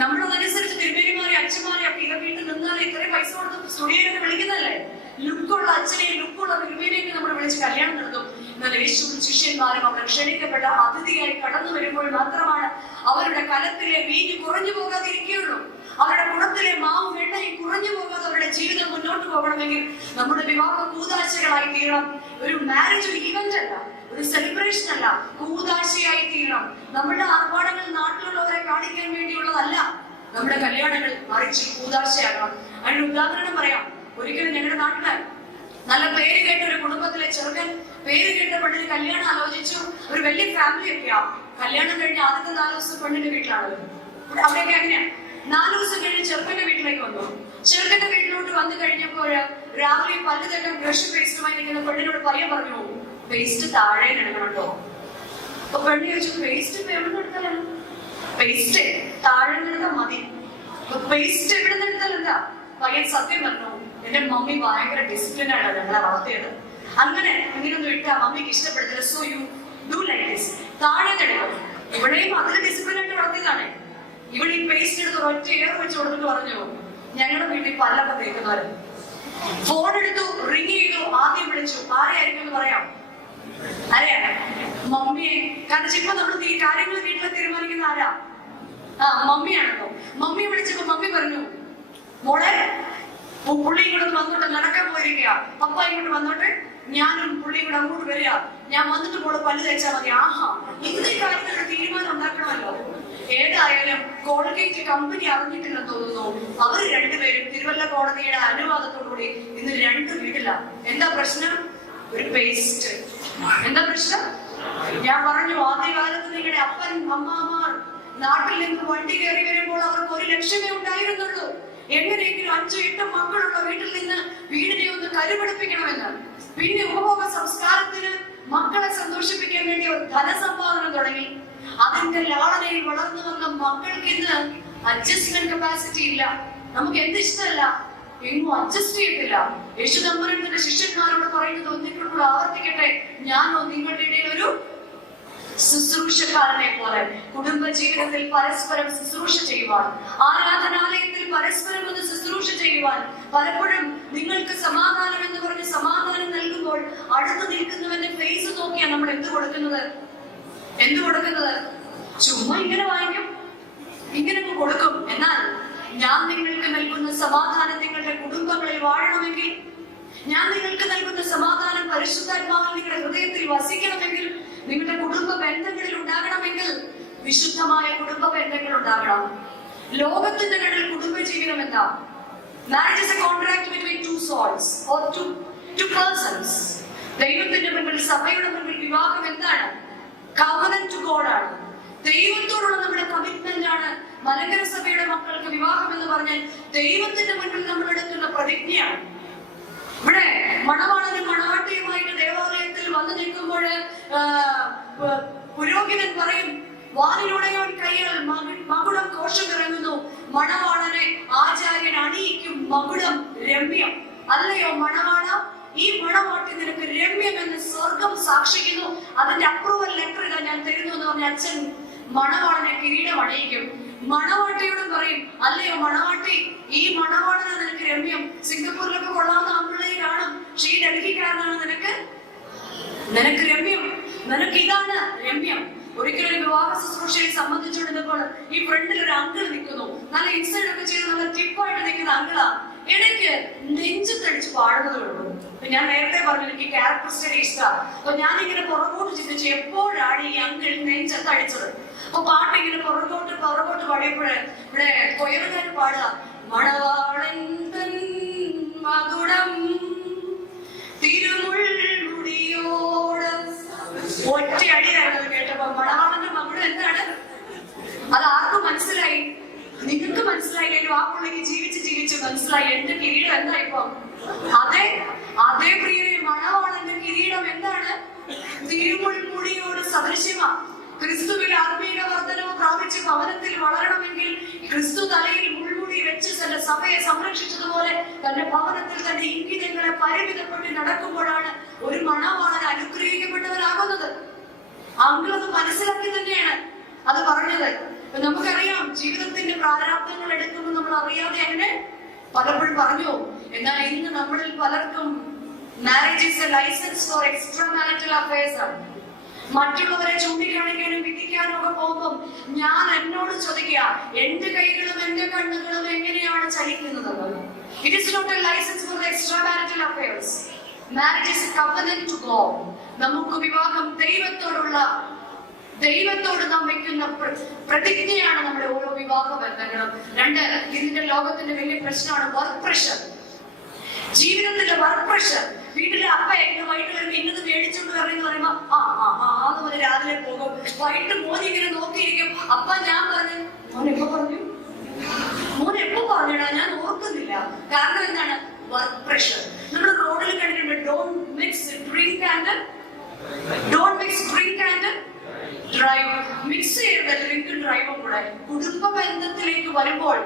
നമ്മളതനുസരിച്ച് തിരുമേനിമാരെ അച്ഛന്മാരെ ഒക്കെ ഇവ വീട്ടിൽ നിന്നാലും ഇത്രയും പൈസ കൊടുത്ത് സ്റ്റുഡിയോയിലൊക്കെ വിളിക്കുന്നതല്ലേ? ലുക്കുള്ള അച്ഛനെയും ലുക്കുള്ള തിരുമേനിയൊക്കെ നമ്മൾ വിളിച്ച് കല്യാണം നടത്തും. എന്നാൽ യേശുവും ശിഷ്യന്മാരും അവർ ക്ഷണിക്കപ്പെട്ട അതിഥിയായി കടന്നു വരുമ്പോൾ മാത്രമാണ് അവരുടെ കലത്തിലെ വീഞ്ഞ് കുറഞ്ഞു പോകാതിരിക്കുകയുള്ളൂ. അവരുടെ കുടത്തിലെ മാവും എണ്ണയും കുറഞ്ഞു പോകാതെ അവരുടെ ജീവിതം മുന്നോട്ട് പോകണമെങ്കിൽ നമ്മുടെ വിവാഹ കൂതാശകളായി തീരണം. ഒരു മാരേജ് ഒരു ഇവന്റ് അല്ല, ഒരു സെലിബ്രേഷൻ അല്ല, കൂതാശയായി തീരണം. നമ്മുടെ ആർഭാടങ്ങൾ നാട്ടിലുള്ളവരെ കാണിക്കാൻ വേണ്ടിയുള്ളതല്ല നമ്മുടെ കല്യാണങ്ങൾ, മറിച്ച് കൂതാശയാകണം. അതിന് ഉദാഹരണം പറയാം. ഒരിക്കലും ഞങ്ങളുടെ നാട്ടില് നല്ല പേര് കേട്ട ഒരു കുടുംബത്തിലെ ചെറുക്കൻ പേര് കേട്ട പെണ്ണിന് കല്യാണം ആലോചിച്ചു. ഒരു വലിയ ഫാമിലി ഒക്കെയാ. കല്യാണം കഴിഞ്ഞ ആദ്യത്തെ 4 ദിവസം പെണ്ണിന്റെ വീട്ടിലാണ്. അവിടെയൊക്കെ അങ്ങനെയാ. 4 ദിവസം കഴിഞ്ഞ് ചെറുക്കന്റെ വീട്ടിലേക്ക് വന്നു. ചെറുക്കന്റെ വീട്ടിലോട്ട് വന്നു കഴിഞ്ഞപ്പോൾ രാവിലെ പല്ല് തേക്കാൻ ബ്രഷ് പേസ്റ്റുമായി നിൽക്കുന്ന പെണ്ണിനോട് പറഞ്ഞു, പേസ്റ്റ് താഴെ ഇടണോ? അപ്പൊ പെണ്ണ് ചോദിച്ചു, പേസ്റ്റ് എവിടെ നിന്ന് എടുത്താലാണ്? പേസ്റ്റ് താഴെ നിന്നെടുത്താൽ മതി. പേസ്റ്റ് എവിടെ നിന്ന് എടുത്താൽ എന്താ? പയ്യൻ സത്യം പറഞ്ഞു, എന്റെ മമ്മി ഭയങ്കര ഡിസിപ്ലിൻ ആണ് ഞങ്ങളെ വളർത്തിയത്. അങ്ങനെ ഇങ്ങനൊന്നും ഇട്ടാ മമ്മിക്ക് ഇഷ്ടപ്പെടുത്തില്ല. So you do like this. താഴെ എടുക്കും. ഇവിടെയും അതിൽ ഡിസിപ്ലിൻ ആയിട്ട് വളർത്തിയതാണ്. ഇവിടെ ഈ പേസ്റ്റ് എടുത്ത് ഒറ്റ എയർ വെച്ച് കൊടുത്തിട്ട് പറഞ്ഞു, ഞങ്ങളുടെ വീട്ടിൽ പല്ലൊക്കെ തേക്കുന്നവര്. ഫോൺ എടുത്തു, റിങ് ചെയ്തു, ആദ്യം വിളിച്ചു. ആരെയായിരിക്കും എന്ന് പറയാം? ആരെയാണ്? മമ്മിയെ. കാരണം ഇപ്പൊ നമ്മൾ ഈ കാര്യങ്ങൾ വീട്ടിൽ തീരുമാനിക്കുന്ന ആരാ? മമ്മിയാണല്ലോ. മമ്മി വിളിച്ചപ്പോ മമ്മി പറഞ്ഞു, മോളെ പുള്ളി ഇങ്ങോട്ട് വന്നോട്ട് നടക്കാൻ പോയിരിക്കുക, പപ്പ ഇങ്ങോട്ട് വന്നോട്ട് ഞാനും പുള്ളിയും കൂടെ അങ്ങോട്ട് വരിക, ഞാൻ വന്നിട്ട് മോള് പല്ല് തേച്ചാൽ മതി. ആഹാ, ഇന്നീ കാര്യത്തിലൊരു തീരുമാനം ഉണ്ടാക്കണമല്ലോ. ഏതായാലും കോൾഗേറ്റ് കമ്പനി അറിഞ്ഞിട്ടില്ലെന്ന് തോന്നുന്നു. അവർ രണ്ടുപേരും തിരുവല്ല കോടതിയുടെ അനുവാദത്തോടുകൂടി ഇന്ന് 2 വീട്ടില. എന്താ പ്രശ്നം? ഒരു പേസ്റ്റ്. എന്താ പ്രശ്നം? ഞാൻ പറഞ്ഞു, ആദ്യകാലത്ത് നിങ്ങളുടെ അപ്പൻ അമ്മമാർ നാട്ടിൽ നിന്ന് വണ്ടി കയറി വരുമ്പോൾ അവർക്ക് 1 ലക്ഷമേ ഉണ്ടായിരുന്നുള്ളൂ. എങ്ങനെയെങ്കിലും 5-8 മക്കളുള്ള വീട്ടിൽ നിന്ന് വീടിനെ ഒന്ന് കരുപിടിപ്പിക്കണമെന്ന്. പിന്നെ ഉപഭോഗ സംസ്കാരത്തിന് മക്കളെ സന്തോഷിപ്പിക്കാൻ വേണ്ടി ഒരു ധനസമ്പാദനം തുടങ്ങി. അതിന്റെ ലാളനയിൽ വളർന്നു വന്ന മക്കൾക്ക് ഇന്ന് അഡ്ജസ്റ്റ്മെന്റ് കപ്പാസിറ്റി ഇല്ല. നമുക്ക് എന്ത് ഇഷ്ടമല്ല എങ്ങും അഡ്ജസ്റ്റ് ചെയ്യത്തില്ല. യേശു തമ്പുരാന്റെ ശിഷ്യന്മാരോട് പറയുന്നത് ഒന്നിക്കൂടെ ആവർത്തിക്കട്ടെ, ഞാനോ നിങ്ങളുടെ ഇടയിൽ ഒരു ശുശ്രൂഷക്കാരനെ പോലെ കുടുംബ ജീവിതത്തിൽ പരസ്പരം ശുശ്രൂഷ ചെയ്യുവാൻ, ആരാധനാലയത്തിൽ പരസ്പരം ഒന്ന് ശുശ്രൂഷ ചെയ്യുവാൻ. പലപ്പോഴും നിങ്ങൾക്ക് സമാധാനം എന്ന് പറഞ്ഞ് സമാധാനം നൽകുമ്പോൾ അടുത്ത് നിൽക്കുന്നവന്റെ ഫേസ് നോക്കിയാണ് നമ്മൾ എന്ത് കൊടുക്കുന്നത്? ചുമ്മാ ഇങ്ങനെ വാങ്ങിക്കും, ഇങ്ങനെ കൊടുക്കും. എന്നാൽ ഞാൻ നിങ്ങൾക്ക് നൽകുന്ന സമാധാനം നിങ്ങളുടെ കുടുംബങ്ങളിൽ വാഴണമെങ്കിൽ, ഞാൻ നിങ്ങൾക്ക് നൽകുന്ന സമാധാനം പരിശുദ്ധാത്മാവിൽ നിങ്ങളുടെ ഹൃദയത്തിൽ വസിക്കണമെങ്കിൽ, നിങ്ങളുടെ കുടുംബ ബന്ധങ്ങളിൽ ഉണ്ടാകണമെങ്കിൽ വിശുദ്ധമായ കുടുംബ ബന്ധങ്ങൾ ഉണ്ടാകണം. ലോകത്തിന്റെ കണ്ണിൽ കുടുംബ ജീവിതം എന്താ? Marriage is a contract between two souls or two persons. ദൈവത്തിന്റെ മുൻപിൽ, സഭയുടെ മുൻപിൽ വിവാഹം എന്താണ്? Covenant to God ആണ്. ദൈവത്തോടുള്ള നമ്മുടെ കമ്മിറ്റ്മെന്റ് ആണ്. മലങ്കര സഭയുടെ മക്കൾക്ക് വിവാഹം എന്ന് പറഞ്ഞാൽ ദൈവത്തിന്റെ മുൻപിൽ നമ്മൾ എടുക്കുന്ന പ്രതിജ്ഞയാണ്. ഇവിടെ മണവാളനും മണവാട്ടിയുമായിട്ട് ദേവാലയത്തിൽ വന്നു നിൽക്കുമ്പോൾ പുരോഹിതൻ പറയും, വാനിലുടയോൻ കൈകൾ മകുടം കോശമിറങ്ങുന്നു, മണവാളനെ ആചാര്യൻ അണിയിക്കും മകുടം രമ്യം. അല്ലയോ മണവാള, ഈ മണവാട്ടി നിനക്ക് രമ്യം എന്ന് സ്വർഗം സാക്ഷിക്കുന്നു, അതിന്റെ അപ്രൂവൽ ലെറ്റർ ഇതാ ഞാൻ തരുന്നു എന്ന് പറഞ്ഞ അച്ഛൻ മണവാളനെ കിരീടം അണിയിക്കും. മണവാട്ടിയോടും പറയും, അല്ലയോ മണവാട്ടി, ഈ മണവാളനാണ് നിനക്ക് രമ്യം. സിംഗപ്പൂരിലൊക്കെ കൊള്ളാവുന്ന ആമ്പിള്ളയെ കാണും, പക്ഷേ ഈ ഡൽഹിക്കാരനാണ് നിനക്ക് രമ്യം, നിനക്ക് ഇതാണ് രമ്യം. ഒരിക്കലും വിവാഹ ശുശ്രൂഷയെ സംബന്ധിച്ചുകൊണ്ടിരുന്നപ്പോൾ ഈ ഫ്രണ്ടിൽ ഒരു അങ്കിൾ നിൽക്കുന്നു, നല്ല ഇൻസൈഡ് ഒക്കെ ചെയ്ത് നല്ല ടിപ്പായിട്ട് നിൽക്കുന്ന അങ്കിളാ. ഇടയ്ക്ക് നെഞ്ചത്തടിച്ച് പാടുന്നതുള്ളൂ. ഞാൻ നേരത്തെ പറഞ്ഞു എനിക്ക് ക്യാരക്ടർ സ്റ്റഡി ഇഷ്ടമാണ്. അപ്പൊ ഞാനിങ്ങനെ പുറകോട്ട് ചിന്തിച്ച് എപ്പോഴാണ് ഈ അങ്കിൾ നെഞ്ചത്തടിച്ചത്. അപ്പൊ പാട്ട് ഇങ്ങനെ പുറകോട്ട് പാടിയപ്പോഴേ ഇവിടെ കൊയറുകാർ പാടുക, മണവാളൻ തൻ മകുടം തിരുമുൾമുടിയോട്. ഒറ്റ അടിയായിരുന്നു കേട്ടപ്പോ. മണവാളന്റെ മകുടം എന്താണ്? അത് ആർക്കും മനസ്സിലായി? നിങ്ങൾക്ക് മനസ്സിലായില്ലോ. ആ പുള്ളിക്ക് ജീവിച്ച് മനസ്സിലായി എന്റെ കിരീടം എന്താ ഇപ്പൊ. അതേ പ്രിയരെ, മണവാളന്റെ കിരീടം എന്താണ്? തിരുമുൾമുടിയോട് സദൃശ്യമാ. ക്രിസ്തുവിൽ ആത്മീയ വർധനവ് പ്രാപിച്ച് ഭവനത്തിൽ വളരണമെങ്കിൽ ക്രിസ്തു തലയിൽ മുൾമുടി വെച്ച് തന്റെ സഭയെ സംരക്ഷിച്ചതുപോലെ തന്റെ ഭവനത്തിൽ തന്റെ ഇംഗിതങ്ങളെ പരിമിതപ്പെട്ട് നടക്കുമ്പോഴാണ് ഒരു മണവാളൻ അനുഗ്രഹിക്കപ്പെട്ടവരാകുന്നത്. അങ്കിളത് മനസ്സിലാക്കി തന്നെയാണ് അത് പറഞ്ഞത്. നമുക്കറിയാം, ജീവിതത്തിന്റെ പ്രാരാബ്ദങ്ങൾ എടുക്കുമ്പോൾ നമ്മൾ അറിയാതെ അങ്ങനെ പലപ്പോഴും പറഞ്ഞു. എന്നാൽ ഇന്ന് നമ്മളിൽ പലർക്കും marriage is a licence for extra marital affairs ആണ്. മറ്റുള്ളവരെ ചൂണ്ടിക്കാണിക്കാനും വിധിക്കാനും ഒക്കെ പോകുമ്പോൾ ഞാൻ എന്നോട് ചോദിക്കുക, എന്റെ കൈകളും എന്റെ കണ്ണുകളും എങ്ങനെയാണ് ചലിക്കുന്നത്? It is not a licence for extra marital affairs. Marriage is a covenant to God. നമുക്ക് വിവാഹം ദൈവത്തോട് നാം വെക്കുന്ന പ്രതിജ്ഞയാണ് നമ്മുടെ ഓരോ വിവാഹ ബന്ധങ്ങളും. രണ്ട്, ഇതിന്റെ ലോകത്തിന്റെ വലിയ പ്രശ്നമാണ് വർക്ക് പ്രഷർ. ജീവിതത്തിന്റെ വർക്ക് പ്രഷർ. വീട്ടിലെ അപ്പ എങ്ങനെ വൈകിട്ട് വരുമ്പോ ഇന്നത് മേടിച്ചോണ്ട് പറയുന്ന പറയുമ്പോ അതുപോലെ രാവിലെ പോകും. വൈകിട്ട് മോൻ ഇങ്ങനെ നോക്കിയിരിക്കും. അപ്പ ഞാൻ പറഞ്ഞു, മോൻ എപ്പോ പറഞ്ഞടാ, ഞാൻ ഓർക്കുന്നില്ല. കാരണം എന്താണ്? Work pressure. നമ്മൾ റോഡിൽ കണ്ടിട്ടുണ്ട്, don't mix drink and drive. Mix ചെയ്യരുത് ഡ്രിങ്കും ഡ്രൈവും കൂടെ. കുടുംബ ബന്ധത്തിലേക്ക് വരുമ്പോൾ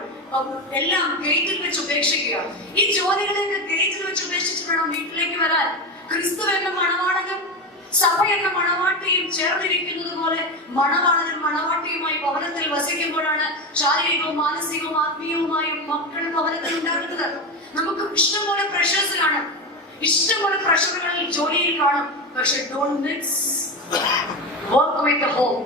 എല്ലാം ഗേറ്റിൽ വെച്ച് ഉപേക്ഷിക്കുക. ഈ ജോലികളെയൊക്കെ ഗേറ്റിൽ വെച്ച് ഉപേക്ഷിച്ച് വേണം വീട്ടിലേക്ക് വരാൻ. ക്രിസ്തു എന്ന മണവാളനും സഭ എന്ന മണവാട്ടിയും ചേർന്നിരിക്കുന്നത് പോലെ മണവാളനും മണവാട്ടിയുമായി ഭവനത്തിൽ വസിക്കുമ്പോഴാണ് ശാരീരികവും മാനസികവും ആത്മീയവുമായും മക്കൾ ഭവനത്തിൽ ഉണ്ടാകുന്നത്. നമുക്ക് ഇഷ്ടംപോലെ പ്രഷേഴ്സിലാണ്, ഇഷ്ടംപോലെ പ്രഷറുകളിൽ ജോലിയിൽ കാണും. പക്ഷെ don't mix work with home.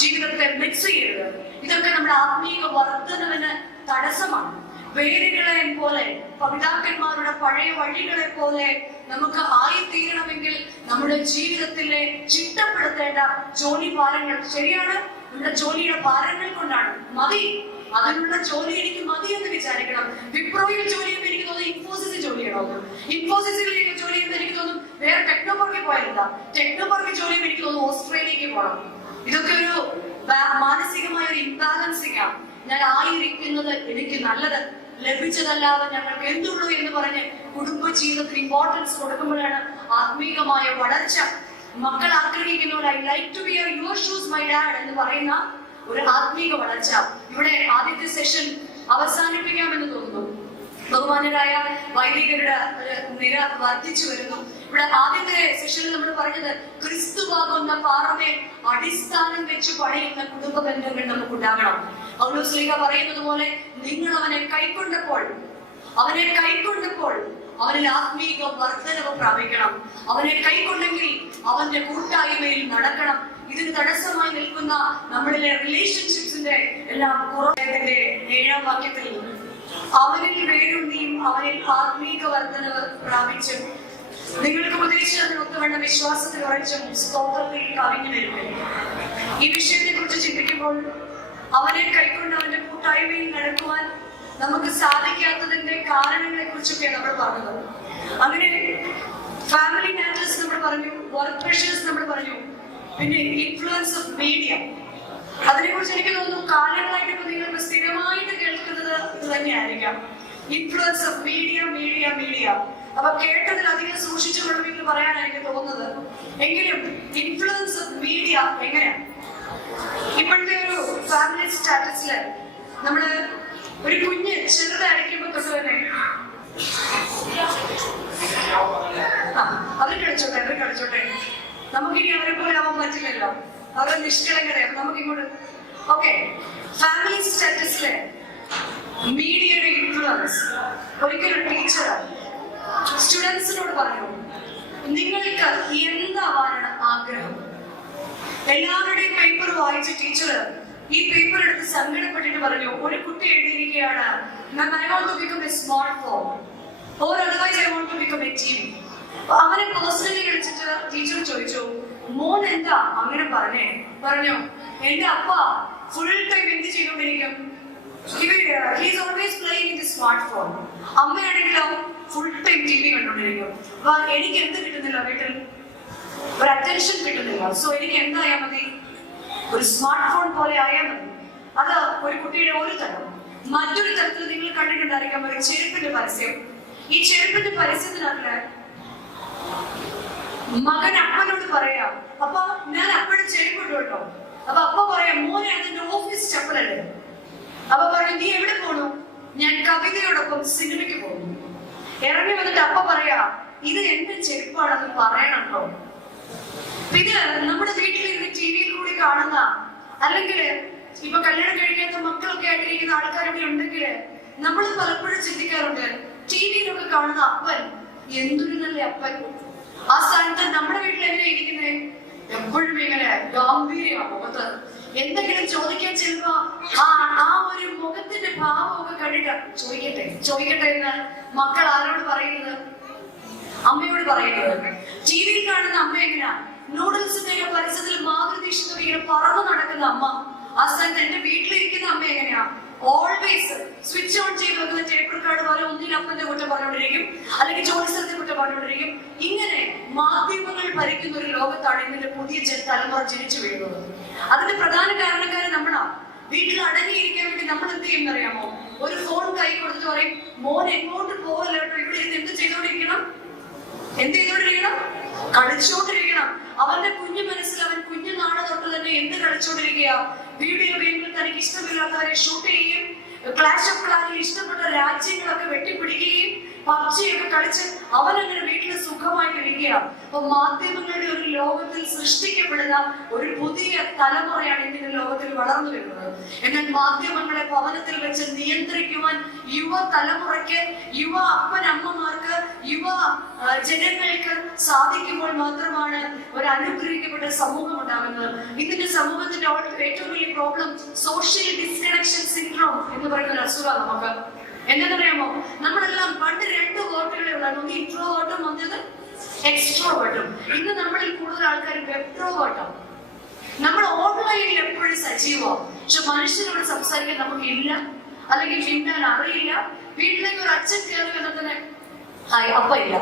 ജീവിതത്തെ മിക്സ് ചെയ്യരുത്. ഇതൊക്കെ നമ്മുടെ ആത്മീയ വർധനവിന് തടസ്സമാണ്. വേരുകളെ പോലെ, പിതാക്കന്മാരുടെ പഴയ വഴികളെ പോലെ നമുക്ക് ആയിത്തീരണമെങ്കിൽ നമ്മുടെ ജീവിതത്തിലെ ചിട്ടപ്പെടുത്തേണ്ട ജോലി ഭാരങ്ങൾ, ശരിയാണ്, നമ്മുടെ ജോലിയുടെ ഭാരങ്ങൾ കൊണ്ടാണ്. മതി, അതിനുള്ള ജോലി എനിക്ക് മതി എന്ന് വിചാരിക്കണം. വിപ്രോയിൽ ജോലി ചെയ്യുമ്പോൾ എനിക്ക് തോന്നുന്നു ഇൻഫോസിസിൽ ജോലി ചെയ്യണമെന്ന്. ഇൻഫോസിസിൽ ജോലി ചെയ്യുമ്പോൾ എനിക്ക് തോന്നും വേറെ ടെക്നോപാർക്കിൽ പോയാലെന്താ, ടെക്നോപാർക്കിൽ ജോലി ചെയ്യുമ്പോൾ എനിക്ക് തോന്നുന്നു ഓസ്ട്രേലിയക്ക് പോകണം. ഇതൊക്കെ ഒരു മാനസികമായ ഒരു ഇംബാലൻസിംഗ് ആണ്. ഞാൻ ആയിരിക്കുന്നത് എനിക്ക് നല്ലത്, ലഭിച്ചതല്ലാതെ ഞങ്ങൾക്ക് എന്തുള്ളൂ എന്ന് പറഞ്ഞ് കുടുംബ ജീവിതത്തിന് ഇമ്പോർട്ടൻസ് കൊടുക്കുമ്പോഴാണ് ആത്മീകമായ വളർച്ച. മക്കൾ ആഗ്രഹിക്കുന്ന പോലെ I like to wear your shoes my dad എന്ന് പറയുന്ന ഒരു ആത്മീക വളർച്ച. ഇവിടെ ആദ്യത്തെ സെഷൻ അവസാനിപ്പിക്കാമെന്ന് തോന്നുന്നു. ബഹുമാനരായ വൈദികരുടെ നിര വർദ്ധിച്ചു വരുന്നു. ഇവിടെ ആദ്യത്തെ സെഷനിൽ നമ്മൾ പറഞ്ഞത് ക്രിസ്തുവാകുന്ന പാറമേൽ അടിസ്ഥാനം വെച്ച് പണിയുന്ന കുടുംബ ബന്ധങ്ങൾ നമുക്കുണ്ടാകണം. പൗലോസ് ശ്ലീഹ പറയുന്നത് പോലെ നിങ്ങൾ അവനെ കൈക്കൊണ്ടപ്പോൾ അവനിൽ ആത്മീക വർധനവ് പ്രാപിക്കണം. അവനെ കൈക്കൊണ്ടെങ്കിൽ അവന്റെ കൂട്ടായ്മയിൽ നടക്കണം. ഇതിന് തടസ്സമായി നിൽക്കുന്ന നമ്മളിലെ റിലേഷൻഷിപ്സിന്റെ എല്ലാം കുറവിന്റെ 7-ാം വാക്യത്തിൽ അവനിൽ വേരൂന്നിയും അവനിൽ ആത്മീക വർധനവ് പ്രാപിച്ചും നിങ്ങൾക്ക് ഉപദേശിച്ചതിന് ഒത്തുവേണ്ട വിശ്വാസത്തിൽ ഉറച്ചും സ്തോത്രത്തിൽ കവിഞ്ഞു വരുന്നു. ഈ വിഷയത്തെ കുറിച്ച് ചിന്തിക്കുമ്പോൾ അവനെ കൈക്കൊണ്ട് അവന്റെ കൂട്ടായ്മയിൽ നടക്കുവാൻ നമുക്ക് സാധിക്കാത്തതിന്റെ കാരണങ്ങളെ കുറിച്ചൊക്കെ നമ്മൾ പറഞ്ഞത്. അങ്ങനെ ഫാമിലി മാറ്റേഴ്സ് നമ്മൾ പറഞ്ഞു, വർക്ക് പ്രഷേഴ്സ് നമ്മൾ പറഞ്ഞു, പിന്നെ ഇൻഫ്ലുവൻസ് ഓഫ് മീഡിയ. അതിനെ കുറിച്ച് എനിക്ക് തോന്നുന്നു കാലങ്ങളായിട്ട് ഇപ്പൊ നിങ്ങൾക്ക് സ്ഥിരമായിട്ട് കേൾക്കുന്നത് ഇത് തന്നെയായിരിക്കാം. Influence of media media media. അപ്പൊ കേട്ടതിൽ അധികം സൂക്ഷിച്ചു കൊള്ളുമെന്ന് പറയാനാണ് എനിക്ക് തോന്നുന്നത്. എങ്കിലും ഇൻഫ്ലുവൻസ് ഓഫ് മീഡിയ എങ്ങനെയാണ് ഇപ്പോഴത്തെ ഒരു ഫാമിലി സ്റ്റാറ്റസില് നമ്മള് ഒരു കുഞ്ഞ് ചെറുതായിരിക്കുമ്പോ തൊട്ട് തന്നെ അവർ കളിച്ചോട്ടെ നമുക്കിനി അവരെ പോലെ ആവാൻ പറ്റില്ലല്ലോ, അവരുടെ നിഷ്കളങ്കതയാണ് നമുക്കിങ്ങോട്ട്. ഓക്കെ, ഫാമിലി സ്റ്റാറ്റസിലെ മീഡിയയുടെ ഇൻഫ്ലുവൻസ്. ഒരിക്കലും ടീച്ചർ സ്റ്റുഡൻസിനോട് പറഞ്ഞു, നിങ്ങൾക്ക് എന്താവാനാണ് ആഗ്രഹം? എല്ലാവരുടെയും പേപ്പർ വായിച്ച ടീച്ചർ ഈ പേപ്പർ എടുത്ത് സങ്കടപ്പെട്ടിട്ട് പറഞ്ഞു, ഒരു കുട്ടി എഴുതിയിരിക്കുകയാണ്, I want to become a smartphone or otherwise I want to become a TV. അവനെ പേഴ്സണലി വിളിച്ചിട്ട് ടീച്ചർ ചോദിച്ചു, മോൻ എന്താ അങ്ങനെ പറഞ്ഞു, എന്റെ അപ്പ ഫുൾ ടൈം എന്ത് ചെയ്തുകൊണ്ടിരിക്കും? He's always playing in the smartphone. അമ്മയാണെങ്കിലോ ഫുൾ ടൈം TV കണ്ടുകൊണ്ടിരിക്കും. അപ്പൊ എനിക്ക് എന്ത് കിട്ടുന്നില്ല, വീട്ടിൽ ഒരു അറ്റൻഷൻ കിട്ടുന്നില്ല. സോ എനിക്ക് എന്തായാൽ മതി? ഒരു സ്മാർട്ട് ഫോൺ പോലെ ആയാൽ മതി. അത് ഒരു കുട്ടിയുടെ ഒരു തരം. മറ്റൊരു തരത്തിൽ നിങ്ങൾ കണ്ടിട്ടുണ്ടായിരിക്കാം ഒരു ചെരുപ്പിന്റെ പരസ്യം. ഈ ചെരുപ്പിന്റെ പരസ്യത്തിനകത്ത് മകൻ അപ്പനോട് പറയാം, അപ്പൊ ഞാൻ അപ്പയുടെ ചെരുപ്പ് ഇട്ടു കേട്ടോ. അപ്പൊ അപ്പ പറയാം, മോനെ അതെന്റെ ഓഫീസ് ചപ്പലല്ലേ. അപ്പൊ പറയും, നീ എവിടെ പോണു? ഞാൻ കവിതയോടൊപ്പം സിനിമയ്ക്ക് പോകുന്നു. ഇറങ്ങി വന്നിട്ട് അപ്പ പറയാ, ഇത് എന്റെ ചെരുപ്പാണെന്ന് പറയണം കേട്ടോ. ഇത് നമ്മുടെ വീട്ടിലിരുന്ന് ടി വിയിൽ കൂടി കാണുന്ന, അല്ലെങ്കിൽ ഇപ്പൊ കല്യാണം കഴിക്കാത്ത മക്കളൊക്കെ ആയിട്ടിരിക്കുന്ന ആൾക്കാരൊക്കെ ഉണ്ടെങ്കിൽ നമ്മൾ പലപ്പോഴും ചിന്തിക്കാറുണ്ട്, ടി വിയിലൊക്കെ കാണുന്ന അപ്പൻ എന്തൊരു നല്ല അപ്പൻ. ആ സ്ഥാനത്ത് നമ്മുടെ വീട്ടിൽ എങ്ങനെ ഇരിക്കുന്നേ? എപ്പോഴും ഇങ്ങനെ ഗാംഭീര്യമാണ് മുഖത്ത്. എന്തെങ്കിലും ചോദിക്കാൻ ചെല്ലുമ്പോ ആ ഒരു മുഖത്തിന്റെ ഭാവമൊക്കെ കണ്ടിട്ട് ചോദിക്കട്ടെ എന്ന് മക്കൾ ആരോട് പറയുന്നത്? അമ്മയോട് പറയുന്നത്. ടി വിയിൽ കാണുന്ന അമ്മ എങ്ങനെയാ? നൂഡിൽസിന്റെ പരസ്യത്തിൽ മാതൃദീക്ഷിത ഇങ്ങനെ പറന്നു നടക്കുന്ന അമ്മ. ആ സ്ഥാനത്ത് എന്റെ വീട്ടിലിരിക്കുന്ന അമ്മ എങ്ങനെയാ? ഓൾവേസ് സ്വിച്ച് ഓൺ ചെയ്ത് വെക്കുന്ന ടേപ്പ് റെക്കോർഡ് പോലെ ഒന്നിൽ അപ്പന്റെ കുറ്റം പറഞ്ഞുകൊണ്ടിരിക്കും, അല്ലെങ്കിൽ ജോലി സ്ഥലത്തെ കുറ്റം പറഞ്ഞുകൊണ്ടിരിക്കും. ഇങ്ങനെ മാധ്യമങ്ങൾ ഭരിക്കുന്ന ഒരു ലോകത്താണ് ഇന്നത്തെ പുതിയ തലമുറ ജനിച്ചു വീഴുന്നത്. അതിന്റെ പ്രധാന കാരണക്കാരൻ നമ്മളാ. വീട്ടിൽ അടങ്ങിയിരിക്കാൻ വേണ്ടി നമ്മൾ എന്ത് ചെയ്യുന്നറിയാമോ? ഒരു ഫോൺ കൈ കൊടുത്തിട്ട് പറയും, മോൻ എങ്ങോട്ട് പോകല്ലോ കേട്ടോ, ഇവിടെ ഇരുന്ന് എന്ത് ചെയ്തോണ്ടിരിക്കണം? കളിച്ചോണ്ടിരിക്കണം. അവന്റെ കുഞ്ഞു മനസ്സിൽ അവൻ കുഞ്ഞു നാളെ തൊട്ട് തന്നെ എന്ത് കളിച്ചോണ്ടിരിക്കുക? വീഡിയോ ഗെയിമിൽ തനിക്ക് ഇഷ്ടമില്ലാത്തവരെ ഷൂട്ട് ചെയ്യുകയും, ക്ലാഷ് ഓഫ് ക്ലാനിൽ ഇഷ്ടപ്പെട്ട രാജ്യങ്ങളൊക്കെ വെട്ടിപ്പിടിക്കുകയും, പബ്ജിയൊക്കെ കളിച്ച് അവനങ്ങനെ വീട്ടിൽ സുഖമായി കഴിയുകയാണ്. അപ്പൊ മാധ്യമങ്ങളുടെ ഒരു ലോകത്തിൽ സൃഷ്ടിക്കപ്പെടുന്ന ഒരു പുതിയ തലമുറയാണ് ഇന്ത്യൻ ലോകത്തിൽ വളർന്നു വരുന്നത്. എന്നാൽ മാധ്യമങ്ങളെ ഭവനത്തിൽ വെച്ച് നിയന്ത്രിക്കുവാൻ യുവ തലമുറയ്ക്ക്, യുവ അപ്പനമ്മമാർക്ക്, യുവ ജനങ്ങൾക്ക് സാധിക്കുമ്പോൾ മാത്രമാണ് ഒരു അനുഗ്രഹിക്കപ്പെട്ട സമൂഹം ഉണ്ടാകുന്നത്. ഇതിന്റെ സമൂഹത്തിന്റെ ഏറ്റവും വലിയ പ്രോബ്ലം സോഷ്യൽ ഡിസ്കണക്ഷൻ സിൻഡ്രോം എന്ന് പറയുന്ന ഒരു അസുഖമാണ് നമുക്ക്. എന്താണെന്നറിയാമോ? നമ്മളെല്ലാം പണ്ട് 2 വേർഡുകളെ ഉള്ളായിരുന്നു. ഒന്ന് ഇൻട്രോവേർട്ടും, വന്നത് എക്സ്ട്രോവേർട്ടും. ഇന്ന് നമ്മളിൽ കൂടുതൽ ആൾക്കാർ വെബ്ട്രോവേർട്ടാണ്. നമ്മൾ ഓൺലൈനിൽ എപ്പോഴും സജീവമാണ്, പക്ഷെ മനുഷ്യരോട് സംസാരിക്കാൻ നമുക്കില്ല, അല്ലെങ്കിൽ മിണ്ടാൻ അറിയില്ല. വീട്ടിലേക്ക് ഒരു അച്ഛൻ കയറി വന്നതിന് ഹായ് അപ്പ ഇല്ല,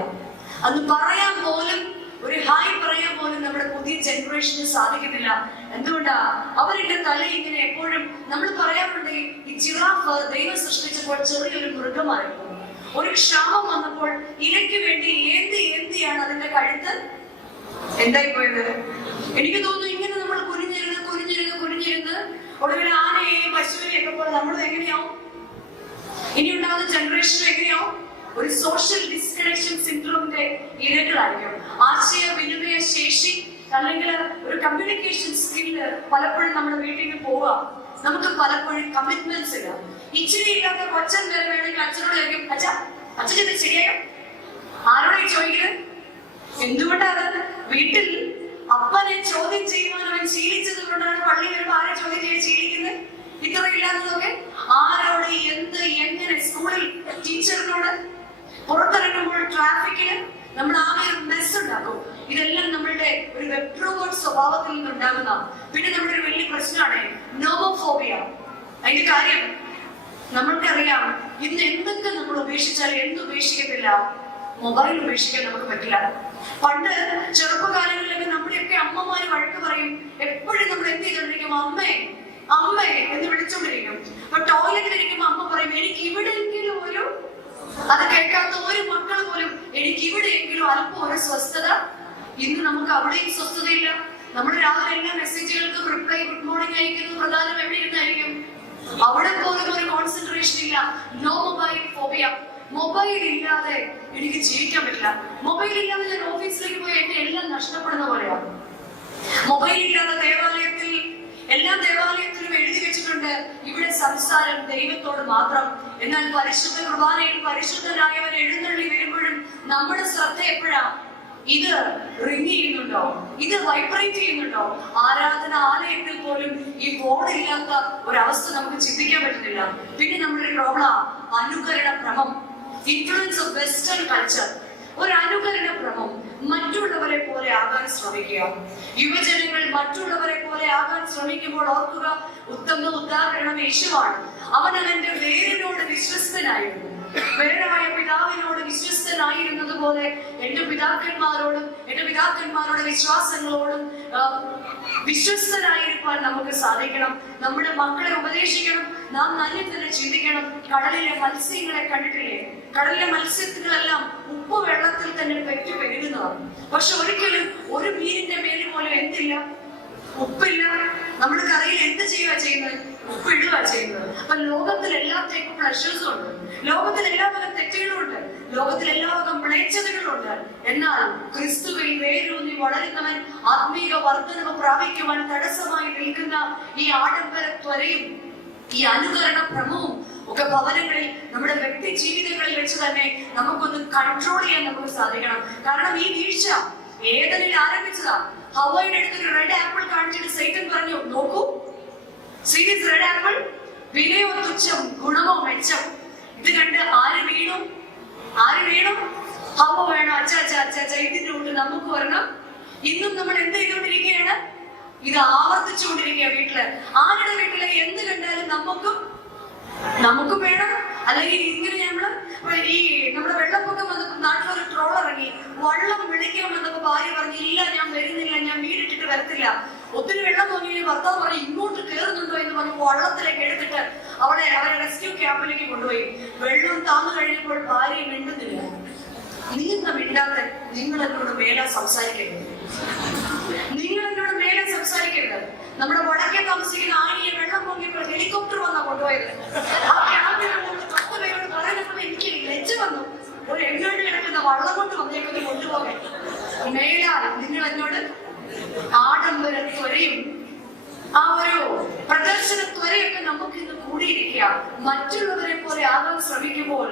അന്ന് പറയാൻ പോലും, ഒരു ഹായ് പറയാൻ പോലും നമ്മുടെ പുതിയ ജനറേഷന് സാധിക്കുന്നില്ല. എന്തുകൊണ്ടാ? അവരുടെ തല ഇങ്ങനെ എപ്പോഴും, നമ്മൾ പറയാറുണ്ട്, ഈ ജിറാഫ് ദൈവം സൃഷ്ടിച്ചപ്പോൾ ചെറിയൊരു മൃഗമായിരുന്നു. ഒരു ക്ഷാമം വന്നപ്പോൾ ഇരയ്ക്ക് വേണ്ടി ഏന്തിയാണ് അതിന്റെ കഴുത്ത് എന്തായി പോയത്? എനിക്ക് തോന്നുന്നു ഇങ്ങനെ നമ്മൾ കുനിഞ്ഞിരുന്ന് ഒടുവിൽ ആനയെയും പശുവിനെയൊക്കെ പോലെ നമ്മൾ എങ്ങനെയാവും? ഇനി ഉണ്ടാകുന്ന ജനറേഷൻ എങ്ങനെയാവും? ഒരു സോഷ്യൽ ഡിസ്കണക്ഷൻ സിൻഡ്രോമിന്റെ ഇരകളായിരിക്കും. ആശയവിനിമയ ശേഷി അല്ലെങ്കിൽ ഒരു കമ്മ്യൂണിക്കേഷൻ സ്കില്ല് പലപ്പോഴും നമ്മുടെ വീട്ടിൽ നിന്ന് പോവാം. നമുക്ക് പലപ്പോഴും കമ്മിറ്റ്മെന്റ്സ് ഇല്ല. ഇച്ചിരി ഇല്ലാത്ത കൊച്ചൻ വരെ വേണമെങ്കിൽ അച്ഛനോട് ചോദിക്കും, അച്ഛൻ ഇത് ശരിയായോ? ആരോടെ ചോദിക്കുന്നത്? എന്തുകൊണ്ടാണ്? വീട്ടിൽ അപ്പനെ ചോദ്യം ചെയ്യുവാൻ അവൻ ശീലിച്ചത് കൊണ്ടാണ് പള്ളി വരുമ്പോ ആരെ ചോദ്യം ചെയ്യാൻ ശീലിക്കുന്നത്? ഇത്ര ഇല്ലാത്തതൊക്കെ ആരോട്, എന്ത്, എങ്ങനെ? സ്കൂളിൽ ടീച്ചറിനോട്, പുറത്തിറങ്ങുമ്പോൾ ട്രാഫിക്കില് നമ്മൾ ആകെ ഒരു മെസ് ഉണ്ടാക്കും. ഇതെല്ലാം നമ്മളുടെ ഒരു വെപ്രോവേർഡ് സ്വഭാവത്തിൽ നിന്നുണ്ടാകുന്ന. പിന്നെ നമ്മുടെ ഒരു വലിയ പ്രശ്നമാണ് നോമോഫോബിയ. അതിന്റെ കാര്യം നമ്മൾക്കറിയാം, ഇന്ന് എന്തൊക്കെ നമ്മൾ ഉപേക്ഷിച്ചാലും എന്തുപേക്ഷിക്കത്തില്ല, മൊബൈൽ ഉപേക്ഷിക്കാൻ നമുക്ക് പറ്റില്ല. പണ്ട് ചെറുപ്പകാലങ്ങളിലൊക്കെ നമ്മുടെയൊക്കെ അമ്മമാര് വഴക്ക് പറയും. എപ്പോഴും നമ്മൾ എന്ത് ചെയ്തോണ്ടിരിക്കും? അമ്മേ അമ്മേ എന്ന് വിളിച്ചോണ്ടിരിക്കും. അപ്പൊ ടോയ്ലറ്റിൽ ഇരിക്കുമ്പോ അമ്മ പറയും, എനിക്ക് ഇവിടെയെങ്കിലും ഒരു, അത് കേൾക്കാത്ത ഒരു മക്കൾ പോലും, എനിക്ക് ഇവിടെയെങ്കിലും അല്പം ഒരു സ്വസ്ഥത. ഇന്ന് നമുക്ക് അവിടെയും സ്വസ്ഥതയില്ല. നമ്മൾ രാവിലെ എല്ലാ മെസ്സേജുകൾക്കും റിപ്ലൈ ഗുഡ് മോർണിംഗ് അയക്കുന്നത് പ്രധാനം എവിടെ ഇരുന്നായിരിക്കും? അവിടെ പോലും ഒരു കോൺസെൻട്രേഷൻ ഇല്ല. No mobile phobia. മൊബൈൽ ഇല്ലാതെ എനിക്ക് ജീവിക്കാൻ പറ്റില്ല. മൊബൈൽ ഇല്ലാതെ ഞാൻ ഓഫീസിലേക്ക് പോയി എന്റെ എല്ലാം നഷ്ടപ്പെടുന്ന പോലെയാണ്. മൊബൈൽ ഇല്ലാതെ എല്ലാ ദേവാലയത്തിലും എഴുതി വെച്ചിട്ടുണ്ട്, ഇവിടെ സംസാരം ദൈവത്തോട് മാത്രം. എന്നാൽ പരിശുദ്ധ കുർബാനയിൽ പരിശുദ്ധനായവൻ എഴുന്നള്ളി വരുമ്പോഴും നമ്മുടെ ശ്രദ്ധ എപ്പോഴാ? ഇത് റിങ് ചെയ്യുന്നുണ്ടോ? ഇത് വൈബ്രേറ്റ് ചെയ്യുന്നുണ്ടോ? ആരാധന ആലയത്തിൽ പോലും ഈ ഫോൺ ഇല്ലാത്ത ഒരവസ്ഥ നമുക്ക് ചിന്തിക്കാൻ പറ്റുന്നില്ല. പിന്നെ നമ്മുടെ ഒരു പ്രോബ്ലം അനുകരണ ഭ്രമം, ഇൻഫ്ലുവൻസ് ഓഫ് വെസ്റ്റേൺ കൾച്ചർ. ഒരു അനുകരണ ഭ്രമം, മറ്റുള്ളവരെ പോലെ ആകാൻ ശ്രമിക്കുക. യുവജനങ്ങൾ മറ്റുള്ളവരെ പോലെ ആകാൻ ശ്രമിക്കുമ്പോൾ ഓർക്കുക, ഉത്തമ ഉദാഹരണം യേശുവാണ്. അവൻ അവന്റെ വേരിനോട് വിശ്വസ്തനായിരുന്നു. വേറായ പിതാവിനോട് വിശ്വസ്തനായിരുന്നത് പോലെ എന്റെ പിതാക്കന്മാരുടെ വിശ്വാസങ്ങളോടും വിശ്വസ്തരായിരിക്കാൻ നമുക്ക് സാധിക്കണം. നമ്മുടെ മക്കളെ ഉപദേശിക്കണം. നാം നല്ല തന്നെ ചിന്തിക്കണം. കടലിലെ മത്സ്യങ്ങളെ കണ്ടിട്ടില്ലേ? കടലിലെ മത്സ്യങ്ങളെല്ലാം ഉപ്പ് വെള്ളത്തിൽ തന്നെ പെറ്റു പെരുകുന്നതാണ്. പക്ഷെ ഒരിക്കലും ഒരു മീനിന്റെ മേലിൽ പോലും എന്തില്ല? ഉപ്പില്ല. നമ്മൾ കറിയിൽ എന്ത് ചെയ്യുന്നത്? ഉപ്പിടുക ചെയ്യുന്നത്. അപ്പൊ ലോകത്തിൽ എല്ലാ ടൈപ്പ് പ്ലഷേഴ്സും ഉണ്ട്. ലോകത്തിൽ എല്ലാ വക തെറ്റുകളും ഉണ്ട്. ലോകത്തിൽ എല്ലാ വക മ്ലേച്ഛതകളും ഉണ്ട്. എന്നാൽ ക്രിസ്തുവിൽ വേരൂന്നി വളരുന്നവൻ ആത്മീക വർധനവ് പ്രാപിക്കുവാൻ തടസ്സമായി നിൽക്കുന്ന ഈ ആഡംബര ത്വരയും ഈ അനുകരണ ഭ്രമവും ഒക്കെ ഭവനങ്ങളിൽ, നമ്മുടെ വ്യക്തി ജീവിതങ്ങളിൽ വെച്ച് തന്നെ നമുക്കൊന്ന് കൺട്രോൾ ചെയ്യാൻ നമുക്ക് സാധിക്കണം. കാരണം ഈ വീഴ്ച ഏതനിൽ ആരംഭിച്ചതാ. ഹവ്വയുടെ അടുത്തൊരു റെഡ് ആപ്പിൾ കാണിച്ചിട്ട് സൈത്തൻ പറഞ്ഞു, നോക്കൂ, സീരീസ് റെഡ് ആപ്പിൾ, വിലയോ തുച്ഛം, ഗുണമോ മെച്ചം. ഇത് കണ്ട് ആര് വീണു? ഹവ്വ വേണം. അച്ഛ ഇതിന്റെ കൂട്ട് നമുക്ക് വരണം. ഇന്നും നമ്മൾ എന്ത് ചെയ്തുകൊണ്ടിരിക്കുകയാണ്? ഇത് ആവർത്തിച്ചുകൊണ്ടിരിക്കുക. വീട്ടില് ആരുടെ വീട്ടിലെ എന്ത് കണ്ടാലും നമുക്കും വേണം. അല്ലെങ്കിൽ ഇങ്ങനെ നമ്മുടെ വെള്ളപ്പൊക്കം വന്നപ്പോ നാട്ടിലൊരു ട്രോൾ ഇറങ്ങി, വള്ളം വിളിക്കാൻ വന്നപ്പോ ഭാര്യ പറഞ്ഞു, ഇല്ല ഞാൻ വരുന്നില്ല, ഞാൻ വീടിട്ടിട്ട് വരത്തില്ല. ഒത്തിരി വെള്ളം തോന്നി ഭർത്താവ് പറഞ്ഞു, ഇങ്ങോട്ട് കയറുന്നുണ്ടോ എന്ന് പറഞ്ഞു വള്ളത്തിലേക്ക് എടുത്തിട്ട് അവരെ റെസ്ക്യൂ ക്യാമ്പിലേക്ക് കൊണ്ടുപോയി. വെള്ളം താന്നു കഴിഞ്ഞപ്പോൾ ഭാര്യ മിണ്ടുന്നില്ല. നീന്ത മിണ്ടാതെ നിങ്ങൾ എന്നോട് മേലെ സംസാരിക്കരുത്. നമ്മുടെ വടക്കേ താമസിക്കുന്ന ആണിയെ വെള്ളം പൊങ്ങിയപ്പോൾ ഹെലികോപ്റ്റർ വന്നാ കൊണ്ടുപോയത്. ആ ക്യാമ്പിലുള്ള 10 പേരോട് പറയുന്നപ്പോൾ എനിക്ക് ലജ്ജ വന്നു. ഒരു എങ്ങോട്ട് കിടക്കുന്ന വള്ളം കൊണ്ട് വന്നേക്കൊന്ന് കൊണ്ടുപോകാൻ. മേലാൽ നിങ്ങൾ എന്നോട് ആഡംബര ത്വരയും ആ ഒരു പ്രദർശന ത്വരയൊക്കെ നമുക്ക് ഇന്ന് കൂടിയിരിക്കുക. മറ്റുള്ളവരെ പോലെ ആകാൻ ശ്രമിക്കുമ്പോൾ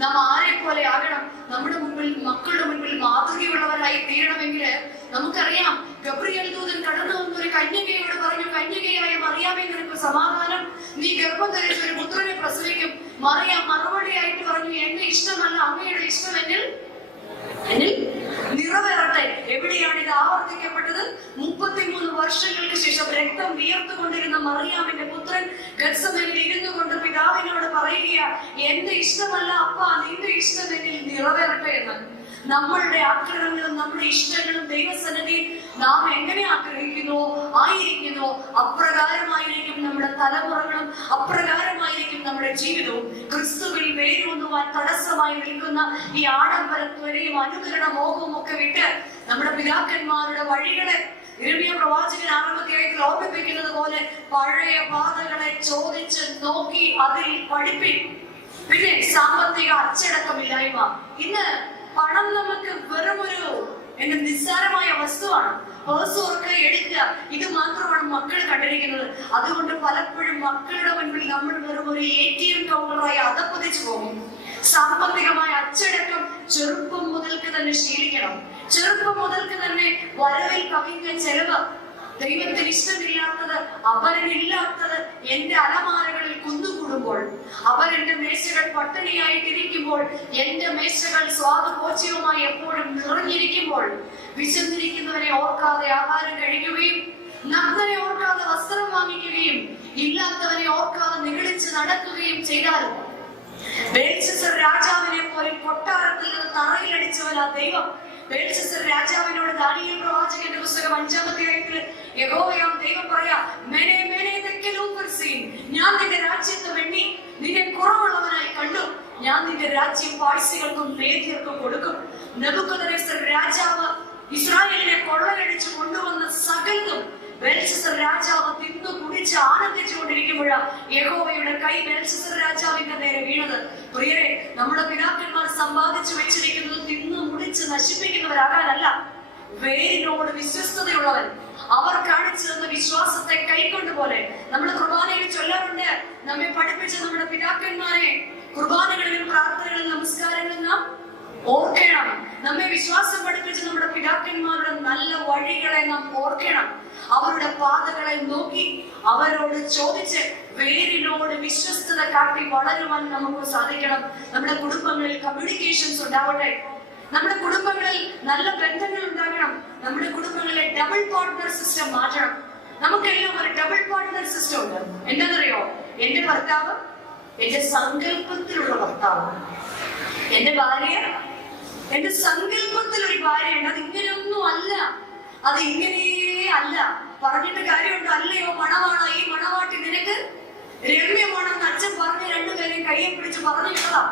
നാം ആരെ പോലെ ആകണം? മക്കളുടെ മുൻപിൽ മാതൃകയുള്ളവരായി തീരണമെങ്കിൽ നമുക്കറിയാം, ഗബ്രിയേൽ ദൂതൻ കടന്നു വന്ന ഒരു കന്യകയോട് പറഞ്ഞു, കന്യകയായ മറിയാമേ, നിനക്ക് സമാധാനം, നീ ഗർഭം ധരിച്ച് ഒരു പുത്രനെ പ്രസവിക്കും. മറിയാം മറുപടിയായിട്ട് പറഞ്ഞു, എന്റെ ഇഷ്ടമല്ല, അങ്ങയുടെ ഇഷ്ടം എന്നിൽ നിറവേറട്ടെ. എവിടെയാണ് ഇത് ആവർത്തിക്കപ്പെട്ടത്? 33 വർഷങ്ങൾക്ക് ശേഷം രക്തം വിയർത്തുകൊണ്ടിരുന്ന മറിയാമിന്റെ പുത്രൻ ഗത്സമനിൽ ഇരുന്നു കൊണ്ട് പിതാവിനോട് പറയുക, എന്റെ ഇഷ്ടമല്ല അപ്പാ, നിന്റെ ഇഷ്ടം എന്നിൽ നിറവേറട്ടെ എന്ന്. നമ്മളുടെ ആഗ്രഹങ്ങളും നമ്മുടെ ഇഷ്ടങ്ങളും ദൈവസന്നിധിയിൽ നാം എങ്ങനെ ആയിരിക്കുന്നോ അപ്രകാരമായിരിക്കും നമ്മുടെ തലമുറകളും, അപ്രകാരമായിരിക്കും നമ്മുടെ ജീവിതവും. ക്രിസ്തുവിൽ വേരൂന്നുവാൻ തടസ്സമായി നിൽക്കുന്ന ഈ ആഡംബരത്വരെയും അനുകരണ മോഹവും ഒക്കെ വിട്ട് നമ്മുടെ പിതാക്കന്മാരുടെ വഴികളെ യിരെമ്യാ പ്രവാചകൻ 6-ാം അധ്യായത്തിൽ ഓർമ്മിപ്പിക്കുന്നത് പോലെ പഴയ പാതകളെ ചോദിച്ച് നോക്കി അതിൽ പഠിപ്പിൻ. പിന്നെ സാമ്പത്തിക അച്ചടക്കമില്ലായ്മ. ഇന്ന് പണം നമുക്ക് വെറുമൊരു നിസ്സാരമായ വസ്തുവാണ്. പേഴ്സ് ഓർക്കുക, എടുക്കുക, ഇത് മാത്രമാണ് മക്കൾ കണ്ടിരിക്കുന്നത്. അതുകൊണ്ട് പലപ്പോഴും മക്കളുടെ മുൻപിൽ നമ്മൾ വെറും ഒരു ATM കൗണ്ടറായി അധപ്പതിച്ചു പോകും. സാമ്പത്തികമായ അച്ചടക്കം ചെറുപ്പം മുതൽക്ക് തന്നെ ശീലിക്കണം. ചെറുപ്പം മുതൽക്ക് തന്നെ വരവിൽ കവിഞ്ഞ ചെലവ്, ദൈവത്തിന് ഇഷ്ടമില്ലാത്തത്, അവരില്ലാത്തത് എന്റെ അലമാരകളിൽ കുന്നുകൂടുമ്പോൾ അവർ എന്റെ മേശകൾ പട്ടിണിയായിട്ടിരിക്കുമ്പോൾ, എന്റെ മേശകൾ സ്വാദുഭോജ്യവുമായി എപ്പോഴും നിറഞ്ഞിരിക്കുമ്പോൾ, വിശന്നിരിക്കുന്നവനെ ഓർക്കാതെ ആഹാരം കഴിക്കുകയും നഗ്നനെ ഓർക്കാതെ വസ്ത്രം വാങ്ങിക്കുകയും ഇല്ലാത്തവനെ ഓർക്കാതെ നിഗളിച്ച് നടക്കുകയും ചെയ്താലും, ബേൽശസ്സർ രാജാവിനെ പോലെ കൊട്ടാരത്തിൽ നിന്ന് തറയിലടിച്ചവനാ ദൈവം. ബേൽശസ്സർ രാജാവിനോട് ദാനിയേൽ പ്രവാചകന്റെ പുസ്തകം 5-ാം അധ്യായത്തിൽ യഹോവയാം ദൈവം പറയാ, മെനേ മെനേ തെക്കൽ ഊഫർസീൻ, ഞാൻ നിന്റെ രാജ്യത്വം എണ്ണി നിന്നെ കുറവുള്ളവനായി കണ്ടു. ഞാൻ നിന്റെ രാജ്യം പാഴ്സികൾക്കും മേദ്യർക്കും കൊടുക്കും. നെബൂഖദ്നേസർ രാജാവ് ഇസ്രായേലിനെ കൊള്ളയടിച്ചു കൊണ്ടുവന്ന സകലതും ബേൽശസ്സർ രാജാവ് തിന്നു കുടിച്ച് ആനന്ദിച്ചുകൊണ്ടിരിക്കുമ്പോഴാണ് യഹോവയുടെ കൈ ബേൽശസ്സർ രാജാവിന്റെ നേരെ വീണത്. പ്രിയരെ, നമ്മുടെ പിതാക്കന്മാർ സമ്പാദിച്ചു വെച്ചിരിക്കുന്നത് തിന്നു മുടിച്ച് നശിപ്പിക്കുന്നവരാകാനല്ല, വേരിനോട് വിശ്വസ്തതയുള്ളവൻ, അവർ കാണിച്ചു തന്ന വിശ്വാസത്തെ കൈക്കൊണ്ടുപോലെ. നമ്മൾ കുർബാനയിൽ ചൊല്ലാറുണ്ട്, നമ്മെ പഠിപ്പിച്ച നമ്മുടെ പിതാക്കന്മാരെ കുർബാനകളിലും പ്രാർത്ഥനകളിലും നമസ്കാരങ്ങളിലും നാം ഓർക്കണം. നമ്മെ വിശ്വാസം പഠിപ്പിച്ച നമ്മുടെ പിതാക്കന്മാരുടെ നല്ല വഴികളെ നാം ഓർക്കണം. അവരുടെ പാതകളെ നോക്കി അവരോട് ചോദിച്ച് വേരിനോട് വിശ്വസ്തത കാട്ടി വളരുവാൻ നമുക്ക് സാധിക്കണം. നമ്മുടെ കുടുംബങ്ങളിൽ കമ്മ്യൂണിക്കേഷൻസ് ഉണ്ടാവട്ടെ. നമ്മുടെ കുടുംബങ്ങളിൽ നല്ല ബന്ധങ്ങൾ ഉണ്ടാകണം. നമ്മുടെ കുടുംബങ്ങളിലെ ഡബിൾ പാർട്ട്ണർ സിസ്റ്റം മാറ്റണം. നമുക്കെല്ലാം ഒരു ഡബിൾ പാർട്ട്ണർ സിസ്റ്റം ഉണ്ട്. എന്താണെന്നറിയോ? എന്റെ ഭർത്താവ് എന്റെ സങ്കല്പത്തിലുള്ള ഭർത്താവ്, എന്റെ ഭാര്യ എന്റെ സങ്കല്പത്തിൽ ഒരു ഭാര്യയുണ്ട്. അത് ഇങ്ങനെയൊന്നും അല്ല, അത് ഇങ്ങനെ അല്ല. പറഞ്ഞിട്ട് കാര്യമുണ്ട്? അല്ലയോ മണവാള, ഈ മണവാട്ടി നിനക്ക് രമ്യമാണെന്ന് അച്ഛൻ പറഞ്ഞ് രണ്ടുപേരെയും കയ്യെ പിടിച്ച് പറഞ്ഞിട്ടതാ.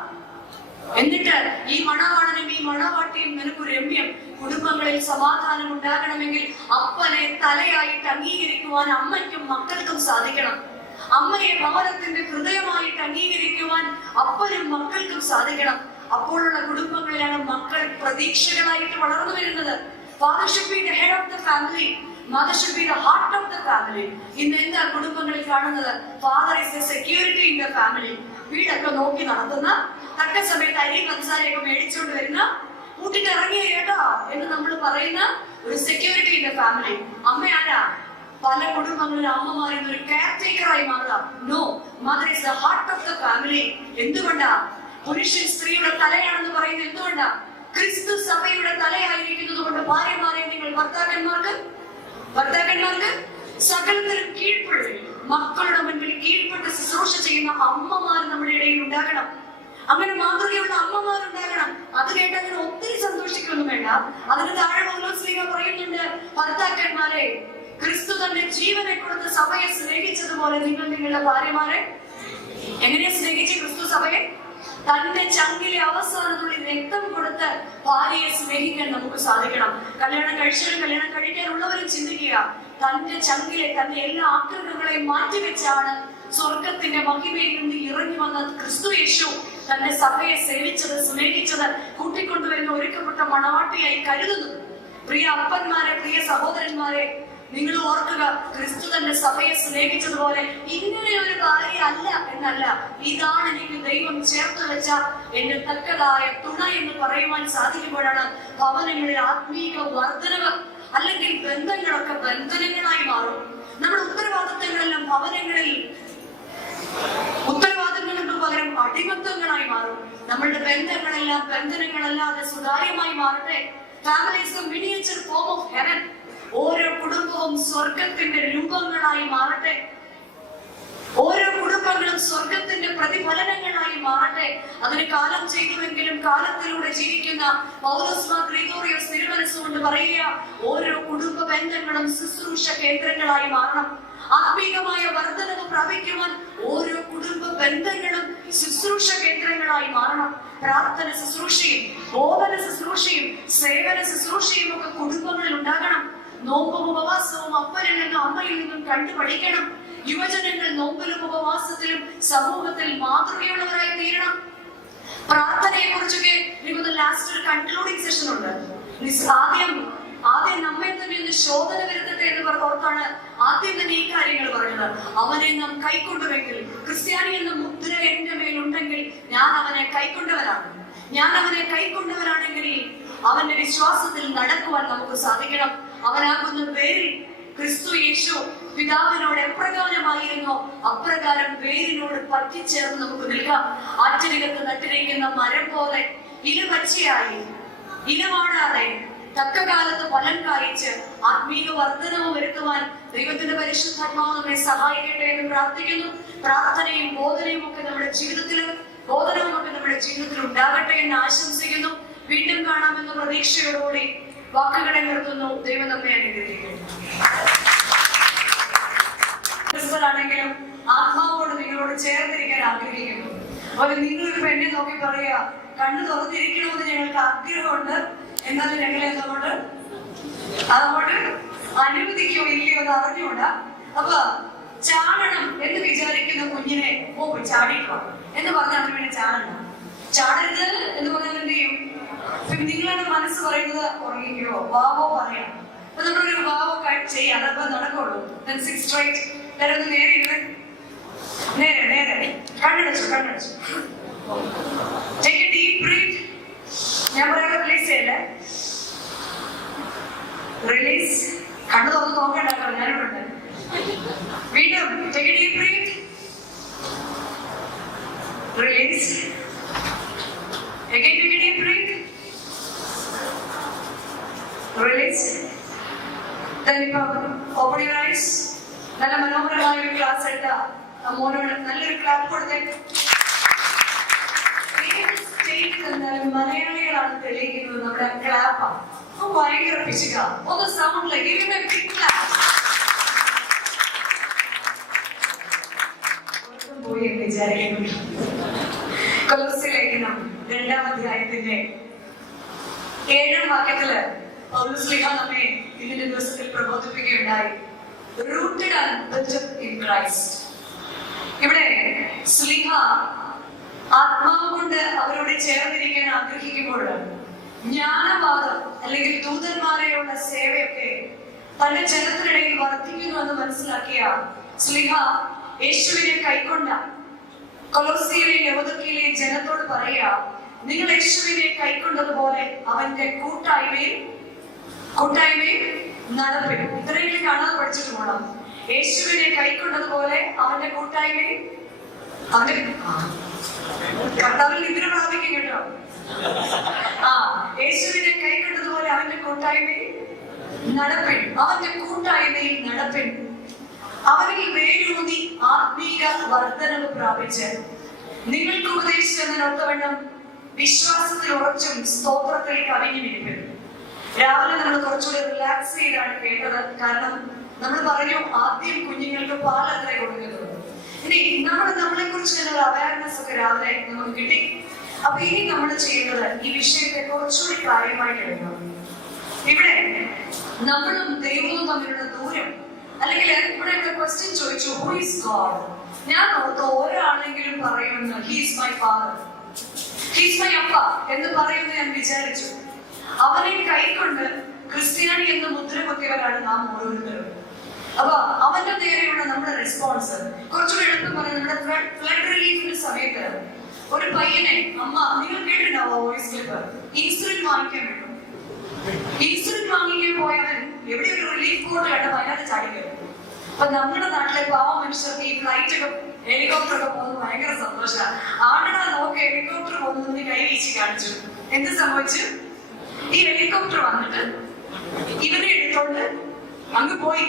എന്നിട്ട് ഈ മണവാളനും ഈ മണവാട്ടിയും നിനക്ക് രമ്യം. കുടുംബങ്ങളിൽ സമാധാനം ഉണ്ടാകണമെങ്കിൽ അപ്പനെ തലയായിട്ട് അംഗീകരിക്കുവാൻ അമ്മയ്ക്കും മക്കൾക്കും സാധിക്കണം. അമ്മയെ ഭവനത്തിന്റെ ഹൃദയമായിട്ട് അംഗീകരിക്കുവാൻ അപ്പനും മക്കൾക്കും സാധിക്കണം. അപ്പോഴുള്ള കുടുംബങ്ങളിലാണ് മക്കൾ പ്രതീക്ഷകളായിട്ട് വളർന്നു വരുന്നത്. Father should be the head of the family. Mother should be the heart of the family. ഇന്ന് എന്താ കുടുംബങ്ങളിൽ കാണുന്നത്? Father is the security in the family. വീടൊക്കെ നോക്കി നടത്തുന്ന, തക്ക സമയത്ത് അരിയും പഞ്ചസാരയൊക്കെ മേടിച്ചുകൊണ്ട് വരുന്ന, കൂട്ടിട്ട് ഇറങ്ങിയ കേട്ടോ എന്ന് നമ്മൾ പറയുന്ന ഒരു സെക്യൂരിറ്റി ഇൻ ദ ഫാമിലി. അമ്മ ആരാ? പല കുടുംബങ്ങളിലും അമ്മമാരിൽ ഒരു കെയർ ടേക്കറായി മാറുക. No, mother is the heart of the family. എന്തുകൊണ്ടാ? പുരുഷൻ സ്ത്രീയുടെ തലയാണെന്ന് പറയുന്നത് എന്തുകൊണ്ടാ? ക്രിസ്തു സഭയുടെ തലയായിരിക്കുന്നത് കൊണ്ട്. ഭാര്യമാരെ നിങ്ങൾ ഭർത്താക്കന്മാർക്ക് സകലത്തിലും കീഴ്പ്പെടും. മക്കളുടെ മുൻപിൽ കീഴ്പ്പെട്ട് ശുശ്രൂഷ ചെയ്യുന്ന അമ്മമാർ നമ്മുടെ ഇടയിൽ ഉണ്ടാകണം. അങ്ങനെ മാതൃകയുള്ള അമ്മമാരുണ്ടാകണം. അത് കേട്ട് അങ്ങനെ ഒത്തിരി സന്തോഷിക്കൊന്നും വേണ്ട. അതിന് താഴെ പൗലോസ് ശ്ലീഹ പറയുന്നുണ്ട്, ഭർത്താക്കന്മാരെ ക്രിസ്തു തന്റെ ജീവനെ കൊടുത്ത് സഭയെ സ്നേഹിച്ചതുപോലെ നിങ്ങൾ നിങ്ങളുടെ ഭാര്യമാരെ എങ്ങനെയാ സ്നേഹിച്ച്? ക്രിസ്തു സഭയെ തന്റെ ചങ്കിലെ അവസാനത്തുള്ളിൽ രക്തം കൊടുത്ത് ഭാര്യയെ സ്നേഹിക്കാൻ നമുക്ക് സാധിക്കണം. കല്യാണം കഴിച്ചാലും കല്യാണം കഴിക്കാനുള്ളവരും ചിന്തിക്കുക, തന്റെ ചങ്കിലെ തന്റെ എല്ലാ ആഗ്രഹങ്ങളെയും മാറ്റിവെച്ചാണ് സ്വർഗത്തിന്റെ മഹിമയിൽ നിന്ന് ഇറങ്ങി വന്ന ക്രിസ്തു യേശു തന്റെ സഭയെ സേവിച്ചത്, സ്നേഹിച്ചത്, കൂട്ടിക്കൊണ്ടുവരുന്ന ഒരുക്കപ്പെട്ട മണവാട്ടിയായി കരുതുന്നു. പ്രിയ അപ്പന്മാരെ, പ്രിയ സഹോദരന്മാരെ, നിങ്ങൾ ഓർക്കുക, ക്രിസ്തു തന്റെ സഭയെ സ്നേഹിച്ചതുപോലെ ഇങ്ങനെ ഒരു ഭാര്യ അല്ല എന്നല്ല, ഇതാണ് എനിക്ക് ദൈവം ചേർത്ത് വെച്ച എന്റെ തക്കതായ തുണ എന്ന് പറയുവാൻ സാധിക്കുമ്പോഴാണ് ഭവനങ്ങളിൽ ആത്മീക വർധനവ് അല്ലെങ്കിൽ ബന്ധങ്ങളൊക്കെ ബന്ധനങ്ങളായി മാറും. നമ്മുടെ ഉത്തരവാദിത്തങ്ങളെല്ലാം ഭവനങ്ങളിൽ ഉത്തരവാദിത്തങ്ങൾക്ക് പകരം അടിമത്തങ്ങളായി മാറും. നമ്മളുടെ ബന്ധങ്ങളെല്ലാം ബന്ധനങ്ങളല്ലാതെ സുതാര്യമായി മാറട്ടെ. Family is A miniature form of heaven. ഓരോ കുടുംബവും സ്വർഗത്തിന്റെ രൂപങ്ങളായി മാറട്ടെ. ഓരോ കുടുംബങ്ങളും സ്വർഗത്തിന്റെ പ്രതിഫലനങ്ങളായി മാറട്ടെ. അതിന് കാലം ചെയ്തുവെങ്കിലും കാലത്തിലൂടെ ജീവിക്കുന്ന പൗലോസ് മാർ ഗ്രിഗോറിയോസ് തിരുമനസ്സുകൊണ്ട് പറയുക, ഓരോ കുടുംബ ബന്ധങ്ങളും ശുശ്രൂഷ കേന്ദ്രങ്ങളായി മാറണം. ആത്മീകമായ വർധനവ് പ്രാപിക്കുവാൻ ഓരോ കുടുംബ ബന്ധങ്ങളും ശുശ്രൂഷ കേന്ദ്രങ്ങളായി മാറണം. പ്രാർത്ഥന ശുശ്രൂഷയും ബോധന ശുശ്രൂഷയും സേവന ശുശ്രൂഷയും ഒക്കെ കുടുംബങ്ങളിൽ ഉണ്ടാകണം. നോമ്പും ഉപവാസവും അപ്പനിൽ നിന്നും അമ്മയിൽ നിന്നും കണ്ടു പഠിക്കണം. യുവജനങ്ങൾ നോമ്പിലും ഉപവാസത്തിലും സമൂഹത്തിൽ മാതൃകയുള്ളവരായി തീരണം. പ്രാർത്ഥനയെ കുറിച്ചൊക്കെ എനിക്കൊന്ന് ലാസ്റ്റ് ഒരു കൺക്ലൂഡിംഗ് സെഷൻ ഉണ്ട്. ആദ്യം നമ്മെ തന്നെ ഒന്ന് ശോധന വരുത്തട്ടെ എന്ന് ഓർത്താണ് ആദ്യം തന്നെ ഈ കാര്യങ്ങൾ പറഞ്ഞത്. അവനെ നാം കൈക്കൊണ്ടുവെങ്കിൽ, ക്രിസ്ത്യാനി എന്ന മുദ്ര എന്റെ മേലുണ്ടെങ്കിൽ ഞാൻ അവനെ കൈക്കൊണ്ടവരാണെങ്കിൽ അവന്റെ വിശ്വാസത്തിൽ നടക്കുവാൻ നമുക്ക് സാധിക്കണം. അവനാകുന്ന പേരിൽ ക്രിസ്തു യേശു പിതാവിനോട് എപ്രകാരമായിരുന്നോ അപ്രകാരം വേരിനോട് പറ്റിച്ചേർന്ന് നമുക്ക് നിൽക്കാം. ആറ്റരികത്ത് നട്ടിരിക്കുന്ന മരം പോലെ ഇലപച്ചയായി ഇലവാടാതെ തക്ക കാലത്ത് ഫലം കായിച്ച് ആത്മീയ വർധനവും വരുത്തുവാൻ ദൈവത്തിന്റെ പരിശുദ്ധാത്മാവ് നമ്മെ സഹായിക്കട്ടെ എന്ന് പ്രാർത്ഥിക്കുന്നു. പ്രാർത്ഥനയും ബോധനവും ഒക്കെ നമ്മുടെ ജീവിതത്തിൽ ഉണ്ടാകട്ടെ എന്ന് ആശംസിക്കുന്നു. വീണ്ടും കാണാമെന്ന പ്രതീക്ഷയോടുകൂടി വാക്കുകളെ നിർത്തുന്നു. ദൈവം നമ്മെ അനുഗ്രഹിക്കുന്നു. ക്രിസ്തനാണെങ്കിലും ആത്മാവോട് നിങ്ങളോട് ചേർന്നിരിക്കാൻ ആഗ്രഹിക്കുന്നു. അതുപോലെ നിങ്ങളൊരു പെണ്ണെ നോക്കി പറയുക, കണ്ണു തുറന്നിരിക്കണമെന്ന് ഞങ്ങൾക്ക് ആഗ്രഹമുണ്ട്, എന്നാലും ഞങ്ങളെ അതുകൊണ്ട് അനുവദിക്കോ ഇല്ലയോ എന്ന് അറിഞ്ഞുകൂടാ. അപ്പൊ ചാടണം എന്ന് വിചാരിക്കുന്ന കുഞ്ഞിനെ ചാടിക്കോ എന്ന് പറഞ്ഞാൽ അതിന് വേണ്ടി ചാടരുത് എന്ന് പറഞ്ഞാൽ എന്ത് ചെയ്യും? നിങ്ങളുടെ മനസ്സ് പറയുന്നത് ഉറങ്ങിക്കോ, വാവോ പറയാം. അപ്പൊ നമ്മളൊരു വാവോ ചെയ്യാം, അതപ്പോ നടക്കുള്ളൂ. നേരെ കണ്ണടച്ചു. Take a deep breath. ഞാൻ പറയാതെ റിലീസ് ചെയ്യല്ലേ. റിലീസ്. കണ്ണു തുറന്ന് നോക്കണ്ട, ഞാനിവിടെ. വീണ്ടും take a deep breath. Release. Again take a deep breath. Release. Then open your eyes. നല്ല മനോഹരമായ ഒരു ക്ലാസ് എടുത്ത മോനോട് നല്ലൊരു ക്ലാപ്പ് കൊടുത്തേ. എന്നാലും മലയാളികളാണ് തെളിയിക്കുന്നത് നമ്മുടെ ക്ലാപ്പാണ്. ഭയങ്കര പിശുക. ഒന്ന് സൗണ്ട് പോയി എന്ന് വിചാരിക്കുന്നു. കൊലോസ്യ ലേഖനം 2-ാം അധ്യായത്തിന്റെ 7-ാം വാക്യത്തില് പൗലോസ് ശ്ലീഹ നമ്മെ ഇതിന്റെ ദിവസത്തിൽ പ്രബോധിപ്പിക്കുകയുണ്ടായി. Rooted and built up in Christ. ഇവിടെ ശ്ലീഹ ആത്മാവ് കൊണ്ട് അവരോട് ചേർന്നിരിക്കാൻ ആഗ്രഹിക്കുമ്പോൾ ജ്ഞാനവാദം അല്ലെങ്കിൽ ദൂതന്മാരെയുള്ള സേവയൊക്കെ തന്റെ ജനത്തിനിടയിൽ വർദ്ധിക്കുന്നു എന്ന് മനസ്സിലാക്കിയ ശ്ലീഹ യേശുവിനെ കൈക്കൊണ്ട കൊലോസ്യയിലെയും ലവോദിക്കയിലെയും ജനത്തോട് പറയുക, നിങ്ങൾ യേശുവിനെ കൈക്കൊണ്ടതുപോലെ അവന്റെ കൂട്ടായ്മയിൽ നടപ്പിൽ. ഇത്രയെങ്കിലും കാണാതെ പഠിച്ചിട്ട് പോകണം. യേശുവിനെ കൈക്കൊണ്ടതുപോലെ അവന്റെ കൂട്ടായ്മയിൽ കർത്താവിൽ നിദ്ര പ്രാപിക്കും കേട്ടോ. യേശുവിനെ കൈക്കൊണ്ടതുപോലെ അവന്റെ കൂട്ടായ്മയിൽ നടപ്പിൻ അവനിൽ വേരൂന്നി ആത്മീക വർധനവ് പ്രാപിച്ച് നിങ്ങൾക്ക് ഉപദേശിച്ചതിനൊത്തവണ്ണം വിശ്വാസത്തിൽ ഉറച്ചും സ്തോത്രത്തിൽ കവിഞ്ഞിരിക്കും. രാവിലെ നമ്മൾ കുറച്ചുകൂടി റിലാക്സ് ചെയ്താണ് കേട്ടത്. കാരണം നമ്മൾ പറഞ്ഞു ആദ്യം കുഞ്ഞുങ്ങൾക്ക് പാലത്രേ കൊടുക്കുന്നത്. ഇനി നമ്മളെ കുറിച്ച് അവയർനെസ് ഒക്കെ രാവിലെ നമുക്ക് കിട്ടി. അപ്പൊ ഇനി നമ്മൾ ചെയ്യുന്നത് ഈ വിഷയത്തെ കുറച്ചുകൂടി കാര്യമായിട്ട് എടുക്കണം. ഇവിടെ നമ്മളും ദൈവവും തമ്മിലുള്ള ദൂരം, അല്ലെങ്കിൽ ഇവിടെ ക്വസ്റ്റ്യൻ ചോദിച്ചു, ഹു ഈസ് ഗോഡ്? ഞാൻ ഓർത്ത് ഒരാളെങ്കിലും പറയുമെന്ന് he's my father, he's my അപ്പ എന്ന് പറയുമെന്ന് ഞാൻ വിചാരിച്ചു. അവനെ കൈക്കൊണ്ട് ക്രിസ്ത്യാനി എന്ന് മുദ്ര കുത്തിയവരാണ് നാം ഓരോരുത്തരും. അപ്പൊ അവന്റെ നേരെയുള്ള നമ്മുടെ റെസ്പോൺസ് കുറച്ചുകൂടി എളുപ്പം പറയാം. നമ്മുടെ ഫ്ലഡ് റിലീഫിന്റെ സമയത്ത് ഒരു പയ്യനെ അമ്മ, നിങ്ങൾ കേട്ടിട്ടുണ്ടാവോ വോയിസ് ക്ലിപ്പ്, ഇൻസുലിൻ വാങ്ങിക്കാൻ വേണ്ടി ഇൻസുലിൻ വാങ്ങിക്കാൻ പോയവൻ എവിടെ ഒരു റിലീഫ് ബോട്ട് കണ്ടപ്പോ അതിനകത്ത് ചാടിക്കരുത്. അപ്പൊ നമ്മുടെ നാട്ടിലെ പാവ മനുഷ്യർക്ക് ഈ ഫ്ലൈറ്റ് ഒക്കെ ഹെലികോപ്റ്റർ ഒക്കെ പോകുന്നത് ഭയങ്കര സന്തോഷമാണ്. ആണടാ നോക്ക് ഹെലികോപ്റ്റർ പോകുന്നത് കൈ വീശി കാണിച്ചു. എന്ത് സംഭവിച്ചു? ഈ ഹെലികോപ്റ്റർ വന്നിട്ട് ഇവരെ എടുത്തോണ്ട് അങ്ങ് പോയി.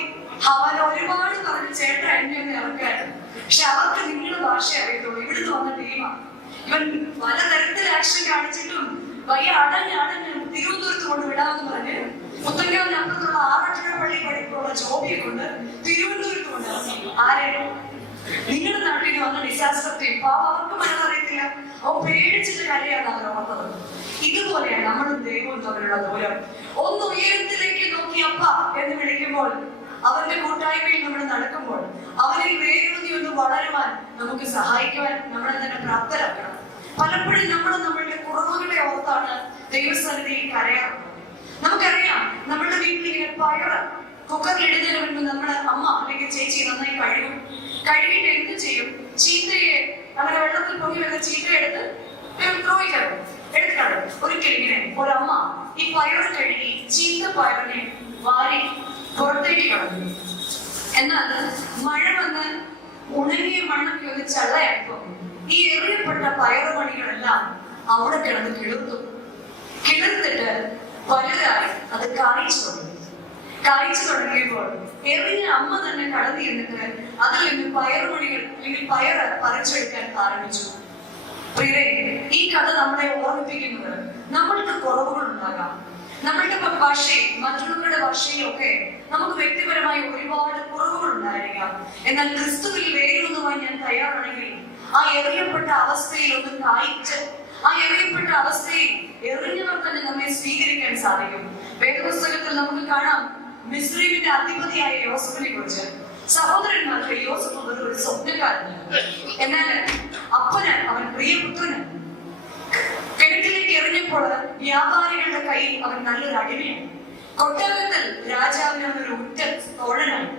അവൻ ഒരുപാട് പറഞ്ഞു ചേട്ടാ എന്നെ ഒന്ന് ഇറക്കായിരുന്നു. പക്ഷെ അവർക്ക് നിങ്ങളുടെ ഭാഷ അറിയത്തുള്ളൂ. ഇവിടുന്ന് വന്ന ടീമാണ്. ഇവൻ പലതരത്തിൽ ആക്ഷൻ കാണിച്ചിട്ടും വയ്യ അടഞ്ഞ് തിരുവനന്തപുരത്ത് കൊണ്ട് വിടാമെന്ന് പറഞ്ഞ് മുത്തങ്ങാവിനപ്പുറത്തുള്ള 6 പള്ളി പഠിപ്പുള്ള ജോബിയെ കൊണ്ട് തിരുവനന്തപുരത്ത് കൊണ്ട് ആരെയും നിങ്ങളുടെ നാട്ടിൽ വന്ന ഡിസാസ്റ്റർ ടീം അവർക്ക് മനസ്സറിയത്തില്ല. അവ പേടിച്ചിട്ട് കരയാണ് അവർ ഓർത്തത്. ഇതുപോലെയാണ് നമ്മളും ദൈവവും തമ്മിലുള്ള ദൂരം. ഒന്ന് ഉയരത്തിലേക്ക് നോക്കി അപ്പ എന്ന് വിളിക്കുമ്പോൾ, അവന്റെ കൂട്ടായ്മയിൽ നമ്മൾ നടക്കുമ്പോൾ, അവനിൽ വേരൂന്നി ഒന്ന് വളരുവാൻ നമുക്ക് സഹായിക്കുവാൻ നമ്മളെ തന്നെ പ്രാപ്തരാക്കണം. പലപ്പോഴും നമ്മളുടെ കുറവുകളെ ഓർത്താണ് ദൈവസന്നിധിയിൽ കരയാറുള്ളത്. നമുക്കറിയാം, നമ്മളുടെ വീട്ടിൽ ഇങ്ങനെ പയറ് കുക്കറിൽ ഇടുന്നതിന് മുൻപ് നമ്മുടെ അമ്മ അല്ലെങ്കിൽ ചേച്ചി നന്നായി കഴുകിയിട്ട് എന്ത് ചെയ്യും? ചീത്തയെ അങ്ങനെ വെള്ളത്തിൽ പൊങ്ങി വരുന്ന ചീത്ത എടുത്ത് എടുക്കണം. ഒരിക്കലും ഇങ്ങനെ ഒരമ്മ ഈ പയറ് കഴുകി ചീത്ത പയറിനെ വാരി പുറത്തേക്ക് കളഞ്ഞു. എന്നാൽ മഴ വന്ന് ഉണങ്ങിയ മണ്ണൊക്കെ ഒന്ന് ചള്ളയായപ്പോ ഈ എറിയപ്പെട്ട പയറുമണികളെല്ലാം അവിടെ കിടന്ന് കിളിർത്തിട്ട് വലുതായി അത് കായ്ച്ചു തുടങ്ങിയപ്പോൾ എറിഞ്ഞ അമ്മ തന്നെ കടന്നു എന്നിട്ട് അതിൽ നിന്ന് പയറുമണികൾ അല്ലെങ്കിൽ പയറ് പറിച്ചെടുക്കാൻ ആരംഭിച്ചു. പ്രിയരെ, ഈ കഥ നമ്മളെ ഓർമ്മിപ്പിക്കുന്നത് നമ്മൾക്ക് കുറവുകൾ ഉണ്ടാകാം. നമ്മളുടെ ഭാഷയിൽ, മറ്റുള്ളവരുടെ ഭാഷയിലൊക്കെ നമുക്ക് വ്യക്തിപരമായി ഒരുപാട് കുറവുകൾ ഉണ്ടായിരിക്കാം. എന്നാൽ ക്രിസ്തുവിൽ വേരൂന്നുവാൻ ഞാൻ തയ്യാറാണെങ്കിൽ ആ എറിയപ്പെട്ട അവസ്ഥയിൽ ഒന്ന് കായ്ച്ച് ആ എറിയപ്പെട്ട അവസ്ഥയിൽ എറിഞ്ഞവർ തന്നെ നമ്മെ സ്വീകരിക്കാൻ സാധിക്കും. വേദപുസ്തകത്തിൽ നമുക്ക് കാണാം മിസ്രൈമിന്റെ അധിപതിയായ യോസഫിനെ കുറിച്ച്. സഹോദരന്മാർക്ക് യോസഫ് ഒരു സ്വപ്നക്കാരനാണ്. എന്നാൽ അപ്പന് അവൻ പ്രിയപുത്രന്. കിണറ്റിലേക്ക് എറിഞ്ഞപ്പോൾ വ്യാപാരികളുടെ കയ്യിൽ അവൻ നല്ലൊരു അടിമയാണ്. കൊട്ടാരത്തിൽ രാജാവിന് അവനൊരു ഉറ്റ തോഴനാണ്.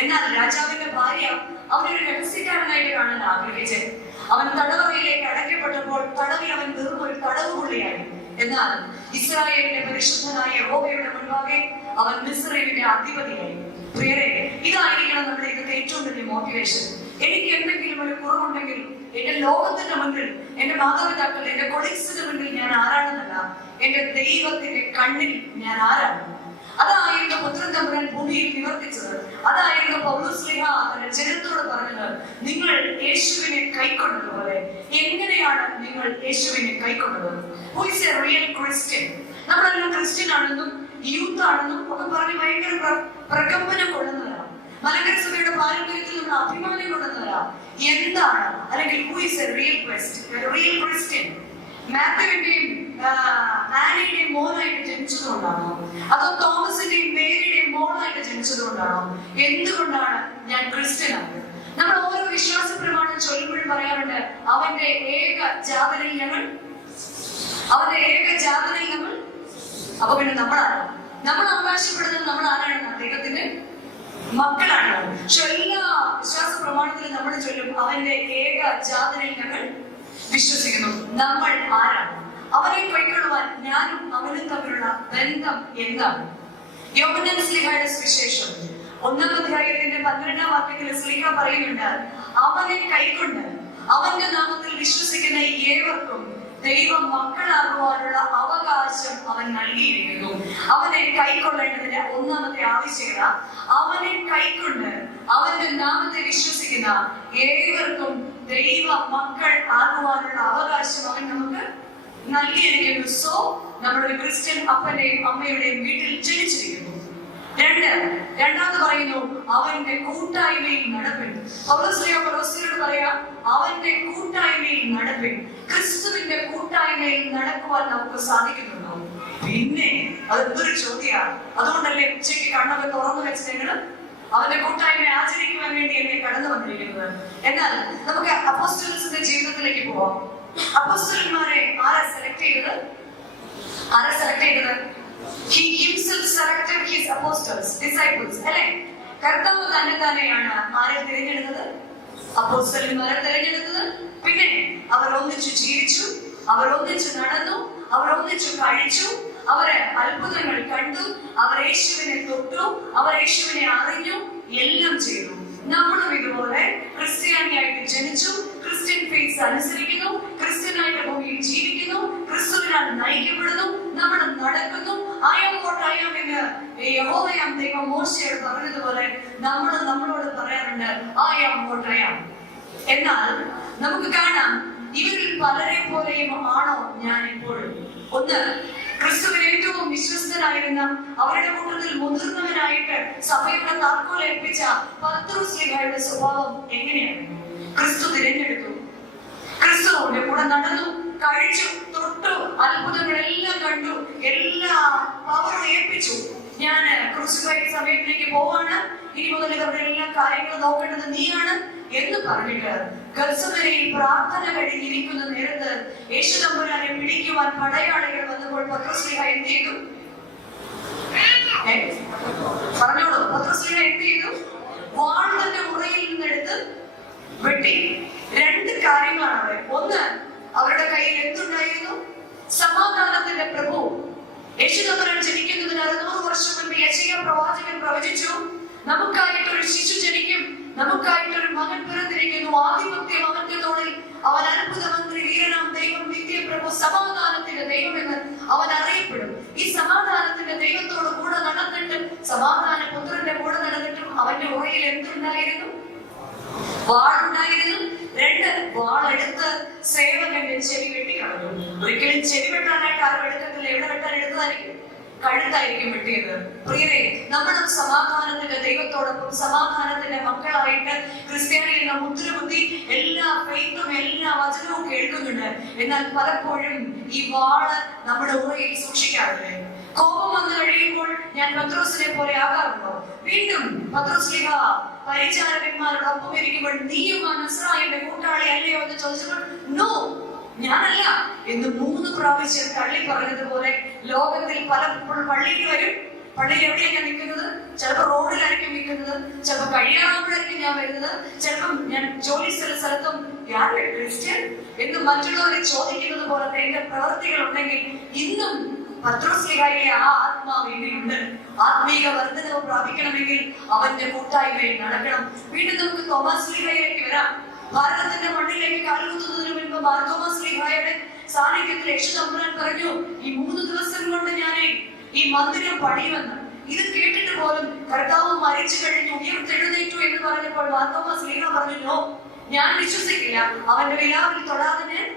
എന്നാൽ രാജാവിന്റെ ഭാര്യ അവനൊരു രഹസ്യക്കാരനായിട്ട് കാണാൻ ആഗ്രഹിച്ചത്. അവൻ തടവറയിലേക്ക് അടയ്ക്കപ്പെട്ടപ്പോൾ തടവിൽ അവൻ വെറും ഒരു തടവുപുള്ളിയായി. എന്നാൽ ഇസ്രായേലിന്റെ പരിശുദ്ധനായ യഹോവയുടെ മുൻപാകെ അവൻ മിസ്രൈമിന്റെ അധിപതിയായി. പ്രിയരെ, ഇതായിരിക്കണം നമ്മുടെ ഇന്നത്തെ ഏറ്റവും വലിയ മോട്ടിവേഷൻ. എനിക്ക് എന്തെങ്കിലും ഒരു കുറവുണ്ടെങ്കിൽ എന്റെ ലോകത്തിന്റെ മുൻപിൽ, എന്റെ മാതാപിതാക്കൾ, എന്റെ കൊളീഗ്സിന്റെ മുൻപിൽ ഞാൻ ആരാണെന്നല്ല, എന്റെ ദൈവത്തിന്റെ കണ്ണിൽ ഞാൻ ആരാണ്. അതായിരുന്നു പുത്രൻ തമ്പുരാൻ ഭൂമിയിൽ നിവർത്തിച്ചത്. അതായിരുന്നു പൗലോസ്ലീഹ തന്റെ ജനത്തോട് പറഞ്ഞത്. നിങ്ങൾ യേശുവിനെ കൈക്കൊണ്ടതുപോലെ എങ്ങനെയാണ് നിങ്ങൾ യേശുവിനെ കൈക്കൊണ്ടത്? Who is a real Christian? നമ്മളെല്ലാം ക്രിസ്ത്യൻ ആണെന്നും യൂത്ത് ആണെന്നും ഒക്കെ പറഞ്ഞ് ഭയങ്കര പ്രകമ്പനം കൊള്ളുന്നവരാണ്. മലങ്കര സഭയുടെ പാരമ്പര്യത്തിൽ നമ്മൾ അഭിമാനം കൊള്ളുന്നവരാണ്. എന്താണ് അല്ലെങ്കിൽ who is a real Christian? മാത്യുവിന്റെയും ആനയുടെയും മോനായിട്ട് ജനിച്ചതുകൊണ്ടാണോ, അതോ തോമസിന്റെയും മേരിയുടെയും മോളായിട്ട് ജനിച്ചതുകൊണ്ടാണോ? എന്തുകൊണ്ടാണ് ഞാൻ ക്രിസ്ത്യനായത്? നമ്മൾ ഓരോ വിശ്വാസ പ്രമാണം ചൊല്ലുമ്പോഴും പറയാറുണ്ട്, അവന്റെ ഏക ജാതനിൽ നമ്മൾ. അപ്പൊ പിന്നെ നമ്മളാണ്, നമ്മൾ അവകാശപ്പെടുന്നത് നമ്മൾ ആരാണ്? ദൈവത്തിന്റെ മക്കളാണ്. പക്ഷെ എല്ലാ വിശ്വാസ പ്രമാണത്തിലും നമ്മൾ ചൊല്ലും, അവന്റെ ഏക ജാതനിൽ ഞങ്ങൾ വിശ്വസിക്കുന്നു. നമ്മൾ ആരാണ്? അവനെ കൈക്കൊള്ളുവാൻ ഞാനും അവനും തമ്മിലുള്ള ബന്ധം എന്താണ്? യോഹന്നാൻ ശ്ലീഹായുടെ സുവിശേഷം 1-ാം അധ്യായത്തിന്റെ 12-ാം വാക്യത്തിൽ ശ്ലീഹ പറയുന്നുണ്ട്, അവനെ കൈക്കൊണ്ട് അവന്റെ നാമത്തിൽ വിശ്വസിക്കുന്ന ഏവർക്കും ദൈവം മക്കളാകുവാനുള്ള അവകാശം അവൻ നൽകിയിരിക്കുന്നു. അവനെ കൈക്കൊള്ളേണ്ടതിന്റെ ഒന്നാമത്തെ ആവശ്യകത, അവനെ കൈക്കൊണ്ട് അവന്റെ നാമത്തെ വിശ്വസിക്കുന്ന ഏവർക്കും ദൈവ മക്കൾ ആകുവാനുള്ള അവകാശം അവൻ നമുക്ക് നൽകിയിരിക്കുന്നു. സോ നമ്മളൊരു ക്രിസ്ത്യൻ അപ്പന്റെയും അമ്മയുടെയും വീട്ടിൽ ജനിച്ചിരിക്കുന്നു. രണ്ടാമത് പറയുന്നു, അവന്റെ കൂട്ടായ്മയിൽ നടപ്പിൻ. പൗലോസ്ലീഹ പറയാ, അവന്റെ കൂട്ടായ്മയിൽ നടപ്പിൻ. ക്രിസ്തുവിന്റെ കൂട്ടായ്മയിൽ നടക്കുവാൻ നമുക്ക് സാധിക്കുന്നുണ്ടോ? പിന്നെ അതെന്തൊരു ചോദ്യമാണ്. അതുകൊണ്ടല്ലേ ഉച്ചയ്ക്ക് കണ്ണൊക്കെ തുറന്നു വെച്ച് നിങ്ങൾ അവന്റെ കൂട്ടായ്മ ആചരിക്കുവാൻ വേണ്ടി എന്നെ കടന്നു വന്നിരിക്കുന്നത്. എന്നാൽ നമുക്ക് അപ്പോസ്റ്റൽസിന്റെ ജീവിതത്തിലേക്ക് പോവാം. അപ്പോസ്റ്റലന്മാരെ ആരാ സെലക്ട് ചെയ്തത്? He himself selected his apostles, disciples. അല്ലേ? കർത്താവ് തന്നെയാണ് ആരെ തിരഞ്ഞെടുത്തത്? അപ്പോസ്റ്റലന്മാരെ തിരഞ്ഞെടുത്തത്. പിന്നെ അവർ ഒന്നിച്ചു ജീവിച്ചു, അവർ ഒന്നിച്ചു നടന്നു, അവർ ഒന്നിച്ചു കഴിച്ചു, അവരെ അത്ഭുതങ്ങൾ കണ്ടു, അവർ യേശുവിനെ തൊട്ടു, അവർ യേശുവിനെ അറിഞ്ഞു, എല്ലാം ചെയ്തു. നമ്മളും ഇതുപോലെ ക്രിസ്ത്യാനിയായിട്ട് ജനിച്ചു, ക്രിസ്ത്യൻ ഫെയ്ത്ത് അനുസരിക്കുന്നു, ക്രിസ്ത്യനായിട്ട് ഭൂമിയിൽ ജീവിക്കുന്നു, ക്രിസ്തുവിനാൽ നയിക്കപ്പെടുന്നു, നമ്മൾ നടക്കുന്നു. I am what I am എന്ന് യഹോവയാം ദൈവം മോശയോട് പറഞ്ഞതുപോലെ നമ്മൾ നമ്മളോട് പറയാറുണ്ട്, I am what I am. എന്നാൽ നമുക്ക് കാണാം, ഇവരിൽ പലരെ പോലെയും ആണോ ഞാൻ ഇപ്പോഴും? ഒന്ന്, ക്രിസ്തുവിന് ഏറ്റവും വിശ്വസ്തനായിരുന്ന, അവരുടെ കൂട്ടത്തിൽ മുതിർന്നവനായിട്ട് സഭയുടെ താക്കോൽ ഏൽപ്പിച്ച പത്രോസ്ലീഹായുടെ സ്വഭാവം എങ്ങനെയാണ്? ക്രിസ്തു തിരഞ്ഞെടുത്തു, ക്രിസ്തുവിന്റെ കൂടെ നടന്നു, കഴിച്ചു, തൊട്ടു, അത്ഭുതങ്ങളെല്ലാം കണ്ടു, എല്ലാ പവറും ഏൽപ്പിച്ചു. ഞാൻ ക്രൂസിഫൈ സമയത്തിലേക്ക് പോവാണ്, ഇനി മുതൽ ഇവരുടെ എല്ലാ കാര്യങ്ങളും നോക്കേണ്ടത് നീയാണ് എന്ന് പറഞ്ഞിട്ട് ഗത്സമനയിൽ പ്രാർത്ഥന കഴിഞ്ഞിരിക്കുന്ന നേരത്ത് യേശു തമ്പുരാനെ പിടിക്കുവാൻ പടയാളികൾ വന്നപ്പോൾ പത്രോസ്ലീഹ എന്ത് ചെയ്തു? പറഞ്ഞോളൂ. പത്രോസ്ലീഹ എന്ത് ചെയ്തു? വാൾ തന്റെ മുറയിൽ നിന്നെടുത്ത് വെട്ടി. രണ്ട് കാര്യങ്ങളാണ് അവിടെ. ഒന്ന്, അവരുടെ കയ്യിൽ എന്തുണ്ടായിരുന്നു? സമാധാനത്തിന്റെ പ്രഭു. യേശു തമ്പുരാൻ ജനിക്കുന്നതിന് 600 വർഷം മുൻപ് യെശയ്യാ പ്രവാചകൻ പ്രവചിച്ചു, നമുക്കായിട്ടൊരു ശിശു ജനിക്കും, നമുക്കായിട്ടൊരു മകൻ പിറന്നിരിക്കുന്നു. ആധിപത്യം അവന്റെ തോളിൽ. അവൻ അത്ഭുതമന്ത്രി, വീരനാം ദൈവം, നിത്യപ്രഭു, സമാധാനത്തിന്റെ ദൈവം എന്ന് അവൻ അറിയപ്പെടും. ഈ സമാധാനത്തിന്റെ ദൈവത്തോട് കൂടെ നടന്നിട്ട്, സമാധാന പുത്രന്റെ കൂടെ നടന്നിട്ടും അവന്റെ ഉറയിൽ എന്തുണ്ടായിരുന്നു? വാളുണ്ടായിരുന്നു. 2 വാളെടുത്ത് സേവകന്റെ ചെവി വെട്ടിക്കളഞ്ഞു. ഒരിക്കലും ചെവി വെട്ടാനായിട്ട് ആരും എടുക്കത്തില്ല. എവിടെ വെട്ടാൻ എടുത്തതായിരിക്കും? കഴുത്തായിരിക്കും വെട്ടിയത്. പ്രിയരെ, നമ്മളും സമാധാനത്തിന്റെ ദൈവത്തോടൊപ്പം സമാധാനത്തിന്റെ മക്കളായിട്ട് ക്രിസ്ത്യാനി എന്ന മുദ്രകുത്തി എല്ലാ ഫെയ്ത്തും എല്ലാ വചനവും കേൾക്കുന്നുണ്ട്. എന്നാൽ പലപ്പോഴും ഈ വാള് നമ്മുടെ ഉറയിൽ സൂക്ഷിക്കാറില്ലേ? കോപം വന്നു കഴിയുമ്പോൾ ഞാൻ പത്രോസിനെ പോലെ ആകാറുണ്ടോ? വീണ്ടും പത്രോസ്ലീഹ പരിചാരകന്മാരോടൊപ്പം ഇരിക്കുമ്പോൾ നീയും ആ നസ്രായന്റെ കൂട്ടാളി അല്ലയോ എന്ന് ചോദിച്ചപ്പോൾ നോ, ഞാനല്ല എന്ന് 3 പ്രാവശ്യം തള്ളി പറഞ്ഞതുപോലെ ലോകത്തിൽ പലപ്പോഴും പള്ളിയിൽ വരും. പള്ളിയിൽ എവിടെയാണ് ഞാൻ നിൽക്കുന്നത്? ചിലപ്പോൾ റോഡിലായിരിക്കും നിൽക്കുന്നത്, ചിലപ്പോൾ കഴിയാറാകുമ്പോഴായിരിക്കും ഞാൻ വരുന്നത്, ചിലപ്പം ഞാൻ ജോലി സ്ഥലത്തും ഞാൻ ക്രിസ്ത്യൻ എന്ന് മറ്റുള്ളവരെ ചോദിക്കുന്നത് പോലത്തെ എന്റെ പ്രവൃത്തികൾ ഉണ്ടെങ്കിൽ ഇന്നും പത്രോസ്ലീഹയിലെ ആ ആത്മാവ് ഇനിയുണ്ട്. ആത്മീക വർദ്ധനവ് പ്രാപിക്കണമെങ്കിൽ അവന്റെ കൂട്ടായ്മയിൽ നടക്കണം. വീണ്ടും നമുക്ക് തോമാസ്ലീഹയിലേക്ക് വരാം. ഭാരതത്തിന്റെ മണ്ണിലേക്ക് കാലുകുത്തുന്നതിന് മുൻപ് മാർത്തോമാസ്ലീഹയുടെ സാന്നിധ്യത്തിൽ യേശുദമ്പുരാൻ പറഞ്ഞു, ഈ 3 ദിവസം കൊണ്ട് ഞാൻ ഈ മന്ദിരം പണിയുമെന്ന്. ഇത് കേട്ടിട്ട് പോലും കർത്താവ് മരിച്ചു കഴിഞ്ഞു ഉയർത്തെഴുന്നേറ്റു എന്ന് പറഞ്ഞപ്പോൾ മാർത്തോമാസ്ലീഹ പറഞ്ഞു, നോ, ഞാൻ വിശ്വസിക്കില്ല. അവന്റെ വിലാവിൽ തൊടാതെ ഞാൻ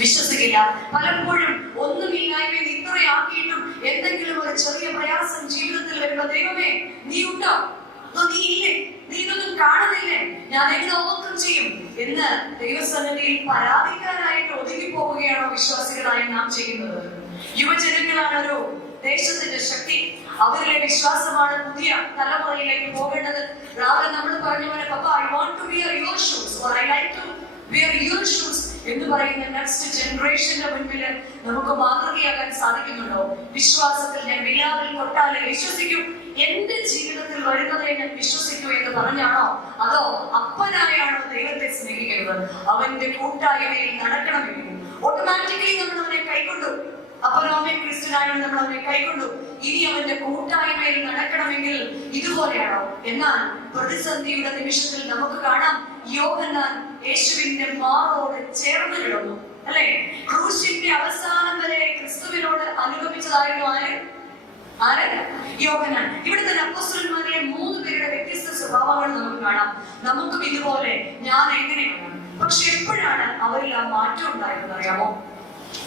വിശ്വസിക്കില്ല. പലപ്പോഴും ഒന്നുമില്ലായ്മ ഇത്രയാക്കിയിട്ടും എന്തെങ്കിലും ഒരു ചെറിയ പ്രയാസം ജീവിതത്തിൽ വരുമ്പോ ദൈവമേ നീ ഉണ്ടോ? നീ ഇല്ലേ? നീ ഇതൊന്നും കാണുന്നില്ലേ? ഞാൻ എങ്ങനെ ഓവർകം ചെയ്യും എന്ന് ദൈവസന്നിധിയിൽ പരാതിക്കാരായിട്ട് ഒതുങ്ങി പോവുകയാണോ വിശ്വാസികളായി നാം ചെയ്യുന്നത്? യുവജനങ്ങളാണ് ഒരു ദേശത്തിന്റെ ശക്തി. അവരിലെ വിശ്വാസമാണ് പുതിയ തലമുറയിലേക്ക് പോകേണ്ടത്. രാവിലെ നമ്മൾ പറഞ്ഞ പോലെ പപ്പ I want to wear your shoes or I like to wear your shoes എന്ന് പറയുന്ന നെക്സ്റ്റ് ജനറേഷന്റെ മുൻപിൽ നമുക്ക് മാതൃകയാകാൻ സാധിക്കുന്നുണ്ടോ? വിശ്വാസത്തിൽ ഞാൻ വിലാവിൽ തൊട്ടാലെ വിശ്വസിക്കും, എന്റെ ജീവിതത്തിൽ വരുന്നതേ ഞാൻ വിശ്വസിക്കൂ എന്ന് പറഞ്ഞാണോ? അതോ അപ്പനായാണോ ദൈവത്തെ സ്നേഹിക്കുന്നത്? അവന്റെ കൂട്ടായ്മയിൽ നടക്കണമെങ്കിൽ ഓട്ടോമാറ്റിക്കലി നമ്മൾ അവനെ കൈക്കൊണ്ടു. അപ്പനോമേ ക്രിസ്ത്യനായാണ് നമ്മൾ അവനെ കൈക്കൊണ്ടു. ഇനി അവന്റെ കൂട്ടായ്മയിൽ നടക്കണമെങ്കിൽ ഇതുപോലെയാണോ? എന്നാൽ പ്രതിസന്ധിയുടെ നിമിഷത്തിൽ നമുക്ക് കാണാം, യോഹന്നാൻ യേശുവിന്റെ മാറോട് ചേർന്ന് കിടന്നു, അല്ലെ? ക്രൂശിന്റെ അവസാനം വരെ ക്രിസ്തുവിനോട് അനുഗമിച്ചതായിരുന്നു ആര്? യോഹന്നാൻ. ഇവിടെ തന്നെ അപ്പോസ്തലന്മാരിലെ 3 പേരുടെ വ്യത്യസ്ത സ്വഭാവങ്ങൾ നമുക്ക് കാണാം. നമുക്കും ഇതുപോലെ ഞാൻ എങ്ങനെയാണ്? പക്ഷെ എപ്പോഴാണ് അവരിൽ ആ മാറ്റം ഉണ്ടായതെന്ന് അറിയാമോ?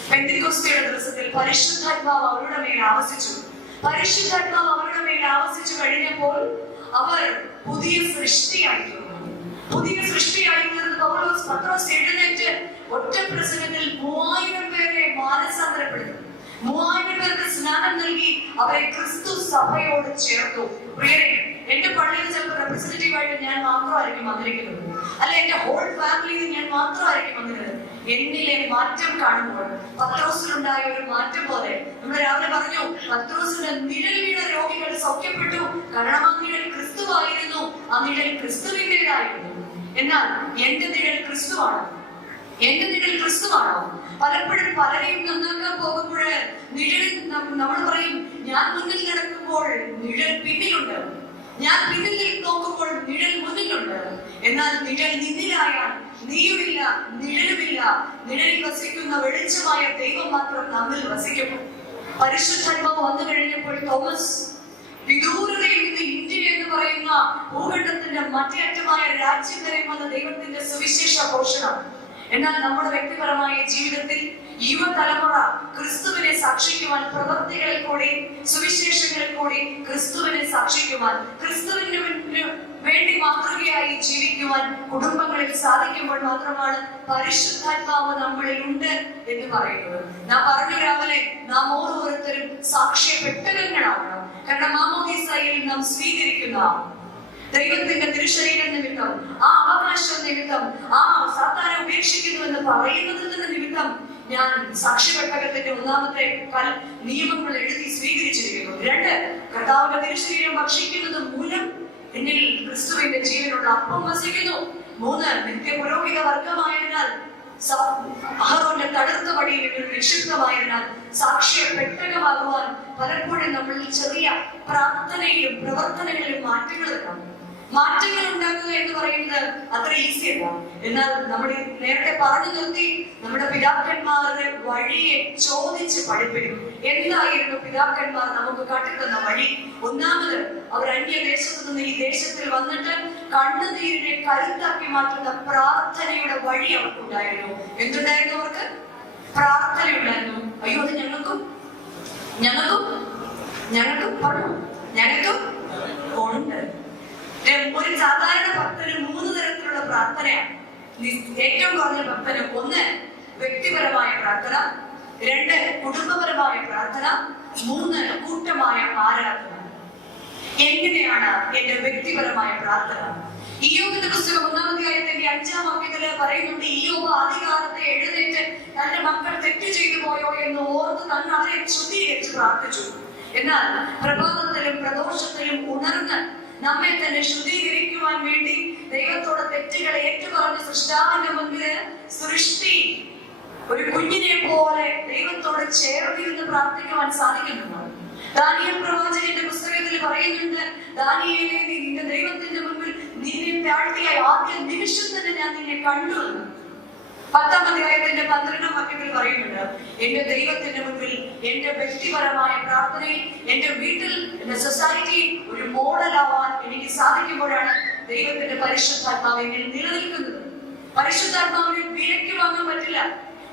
പെന്തിക്കോസ്തയുടെ ദിവസത്തിൽ പരിശുദ്ധാത്മാവ് അവരുടെ മേൽ ആവസിച്ചു. പരിശുദ്ധാത്മാവ് അവരുടെ മേൽ ആവസിച്ചു കഴിഞ്ഞപ്പോൾ അവർ പുതിയ സൃഷ്ടിയായിരുന്നു. പത്രോസ് എഴുന്നേറ്റ് ഒറ്റ പ്രസംഗത്തിൽ 3000 പേരെ മാനസാന്തരപ്പെടുത്തി. 3000 പേർക്ക് സ്നാനം നൽകി അവരെ ക്രിസ്തു സഭയോട് ചേർത്തു. പ്രിയരെ, എന്റെ പള്ളിയിൽ ചിലപ്പോൾ റെപ്രസെന്റേറ്റീവ് ആയിട്ട് ഞാൻ മാത്രമായിരിക്കും വന്നിരിക്കുന്നത്, അല്ല എന്റെ ഹോൾ ഫാമിലിയിൽ ഞാൻ മാത്രമായിരിക്കും വന്നിരുന്നത്. എന്നിലെ മാറ്റം കാണുമ്പോൾ പത്രോസിലുണ്ടായ ഒരു മാറ്റം പോലെ നമ്മൾ രാവിലെ പറഞ്ഞു, പത്രോസിന്റെ നിഴൽ വീണ രോഗികൾ സൗഖ്യപ്പെട്ടു. കാരണം ആ നിഴൽ ക്രിസ്തുവായിരുന്നു, ആ നിഴൽ ക്രിസ്തുവിന്റേതായിരുന്നു. എന്നാൽ എന്റെ നിഴൽ ക്രിസ്തുവാണോ? പലപ്പോഴും പലരെയും നന്നാക്കാൻ പോകുമ്പോൾ നിഴൽ നമ്മൾ പറയും, ഞാൻ മുന്നിൽ നടക്കുമ്പോൾ നിഴൽ പിന്നിലുണ്ട്, ഞാൻ പിന്നിൽ നോക്കുമ്പോൾ നിഴൽ മുന്നിലുണ്ട്. എന്നാൽ നിഴൽ നിന്നിലായാൽ നീയുമില്ല, നിഴലുമില്ല. നിഴലിൽ വസിക്കുന്ന വെളിച്ചമായ ദൈവം മാത്രം നമ്മിൽ വസിക്കുന്നു. പരിശുദ്ധാത്മാവ് വന്നു കഴിഞ്ഞപ്പോൾ തോമസ് വിദൂരതയിൽ നിന്ന് ഇന്ത്യ എന്ന് പറയുന്ന ഭൂഖണ്ഡത്തിന്റെ മറ്റേ അറ്റമായ രാജ്യം വരെ വന്ന ദൈവത്തിന്റെ സുവിശേഷ ഘോഷണം. എന്നാൽ നമ്മുടെ വ്യക്തിപരമായ ജീവിതത്തിൽ യുവതലമുറ ക്രിസ്തുവിനെ സാക്ഷിക്കുവാൻ പ്രവൃത്തികളിൽ കൂടി സുവിശേഷങ്ങളിൽ കൂടി ക്രിസ്തുവിനെ സാക്ഷിക്കുവാൻ, ക്രിസ്തുവിന് വേണ്ടി മാതൃകയായി ജീവിക്കുവാൻ കുടുംബങ്ങളിൽ സാധിക്കുമ്പോൾ മാത്രമാണ് പരിശുദ്ധാത്മാവ് നമ്മളിൽ ഉണ്ട് എന്ന് പറയുന്നത്. നാം പറഞ്ഞു രാവിലെ, നാം ഓരോരുത്തരും സാക്ഷ്യ പെട്ടകങ്ങളാകണം. കാരണം മാമോദീസയിൽ നാം സ്വീകരിക്കുന്ന ദൈവത്തിന്റെ തിരുശരീരം നിമിത്തം, ആ അവകാശം നിമിത്തം, ആ സാത്താനെ ഉപേക്ഷിക്കുന്നു എന്ന് പറയുന്നതിന്റെ നിമിത്തം ഞാൻ സാക്ഷ്യപ്പെട്ടകത്തിന്റെ 1ാമത്തെ നിയമങ്ങൾ എഴുതി സ്വീകരിച്ചിരിക്കുന്നു. 2, കർത്താവിന്റെ തിരുശരീരം ഭക്ഷിക്കുന്നത് മൂലം എന്നിൽ ക്രിസ്തുവിന്റെ ജീവനുള്ള അപ്പം വസിക്കുന്നു. 3, നിത്യ പുരോഹിത വർഗമായതിനാൽ അഹറോന്റെ തടുത്ത വടിയിൽ നിക്ഷിപ്തമായതിനാൽ സാക്ഷ്യ പെട്ടകമാകുവാൻ പലപ്പോഴും നമ്മൾ ചെറിയ പ്രാർത്ഥനയിലും പ്രവർത്തനങ്ങളിലും മാറ്റങ്ങൾ കാണും. മാറ്റങ്ങൾ ഉണ്ടാക്കുക എന്ന് പറയുന്നത് അത്ര ഈസി അല്ല. എന്നാൽ നമ്മൾ നേരത്തെ പറഞ്ഞു നിർത്തി നമ്മുടെ പിതാക്കന്മാരുടെ വഴിയെ ചോദിച്ച് പഠിപ്പിക്കും. എന്തായിരുന്നു പിതാക്കന്മാർ നമുക്ക് കാട്ടിത്തന്ന വഴി? ഒന്നാമത്, അവർ അന്യദേശത്തു നിന്ന് ഈ ദേശത്തിൽ വന്നിട്ട് കണ്ണുനീരിനെ കരുത്താക്കി മാറ്റുന്ന പ്രാർത്ഥനയുടെ വഴി അവർക്കുണ്ടായിരുന്നു. എന്തുണ്ടായിരുന്നു? അവർക്ക് പ്രാർത്ഥന ഉണ്ടായിരുന്നു. അയ്യോ, അത് ഞങ്ങൾക്കും പറഞ്ഞു, ഞങ്ങൾക്കും ഉണ്ട്. ഒരു സാധാരണ ഭക്തന് 3 തരത്തിലുള്ള പ്രാർത്ഥനയാണ്. ഏറ്റവും കുറഞ്ഞ ഭക്തന് 1 വ്യക്തിപരമായ പ്രാർത്ഥന, 2 കുടുംബപരമായ പ്രാർത്ഥന, 3 കൂട്ടമായ ആരാധന. എങ്ങനെയാണ് എന്റെ വ്യക്തിപരമായ പ്രാർത്ഥന? ഇയ്യോബിന്റെ പുസ്തകം 1-ാം അധ്യായത്തിന്റെ 5-ാം വാക്യത്തില് പറയുന്നുണ്ട്, ഇയ്യോബ് ആദ്യകാലത്തെ എഴുന്നേറ്റ് തന്റെ മക്കൾ തെറ്റ് ചെയ്തു പോയോ എന്ന് ഓർത്ത് തന്നെ അവരെ ശുദ്ധീകരിച്ച് പ്രാർത്ഥിച്ചു. എന്നാൽ പ്രഭാതത്തിലും പ്രദോഷത്തിലും ഉണർന്ന് നമ്മെ തന്നെ ശുദ്ധീകരിക്കുവാൻ വേണ്ടി ദൈവത്തോടെ തെറ്റുകളെ ഏറ്റുപറഞ്ഞ് സൃഷ്ടാവിന്റെ മുൻപില് സൃഷ്ടി ഒരു കുഞ്ഞിനെ പോലെ ദൈവത്തോട് ചേർന്നിരുന്ന് പ്രാർത്ഥിക്കുവാൻ സാധിക്കുന്നുണ്ട്. ദാനിയേൽ പ്രവാചകന്റെ പുസ്തകത്തിൽ പറയുന്നുണ്ട്, ദാനിയേലേ, നീ നിന്റെ ദൈവത്തിന്റെ മുൻപിൽ നിന്നെ താഴ്ത്തിയ ആദ്യ നിമിഷം തന്നെ ഞാൻ നിന്നെ കണ്ടു. 10-ാം അധ്യായത്തിന്റെ 12-ാം വാക്യത്തിൽ പറയുന്നുണ്ട്, എന്റെ ദൈവത്തിന്റെ മുൻപിൽ എന്റെ വ്യക്തിപരമായ പ്രാർത്ഥനയിൽ എന്റെ വീട്ടിൽ എന്റെ സൊസൈറ്റി ഒരു മോഡലാവാൻ എനിക്ക് സാധിക്കുമ്പോഴാണ് ദൈവത്തിന്റെ പരിശുദ്ധാത്മാവ് എന്നിൽ നിലനിൽക്കുന്നത്. പരിശുദ്ധാത്മാവിനെ വിലയ്ക്ക് വാങ്ങാൻ പറ്റില്ല.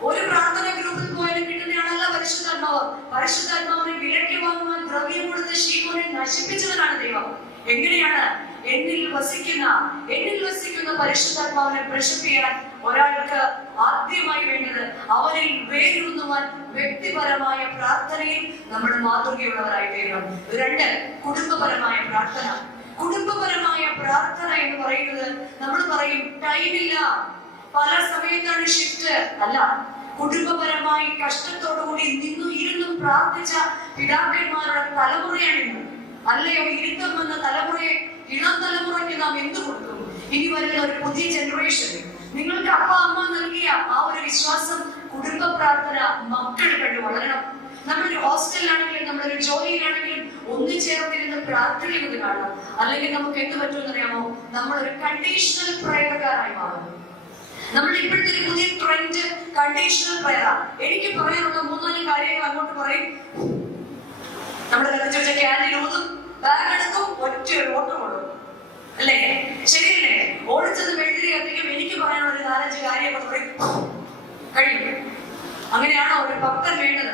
ഒരു പ്രാർത്ഥന ഗ്രൂപ്പിൽ പോയാലും കിട്ടുന്നതാണല്ല പരിശുദ്ധാത്മാവ്. പരിശുദ്ധാത്മാവിനെ വിലയ്ക്ക് വാങ്ങുവാൻ ദ്രവ്യം കൊടുത്ത ശീമോനെ നശിപ്പിച്ചവനാണ് ദൈവം. എങ്ങനെയാണ്? എന്നിൽ വസിക്കുന്ന പരിശുദ്ധാത്മാവിനെ പ്രശംസിക്കാൻ ഒരാൾക്ക് ആദ്യമായി വേണ്ടത് അവരിൽ വേരൂന്നുവാൻ വ്യക്തിപരമായ പ്രാർത്ഥനയിൽ നമ്മൾ മാതൃകയുള്ളവരായി തീരണം. 2 കുടുംബപരമായ പ്രാർത്ഥന. കുടുംബപരമായ പ്രാർത്ഥന എന്ന് പറയുന്നത് നമ്മൾ പറയും ടൈമില്ല, പല സമയത്താണ് ഷിഫ്റ്റ്. അല്ല, കുടുംബപരമായി കഷ്ടത്തോടുകൂടി ഇരുന്നും പ്രാർത്ഥിച്ച പിതാക്കന്മാരുടെ തലമുറയാണിന്ന്. അല്ലയോ? ഇരുത്തം വന്ന തലമുറയെ ഇളം തലമുറയ്ക്ക് നാം എന്ത് കൊടുക്കും? ഇനി വരുന്ന ഒരു പുതിയ ജനറേഷന് നിങ്ങൾക്ക് അപ്പ അമ്മ നൽകിയ ആ ഒരു വിശ്വാസം, കുടുംബ പ്രാർത്ഥന മക്കൾ കണ്ടു വളരണം. നമ്മളൊരു ഹോസ്റ്റലിലാണെങ്കിലും നമ്മളൊരു ജോലിയിലാണെങ്കിലും ഒന്നുചേർന്നിരുന്ന് പ്രാർത്ഥിക്കുന്നത് കാണാം. അല്ലെങ്കിൽ നമുക്ക് എന്ത് പറ്റുമെന്ന് അറിയാമോ? നമ്മളൊരു കണ്ടീഷണൽ പ്രയർക്കാരായി മാറും. നമ്മൾ ഇപ്പോഴത്തെ ഒരു പുതിയ ട്രെൻഡ് കണ്ടീഷണൽ പ്രയറാ. എനിക്ക് പറയാനുള്ള 3-4 കാര്യങ്ങൾ അങ്ങോട്ട് പറയും. നമ്മുടെ കത്തിച്ച ക്യാൻഡിൽ ഊതും, ബാഗ് എടുക്കും, ഒറ്റ ഓട്ടം കൊടുക്കും. അല്ലേ? ശരിയല്ലേ? ഓടിച്ചത് വെള്ളി കത്തിക്കും. എനിക്ക് പറയാനുള്ള ഒരു 4-5 കാര്യങ്ങൾ പറയും, കഴിയും. അങ്ങനെയാണോ ഒരു ഭക്തൻ വേണ്ടത്?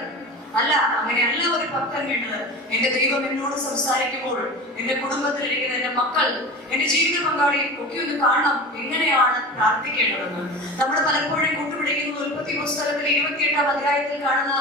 അല്ല, അങ്ങനെയല്ല ഒരു ഭക്തൻ വേണ്ടത്. എന്റെ ദൈവം എന്നോട് സംസാരിക്കുമ്പോൾ എന്റെ കുടുംബത്തിലിരിക്കുന്ന എന്റെ മക്കൾ, എന്റെ ജീവിത പങ്കാളി ഒക്കെ ഒന്ന് കാണണം എങ്ങനെയാണ് പ്രാർത്ഥിക്കേണ്ടതെന്ന്. നമ്മൾ പലപ്പോഴും കൂട്ടുപിടിക്കുന്നത് ഉൽപ്പത്തി പുസ്തകത്തിൽ 28-ാം അധ്യായത്തിൽ കാണുന്ന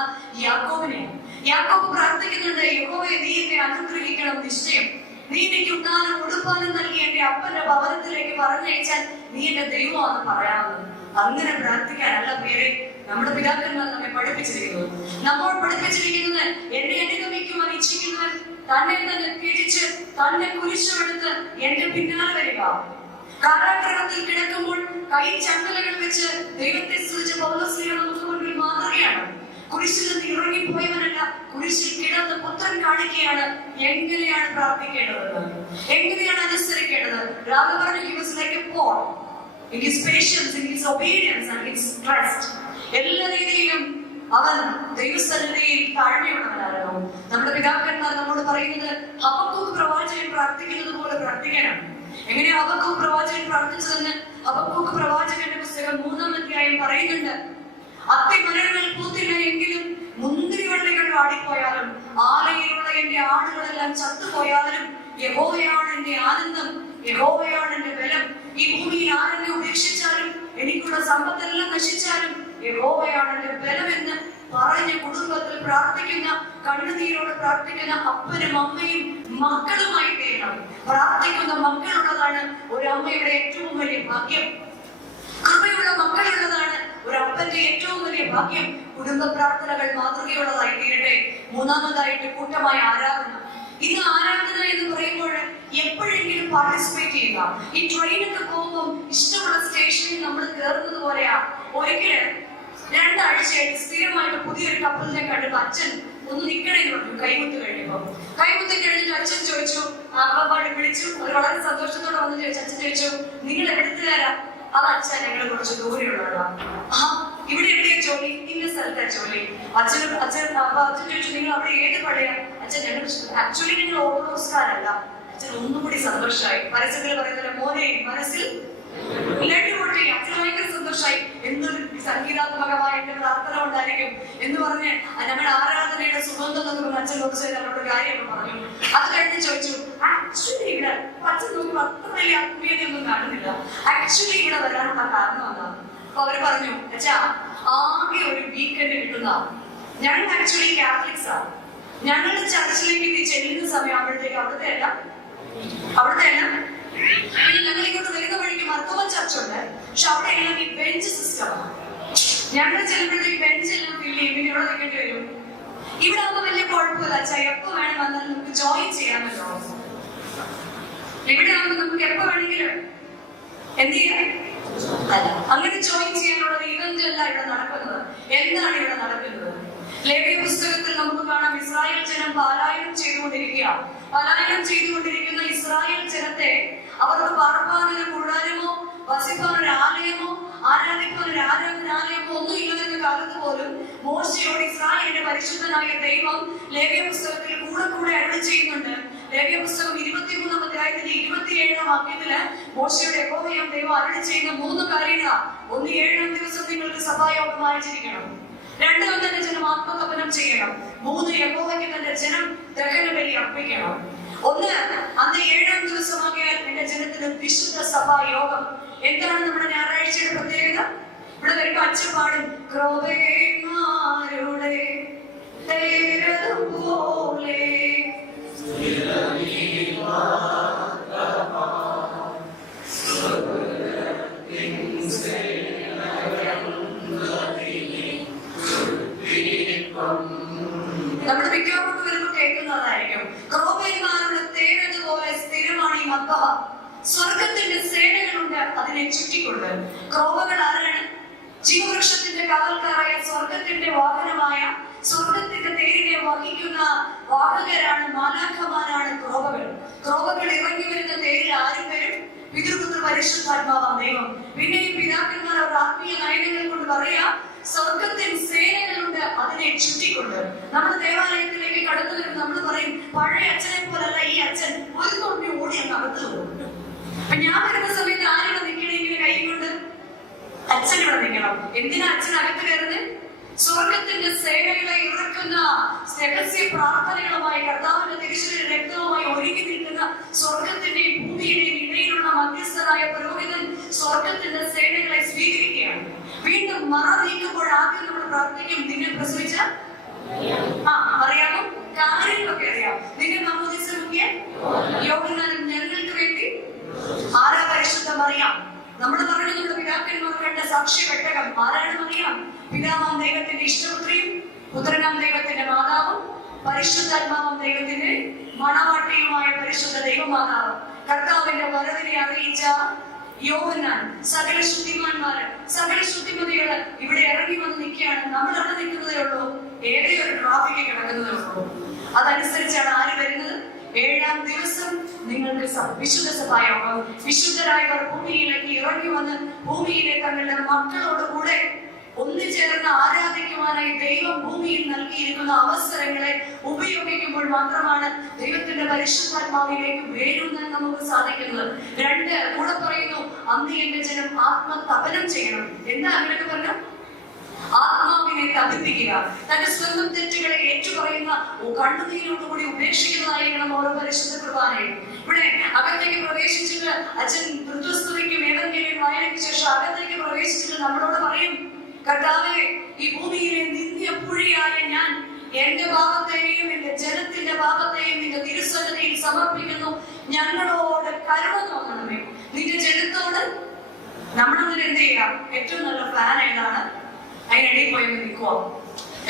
യാക്കോബിനെ. യാക്കോബ് പ്രാർത്ഥിക്കുന്നുണ്ട്, യഹോവേ, നീ എന്നെ അനുഗ്രഹിക്കണം നിശ്ചയം. നീ എനിക്ക് ഉണ്ണാനും ഉടുപ്പാനും നൽകി എന്റെ അപ്പന്റെ ഭവനത്തിലേക്ക് പറഞ്ഞയച്ചാൽ നീ എന്റെ ദൈവമാണെന്ന് പറയാവുന്നത്. അങ്ങനെ പ്രാർത്ഥിക്കാനല്ല പേരെ നമ്മുടെ പിതാക്കന്മാർ നമ്മെ പഠിപ്പിച്ചിരിക്കുന്നത്. നമ്മൾ പഠിപ്പിച്ചിരിക്കുന്നത്, എന്നെ അനുഗമിക്കുവാൻ ഇച്ഛിക്കുന്നവൻ തന്നെ തന്നെ തിരിച്ച് തന്നെ കുരിശുമെടുത്ത് എന്റെ പിന്നാലെ വരിക. കാരാഗ്രഹത്തിൽ കിടക്കുമ്പോൾ കൈ ചങ്ങലകൾ വെച്ച് ദൈവത്തെ സ്തുതിച്ച പൗലോസ്ലീഹ നമുക്ക് മുൻപിൽ മാതൃകയാണ്. കുരിശിൽ നിന്ന് ഇറങ്ങിപ്പോയവനല്ല, കുരിശിൽ കിടന്ന് പുത്രൻ കാണിക്കുകയാണ് എങ്ങനെയാണ് പ്രാർത്ഥിക്കേണ്ടതെന്ന്, എങ്ങനെയാണ് അനുസരിക്കേണ്ടത്. രാവിലെ പറഞ്ഞു, he was like a Paul in his patience, in his obedience and his trust. എല്ലാ രീതിയിലും അവൻ ദൈവസന്നിധിയിൽ താഴ്മയുള്ളവനായിരുന്നു. നമ്മുടെ പിതാക്കന്മാർ നമ്മോട് പറയുന്നത് ഹബക്കൂക്ക് പ്രവാചകൻ പ്രാർത്ഥിക്കുന്നത് പോലെ പ്രാർത്ഥിക്കാനാണ്. എങ്ങനെയാ ഹബക്കൂക്ക് പ്രവാചകൻ പ്രാർത്ഥിച്ചതെന്ന് ഹബക്കൂക്ക് പ്രവാചകന്റെ പുസ്തകം 3-ാം അധ്യായം പറയുന്നുണ്ട്. അത്തിമരങ്ങൾ പൂത്തില്ല എങ്കിലും മുന്തിരിവള്ളികൾ വാടിപ്പോയാലും ആലയിലുള്ള എന്റെ ആടുകളെല്ലാം ചത്തുപോയാലും യഹോവയാണ് എന്റെ ആനന്ദം, യഹോവയാണ് എന്റെ ബലം. ഈ ഭൂമിയിൽ ആരെന്നെ ഉപേക്ഷിച്ചാലും എനിക്കുള്ള സമ്പത്തെല്ലാം നശിച്ചാലും യഹോവയാണ് എന്റെ ബലമെന്ന് പറഞ്ഞ കുടുംബത്തിൽ പ്രാർത്ഥിക്കുന്ന, കണ്ണുനീരോട് പ്രാർത്ഥിക്കുന്ന അപ്പനും അമ്മയും മക്കളുമായി തീരണം. പ്രാർത്ഥിക്കുന്ന മക്കളുള്ളതാണ് ഒരു അമ്മയുടെ ഏറ്റവും വലിയ ഭാഗ്യം. കൃപയുള്ള മക്കളുള്ളതാണ് ഒരു അപ്പന്റെ ഏറ്റവും വലിയ ഭാഗ്യം. കുടുംബ പ്രാർത്ഥനകൾ മാതൃകയുള്ളതായി തീരട്ടെ. 3-ാമതായിട്ട് കൂട്ടമായ ആരാധന. ഇന്ന് ആരാധന എന്ന് പറയുമ്പോൾ എപ്പോഴെങ്കിലും പാർട്ടിസിപ്പേറ്റ് ചെയ്യുക. ഈ ട്രെയിനൊക്കെ പോകുമ്പോൾ ഇഷ്ടമുള്ള സ്റ്റേഷനിൽ നമ്മൾ കയറുന്നത് പോലെയാ. ഒരിക്കലും 2 ആഴ്ചയായിട്ട് സ്ഥിരമായിട്ട് പുതിയൊരു കപ്പലിനെ കണ്ടപ്പോ അച്ഛൻ ഒന്ന് നിൽക്കണേന്ന് പറഞ്ഞു. കൈമുത്ത് കഴിഞ്ഞിട്ട് അച്ഛൻ ചോദിച്ചു, അപ്പാട് വിളിച്ചു. അവർ വളരെ സന്തോഷത്തോടെ വന്ന് ചോദിച്ചു. അച്ഛൻ ചോദിച്ചു, നിങ്ങൾ എവിടുത്തുകാരാ? അത് അച്ഛൻ ഞങ്ങൾ കുറച്ച് ദൂരെയുള്ളതാ. ഇവിടെ എവിടെയാ ജോലി? ഇന്ന സ്ഥലത്താ ജോലി. അച്ഛൻ ചോദിച്ചു, നിങ്ങൾ അവിടെ ഏത് പടയാ? അച്ഛൻ ഞങ്ങൾ ആക്ച്വലി നിങ്ങൾ ഓർത്തഡോക്സുകാരല്ല. അച്ഛൻ ഒന്നുകൂടി സന്തോഷമായി. പരസ്യത്തിൽ പറയുന്നത് മോനെ മനസ്സിൽ പൊട്ടി. അച്ഛൻ ഭയങ്കര സന്തോഷമായി. എന്തൊരു സംഗീതാത്മകമായ എന്റെ പ്രാർത്ഥന ഉണ്ടായിരിക്കും എന്ന് പറഞ്ഞ് ഞങ്ങളുടെ ആരാധനയുടെ സുഗന്ധം എന്ന് പറഞ്ഞ അച്ഛൻ കുറച്ച് അവരുടെ കാര്യമൊക്കെ പറഞ്ഞു. അത് കഴിഞ്ഞ് ചോദിച്ചു, ആക്ച്വലി ഇവിടെ അച്ഛൻ നോക്കുമ്പോൾ അത്ര വലിയ ആത്മീയതയൊന്നും കാണുന്നില്ല. ആക്ച്വലി ഇവിടെ വരാനുള്ള കാരണം എന്താണ്? അപ്പൊ അവര് പറഞ്ഞു, അച്ഛാ ആകെ ഒരു വീക്കെൻഡ് കിട്ടുന്ന. ഞങ്ങൾ ആക്ച്വലി കാത്തലിക്സ് ആണ്. ഞങ്ങളുടെ ചർച്ചിലേക്ക് ചെല്ലുന്ന സമയം ആകുമ്പോഴത്തേക്ക് അവിടുത്തെ എല്ലാം പിന്നെ ഞങ്ങൾ ഇങ്ങോട്ട് വരുന്ന വഴിക്ക് മർത്തോമൻ ചർച്ച ഉണ്ട്. പക്ഷെ അവിടെ എല്ലാം ഈ ബെഞ്ച് സിസ്റ്റമാണ്. ഞങ്ങൾ ചെല്ലുമ്പോഴത്തേക്ക് ബെഞ്ച് എല്ലാം ഫില്ല് ചെയ്യും. പിന്നെ ഇവിടെ നിൽക്കേണ്ടി വരും. ഇവിടെ ആകുമ്പോൾ വലിയ കുഴപ്പമില്ല. അച്ഛാ എപ്പോ വേണം വന്നാൽ നമുക്ക് ജോയിൻ ചെയ്യാമല്ലോ. ഇവിടെ ആകുമ്പോൾ നമുക്ക് എപ്പോ വേണമെങ്കിലും എന്ത് ചെയ്യാം? അല്ല, അങ്ങനെ ജോയിൻ ചെയ്യാനുള്ള ഇവന്റ് അല്ല ഇവിടെ നടക്കുന്നത്. എന്താണ് ഇവിടെ നടക്കുന്നത്? ലേവ്യ പുസ്തകത്തിൽ നമുക്ക് കാണാം, ഇസ്രായേൽ ജനം പലായനം ചെയ്തുകൊണ്ടിരിക്കുന്ന ഇസ്രായേൽ ജനത്തെ അവർക്ക് പാർപ്പാനൊരു കൂടാരമോ വസിപ്പാനൊരു ആലയമോ ആരാധിപ്പാനൊരു ആരാധനാലയമോ ഒന്നും ഇല്ലെന്ന കാലത്ത് പോലും മോശയോട് ഇസ്രായേലിന്റെ പരിശുദ്ധനായ ദൈവം ലേവ്യ പുസ്തകത്തിൽ കൂടെ അരുളി ചെയ്യുന്നുണ്ട്. ലേവ്യ പുസ്തകം 23-ാം അധ്യായത്തിന്റെ 27-ാം വാക്യത്തില് മോശയുടെ യഹോവയാം ദൈവം അരുളി ചെയ്യുന്ന 3 കാര്യങ്ങളാണ്. 1, 7-ാം ദിവസം നിങ്ങൾക്ക് സഭായോഗം ആചരിക്കണം. 2, തന്റെ ജനം ആത്മതപനം ചെയ്യണം. 3, യഹോവയ്ക്ക് തന്റെ ജനം ദഹനബലി അർപ്പിക്കണം. 1, അന്ന് 7-ാം ദിവസമാകിയാൽ എന്റെ ജനത്തിന് വിശുദ്ധ സഭായോഗം. എന്താണ് നമ്മുടെ ഞായറാഴ്ചയുടെ പ്രത്യേകത? ഇവിടെ വരുമ്പോ അച്ഛൻ പാടും, ക്രോവേന്മാരുടെ തേരതുപോലെ നമ്മുടെ മിക്കവാറും വരുമ്പോൾ കേൾക്കുന്നതായിരിക്കും. ക്രോവേന്മാരുടെ തേരതുപോലെ സ്ഥിരമാണ് ഈ മക്ക. സ്വർഗത്തിന്റെ സേനകളുണ്ട് അതിനെ ചുറ്റിക്കൊണ്ട്. ക്രോവകൾ ആരാണ്? ജീവവൃക്ഷത്തിന്റെ കാവൽക്കാരായ സ്വർഗത്തിന്റെ വാഹനമായ സ്വർഗത്തിന്റെ തേരിനെ വഹിക്കുന്ന വാഹകരാണ്, മാലാഖമാരാണ് ക്രോവകൾ. ക്രോവകൾ ഇറങ്ങി വരുന്ന തേരിൽ ആരും വരും? പിതൃപുത്ര പരിശുദ്ധാത്മാവാം ദൈവം. പിന്നെയും പിതാക്കന്മാർ അവർ ആത്മീയ നയനങ്ങൾ കൊണ്ട് പറയാ, സ്വർഗത്തിൽ സേനകളുണ്ട് അതിനെ ചുറ്റിക്കൊണ്ട്. നമ്മുടെ ദേവാലയത്തിലേക്ക് കടന്നു വരുമ്പോൾ നമ്മൾ പറയും, പഴയ അച്ഛനെ പോലല്ല ഈ അച്ഛൻ, ഒരു തൊണ്ടി ഓടി അങ്ങ് അകത്ത് പോകും. അപ്പൊ ഞാൻ വരുന്ന സമയത്ത് ആരുടെ നിൽക്കണമെങ്കിൽ കൈ കൊണ്ട് അച്ഛൻ ഇവിടെ നിൽക്കണം. എന്തിനാ അച്ഛൻ അകത്ത് കയറുന്നത്? സ്വർഗത്തിന്റെ സേനകളെ ഇറക്കുന്ന രഹസ്യ പ്രാർത്ഥനകളുമായി കർത്താവിന്റെ തിരുശരീര രക്തവുമായി ഒരുങ്ങി നിൽക്കുന്ന സ്വർഗത്തിന്റെയും ഭൂമിയുടെയും ഇടയിലുള്ള മധ്യസ്ഥനായ പുരോഹിതൻ സ്വർഗത്തിന്റെ സേനകളെ സ്വീകരിക്കുകയാണ്. വീണ്ടും മറ നീക്കുമ്പോൾ ആദ്യം നമ്മൾ പ്രാർത്ഥിക്കും, നിന്നെ പ്രസവിച്ച അറിയാമോ? കാര്യങ്ങളൊക്കെ അറിയാം. നിന്നെ നമോദിച്ച യോഹന്നാനും ഞങ്ങൾക്ക് വേണ്ടി ആരാ? പരിശുദ്ധ മറിയാം. നമ്മൾ പറഞ്ഞു, നമ്മുടെ പിതാക്കന്മാർ കണ്ട സാക്ഷി പെട്ടകം ആരാണ്? മറിയാം. പിതാവാം ദൈവത്തിന്റെ ഇഷ്ടപുത്രിയും പുത്രനാം ദൈവത്തിന്റെ മാതാവും പരിശുദ്ധാത്മാവാം ദൈവത്തിന്റെ മണവാട്ടിയുമായ പരിശുദ്ധ ദൈവമാതാവ്. കർത്താവിന്റെ വരവിനെ അറിയിച്ച യോഹന്നാൻ, സകല ശുദ്ധിമാന്മാര്, സകല ശുദ്ധിമതികള് ഇവിടെ ഇറങ്ങി വന്ന് നിൽക്കുകയാണ്. നമ്മൾ അവിടെ നിൽക്കുന്നതേ ഉള്ളൂ, ഏതെങ്കിലും ഒരു ട്രാഫിക്ക് കിടക്കുന്നതേ ഉള്ളൂ. അതനുസരിച്ചാണ് ആര് വരുന്നത്? 7-ാം ദിവസം നിങ്ങൾക്ക് വിശുദ്ധ സഭായോഗം. വിശുദ്ധരായവർ ഭൂമിയിലേക്ക് ഇറങ്ങി വന്ന് ഭൂമിയിലെ തങ്ങളുടെ മക്കളോട് കൂടെ ഒന്നുചേർന്ന് ആരാധിക്കുവാനായി ദൈവം ഭൂമിയിൽ നൽകിയിരിക്കുന്ന അവസരങ്ങളെ ഉപയോഗിക്കുമ്പോൾ മാത്രമാണ് ദൈവത്തിന്റെ പരിശുദ്ധാത്മാവിലേക്ക് വേരുന്നതിന് നമുക്ക് സാധിക്കുന്നത്. 2, കൂടെ പറയുന്നു, അന്ന് എന്റെ ജനം ആത്മതപനം ചെയ്യണം. എന്താ അങ്ങനെയൊക്കെ പറഞ്ഞു? ആത്മാവിനെ തപിപ്പിക്കുക. തന്റെ സ്വന്തം തെറ്റുകളെ ഏറ്റുപറയുന്ന കണ്ണുനീരോടുകൂടി ഉപേക്ഷിക്കുന്നതായിരിക്കണം ഓരോ പരിശുദ്ധ കുർബാനയും. ഇവിടെ അകത്തേക്ക് പ്രവേശിച്ചിട്ട് അച്ഛൻ ഋതുസ്തുതിക്കും ഏതെങ്കിലും വായനയ്ക്ക് ശേഷം അകത്തേക്ക് പ്രവേശിച്ചിട്ട് നമ്മളോട് പറയും, കർത്താവേ, ഈ ഭൂമിയിലെ നിന്ദ്യപുഴിയായ ഞാൻ എന്റെ പാപത്തെയും എന്റെ ജനത്തിന്റെ പാപത്തെയും നിന്റെ തിരുസന്നിധിയിൽ സമർപ്പിക്കുന്നു. ഞങ്ങളോട് കരുണ തോന്നണമേ. നിന്റെ ജനത്തോട് നമ്മളങ്ങനെ എന്ത് ചെയ്യാം? ഏറ്റവും നല്ല പ്ലാൻ ഏതാണ്? അതിനിടയിൽ പോയി നിൽക്കുക.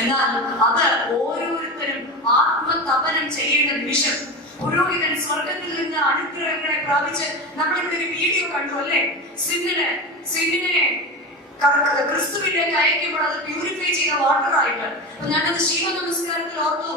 എന്നാൽ അത് ഓരോരുത്തരും ആത്മതപനം ചെയ്യേണ്ട നിമിഷം പുരോഹിതൻ സ്വർഗത്തിൽ നിന്ന് അനുഗ്രഹങ്ങളെ പ്രാപിച്ച് നമ്മളിവിടെ ഒരു വീഡിയോ കണ്ടു അല്ലേ? സിന്നിനെ ക്രിസ്തുവിലേക്ക് അയക്കുമ്പോൾ അത് പ്യൂരിഫൈ ചെയ്ത വാട്ടർ ആയിട്ട്. അപ്പൊ ഞാനത് ശിവ നമസ്കാരത്തിൽ ഓർത്തു,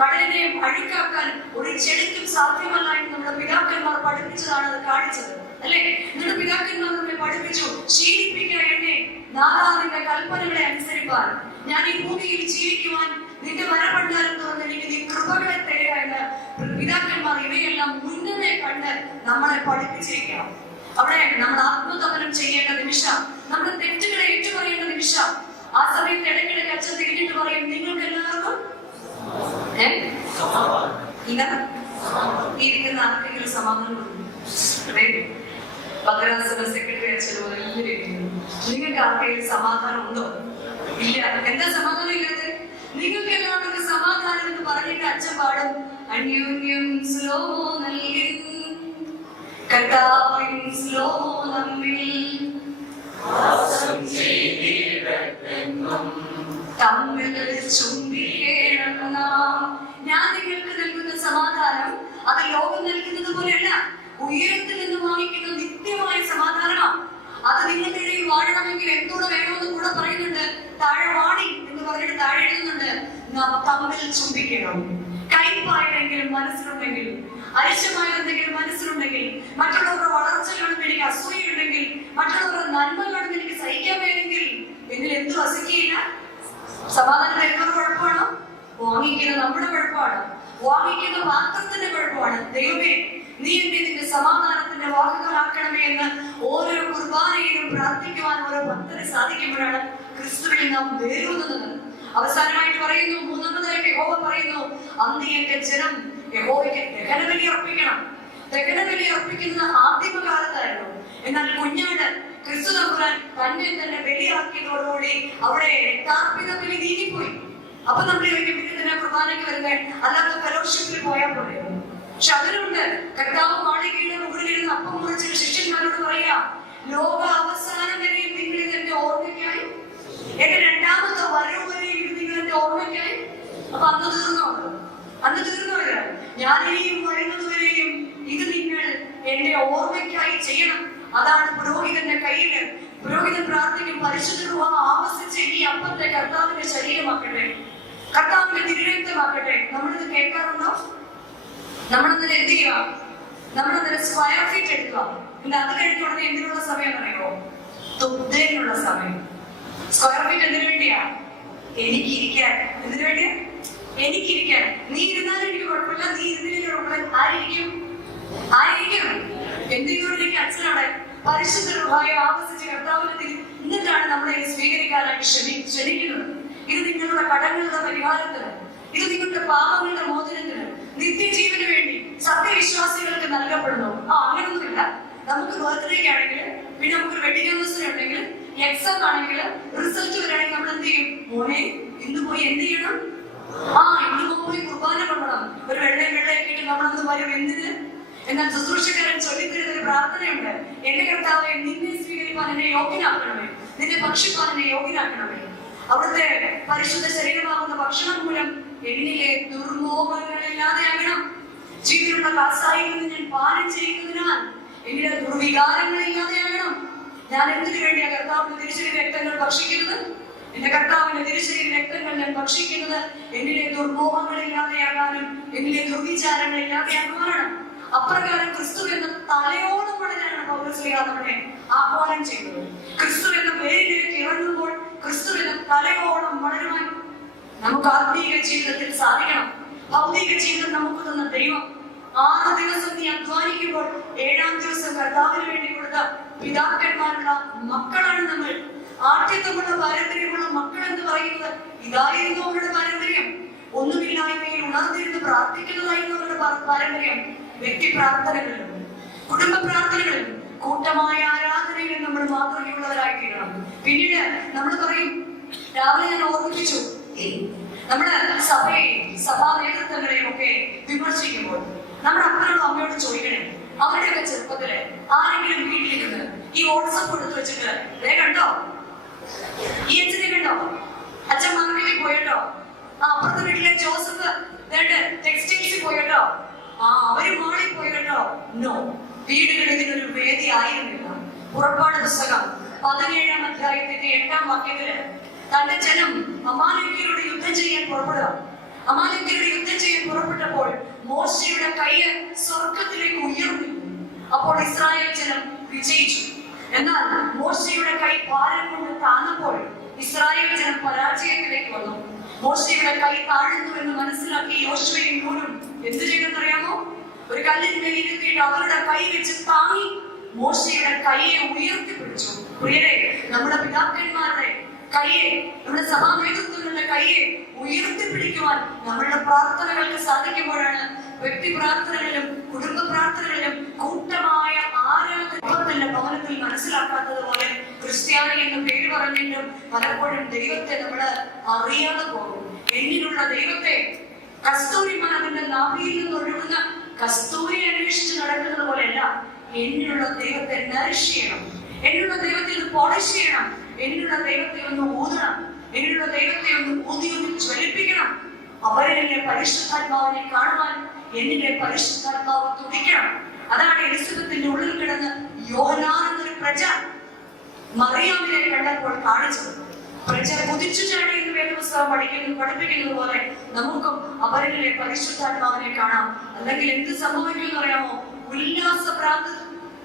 കടലിനെ അഴുക്കാക്കാൻ ഒരു ചെടിക്കും സാധ്യമല്ല എന്ന് നമ്മുടെ പിതാക്കന്മാർ പഠിപ്പിച്ചതാണ് അത് കാണിച്ചത് അല്ലെ? നമ്മുടെ പിതാക്കന്മാർ നമ്മെ പഠിപ്പിച്ചു, ശീലിപ്പിക്കുക എന്നെ നാഥാ നിന്റെ കൽപ്പനകളെ അനുസരിപ്പാൻ, ഞാൻ ഈ ഭൂമിയിൽ ജീവിക്കുവാൻ നിന്റെ വരപണ്ടാലും തുറന്ന് എനിക്ക് നീ കൃപകളെ തരിക എന്ന് പിതാക്കന്മാർ ഇവയെല്ലാം മുന്നമേ കണ്ട് നമ്മളെ പഠിപ്പിച്ചിരിക്കണം. അവിടെ നമ്മൾ ആത്മതപനം ചെയ്യേണ്ട നിമിഷം, നമ്മുടെ തെറ്റുകളെ ഏറ്റുപറയേണ്ട നിമിഷം. ആ സമയത്ത് ഇടയ്ക്കിടയ്ക്ക് അച്ഛൻ തിരിഞ്ഞിട്ട് പറയും, നിങ്ങൾക്ക് എല്ലാവർക്കും ഇരിക്കുന്ന ആർക്കെങ്കിലും സമാധാനം ഭദ്രാസന സെക്രട്ടറി അച്ഛനും എല്ലാവരും, നിങ്ങൾക്ക് ആർക്കെങ്കിലും സമാധാനം ഉണ്ടോ? ഇല്ല. എന്താ സമാധാനം ഇല്ലാതെ? നിങ്ങൾക്ക് എല്ലാവർക്കും സമാധാനം എന്ന് പറഞ്ഞിട്ട് അച്ഛൻ പാടും, അന്യോന്യം സ്ലോ നൽകി കർത്താവിൻ സ്ലോ നമ്മിൽ തമ്മിൽ ചുംബിക്കേണം നാം. ഞാൻ നിങ്ങൾക്ക് നൽകുന്ന സമാധാനം അത് ലോകം നൽകുന്നത് പോലെയല്ല, ഉയരത്തിൽ നിന്ന് വാങ്ങിക്കുന്ന നിത്യമായ സമാധാനമാണ്. അത് നിങ്ങളുടെ ഇടയിൽ വാഴണമെങ്കിൽ എന്തോടെ വേണമെന്ന് കൂടെ പറയുന്നുണ്ട്. താഴെ വാണി എന്ന് പറഞ്ഞിട്ട് താഴെ എഴുതുന്നുണ്ട്, തമ്മിൽ ചുംബിക്കണം. കൈപ്പായതെങ്കിലും മനസ്സിലുണ്ടെങ്കിലും, അരിശമായ എന്തെങ്കിലും മനസ്സിലുണ്ടെങ്കിൽ, മറ്റുള്ളവരുടെ വളർച്ച കാണുമ്പോൾ എനിക്ക് അസൂയുണ്ടെങ്കിൽ, മറ്റുള്ളവരുടെ നന്മ കാണുമ്പോൾ എനിക്ക് സഹിക്കാൻ വേണമെങ്കിൽ എന്നിൽ എന്തും അസഹിക്കില്ല. സമാധാനം തരുന്നത് കുഴപ്പമാണോ? വാങ്ങിക്കുന്ന നമ്മുടെ കുഴപ്പമാണ്, വാങ്ങിക്കുന്ന പാത്രത്തിന്റെ കുഴപ്പമാണ്. ദൈവമേ, നീ എന്നെ നിന്റെ സമാധാനത്തിന്റെ വാഹകരാക്കണമേ എന്ന് ഓരോ കുർബാനയിലും പ്രാർത്ഥിക്കുവാൻ ഓരോ ഭക്തന് സാധിക്കുമ്പോഴാണ് ക്രിസ്തുവിൽ നാം വേരൂന്നുന്നത്. അവസാനമായിട്ട് പറയുന്നു, മൂന്നാമതായിട്ട് യഹോവ പറയുന്നു, അന്ന് എന്റെ ജനം യഹോവയ്ക്ക് ദഹനബലി അർപ്പിക്കണം. ദഹനബലി അർപ്പിക്കുന്നത് ആദിമകാലത്തായിരുന്നു. എന്നാൽ കുഞ്ഞാട് ക്രിസ്തു തമ്പുരാൻ തന്നെ തന്നെ ബലിയാക്കിയതോടുകൂടി അവിടെ രക്താർപ്പിത ബലി നീങ്ങിപ്പോയി. അപ്പൊ നമ്മൾ തന്നെ കുർബാനയ്ക്ക് വരുന്നത് അല്ലാതെ ഫെലോഷിപ്പിൽ പോയാൽ പോലെ. പക്ഷെ അതിലുണ്ട്, കർത്താവ് മാളികയുടെ മുകളിലിരുന്ന് അപ്പം മുറിച്ചിട്ട് ശിഷ്യന്മാരോട് പറയാ, ലോക അവസാനം വരെയും നിങ്ങൾ ഇതെന്റെ ഓർമ്മയ്ക്കായി, എന്റെ രണ്ടാമത്തെ വരവ് വരെയും ഇത് നിങ്ങൾ എന്റെ ഓർമ്മയ്ക്കായി. അപ്പൊ അന്ന് തീർന്നോ? അന്ന് തീർന്നവര്, ഞാനിനിയും വരുന്നത് വരെയും ഇത് നിങ്ങൾ എന്റെ ഓർമ്മയ്ക്കായി ചെയ്യണം. അതാണ് പുരോഹിതന്റെ കയ്യില്. പുരോഹിതൻ പ്രാർത്ഥിക്കും, പരിശുദ്ധ രൂപ ആവസിച്ച് ഈ അപ്പത്തെ കർത്താവിന്റെ ശരീരമാക്കട്ടെ, കർത്താവിന്റെ തിരുരക്തമാക്കട്ടെ. നമ്മളിത് കേൾക്കാറുണ്ടോ? നമ്മളതിൽ എന്ത് ചെയ്യുക? നമ്മളതിൽ സ്ക്വയർ ഫീറ്റ് എടുക്കുക. പിന്നെ അത് കഴിഞ്ഞ ഉടനെ എന്തിനുള്ള സമയം അറിയോ? തുബ്ദയിലുള്ള സമയം. സ്ക്വയർ ഫീറ്റ് എന്തിനു വേണ്ടിയാ? എനിക്കിരിക്കാൻ. എന്തിനു വേണ്ടിയാ? എനിക്കിരിക്കാൻ. നീ ഇരുന്നാലും എനിക്ക് കുഴപ്പമില്ല, നീ ഇരുന്നില്ലെങ്കിൽ കുഴപ്പമില്ല. ആയിരിക്കും? എന്തെങ്കിലും എനിക്ക് അച്ഛനോടെ പരിശുദ്ധ രൂപയെ ആവസിച്ച് കർത്താവിനെ എന്നിട്ടാണ് നമ്മളെ സ്വീകരിക്കാനായിട്ട് ക്ഷണിക്കുന്നത്. ഇത് നിങ്ങളുടെ കടങ്ങളുടെ പരിഹാരത്തിന്, ഇത് നിങ്ങളുടെ പാപങ്ങളുടെ മോചനത്തിന്, നിത്യജീവന് വേണ്ടി സത്യവിശ്വാസികൾക്ക് നൽകപ്പെടുന്നു. അങ്ങനൊന്നുമില്ല. നമുക്ക് ബർത്ത്ഡേക്ക് ആണെങ്കിൽ, പിന്നെ നമുക്ക് വെഡിങ് ആനിവേഴ്സറി ഉണ്ടെങ്കിൽ, എക്സാം ആണെങ്കിൽ, റിസൾട്ട് വരാണെങ്കിൽ നമ്മൾ എന്ത് ചെയ്യും? മോനെ ഇന്ന് പോയി എന്ത് ചെയ്യണം? ഇന്ന് പോയി കുർബാന കൊള്ളണം. ഒരു വെള്ളയൊക്കെ നമ്മളൊന്ന് വരും. എന്തിന്? എന്നാൽ ശുശ്രൂഷകരൻ ചൊല്ലിത്തരുന്ന ഒരു പ്രാർത്ഥനയുണ്ട്, എന്റെ കർത്താവെ, നിന്നെ സ്വീകരിക്കാൻ എന്നെ യോഗ്യനാക്കണമേ, നിന്നെ ഭക്ഷിക്കാൻ എന്നെ യോഗ്യനാക്കണമേ. അവിടുത്തെ പരിശുദ്ധ ശരീരമാകുന്ന ഭക്ഷണം മൂലം എന്നിലെ ദുർമോഹങ്ങളില്ലാതെയാകണം. ജീവനുള്ള കാസായിൽ നിന്ന് ഞാൻ പാനം ചെയ്യുന്നതിനാൽ എന്നിലെ ദുർവികാരങ്ങളില്ലാതെയാകണം. ഞാൻ എന്തിനു വേണ്ടിയാ കർത്താവിന്റെ തിരിച്ചറിയ രക്തങ്ങൾ ഭക്ഷിക്കുന്നത്? എന്റെ കർത്താവിന്റെ തിരിച്ചറിയ രക്തങ്ങൾ ഞാൻ ഭക്ഷിക്കുന്നത് എന്നിലെ ദുർമോഹങ്ങളില്ലാതെയാകാനും എന്നിലെ ദുർവിചാരങ്ങളില്ലാതെയാകാനാണ്. അപ്രകാരം ക്രിസ്തു എന്ന തലയോളം വളരാണ് പൗലോസ്ലീഹ നമ്മളെ ആഹ്വാനം ചെയ്തത്. ക്രിസ്തു എന്ന പേരിലേക്ക് ഇറങ്ങുമ്പോൾ ക്രിസ്തു എന്ന തലയോളം വളരുവാൻ നമുക്ക് ആത്മീയ ജീവിതത്തിൽ സാധിക്കണം. ഭൗതിക ജീവിതം നമുക്ക് തന്ന ദൈവം 6 ദിവസം നീ അധ്വാനിക്കുമ്പോൾ 7ാം ദിവസം കർത്താവിന് വേണ്ടി കൊടുത്ത പിതാക്കന്മാരുള്ള മക്കളാണ് നമ്മൾ. ആദ്യത്വമുള്ള പാരമ്പര്യമുള്ള മക്കൾ എന്ന് പറയുന്നത് ഇതായിരുന്നു അവരുടെ പാരമ്പര്യം. ഒന്നുമില്ലായ്മയിൽ ഉണർന്നിരുന്ന് പ്രാർത്ഥിക്കുന്നതായിരുന്നു അവരുടെ പാരമ്പര്യം. വ്യക്തി പ്രാർത്ഥനകളിലും കുടുംബ പ്രാർത്ഥനകളിലും കൂട്ടമായ ആരാധനയിലും നമ്മൾ മാതൃകയുള്ളവരായിത്തീരണം. പിന്നീട് നമ്മൾ പറയും, രാവിലെ ഞാൻ ഓർമ്മിപ്പിച്ചു, നമ്മുടെ സഭാ നേതൃത്വങ്ങളെയും ഒക്കെ വിമർശിക്കുമ്പോൾ നമ്മുടെ അപ്പനോടും അമ്മയോടും ചോദിക്കണേ, അവരുടെയൊക്കെ ചെറുപ്പത്തില് ആരെങ്കിലും വീട്ടിലിരുന്ന് ഈ വാട്സപ്പ് കൊടുത്തു വെച്ചിട്ട് കണ്ടോ, ഈ അച്ഛനെ കണ്ടോ, അച്ഛൻ മാർക്കറ്റിൽ പോയിട്ടോ, അപ്പുറത്തെ വീട്ടിലെ ജോസഫ് ടെക്സ്റ്റൈൽസിൽ പോയി കേട്ടോ, അവര് മാളിൽ പോയി കേട്ടോ. നോ, വീടുകൾ ഇതിനൊരു വേദി ആയിരുന്നില്ല. പുറപ്പാട് പുസ്തകം 17-ാം അധ്യായത്തിന്റെ 8-ാം വാക്യത്തില് തന്റെ ജനം അമാലേക്യരോട് യുദ്ധം ചെയ്യാൻ പുറപ്പെടുക. അമാലേക്യരോട് യുദ്ധം ചെയ്യാൻ പുറപ്പെട്ടപ്പോൾ മോശയുടെ കൈ സ്വർഗത്തിലേക്ക് ഉയർന്നു. അപ്പോൾ ഇസ്രായേൽ ജനം വിജയിച്ചു. എന്നാൽ മോശയുടെ കൈ ഭാരം കൊണ്ട് താന്നപ്പോൾ ഇസ്രായേൽ ജനം പരാജയത്തിലേക്ക് വന്നു. മോശയുടെ കൈ താഴുന്നു എന്ന് മനസ്സിലാക്കി യോശുവയും നൂനും എന്ത് ചെയ്തെന്നറിയാമോ? ഒരു കല്ലിന്മേൽ ഇരുത്തിയിട്ട് അവരുടെ കൈ വെച്ച് താങ്ങി മോശയുടെ കൈയെ ഉയർത്തിപ്പിടിച്ചു. പ്രിയരെ, നമ്മുടെ പിതാക്കന്മാരുടെ കൈയെ, നമ്മുടെ സഭാ നേതൃത്വങ്ങളുടെ കൈയെ ഉയർത്തിപ്പിടിക്കുവാൻ നമ്മളുടെ പ്രാർത്ഥനകൾക്ക് സാധിക്കുമ്പോഴാണ് വ്യക്തി പ്രാർത്ഥനകളിലും കുടുംബ പ്രാർത്ഥനകളിലും കൂട്ടമായ ആരാധന ഭവനത്തിൽ മനസ്സിലാക്കാത്തതുപോലെ ക്രിസ്ത്യാനി എന്ന് പേര് പറഞ്ഞിട്ടും പലപ്പോഴും ദൈവത്തെ നമ്മൾ അറിയാതെ പോകും. എന്നിലുള്ള ദൈവത്തെ കസ്തൂരിമാൻ അതിന്റെ നാഭിയിൽ നിന്ന് ഒഴുകുന്ന കസ്തൂരി അന്വേഷിച്ച് നടക്കുന്നത് പോലെയല്ല, എന്നിലുള്ള ദൈവത്തെ നറിഷ് ചെയ്യണം, എന്നിലുള്ള ദൈവത്തെ ഒന്ന് പോളിഷ് ചെയ്യണം, എന്നിലുള്ള ദൈവത്തെ ഒന്ന് ഊതണം, എന്നിലുള്ള ദൈവത്തെ ഒന്ന് ഊതി ജ്വലിപ്പിക്കണം. അവരെന്നെ പരിശുദ്ധാത്മാവിനെ കാണുവാൻ എന്നിലെ പരിശുദ്ധാത്മാവ് തുടിക്കണം. അതാണ് എലിസബത്തിന്റെ ഉള്ളിൽ കിടന്ന് യോഹന്നാൻ എന്നൊരു പ്രജ മറിയാമിനെ കണ്ടപ്പോൾ കാണിച്ചത്. പ്രജ കുതിച്ചു ചാടി എന്ന് വേദപുസ്തകം പഠിപ്പിക്കുന്നത് പോലെ നമുക്കും അവരിലെ പരിശുദ്ധാത്മാവിനെ കാണാം. അല്ലെങ്കിൽ എന്ത് സംഭവിക്കും എന്ന് പറയാമോ? ഉല്ലാസഭ്രാന്ത്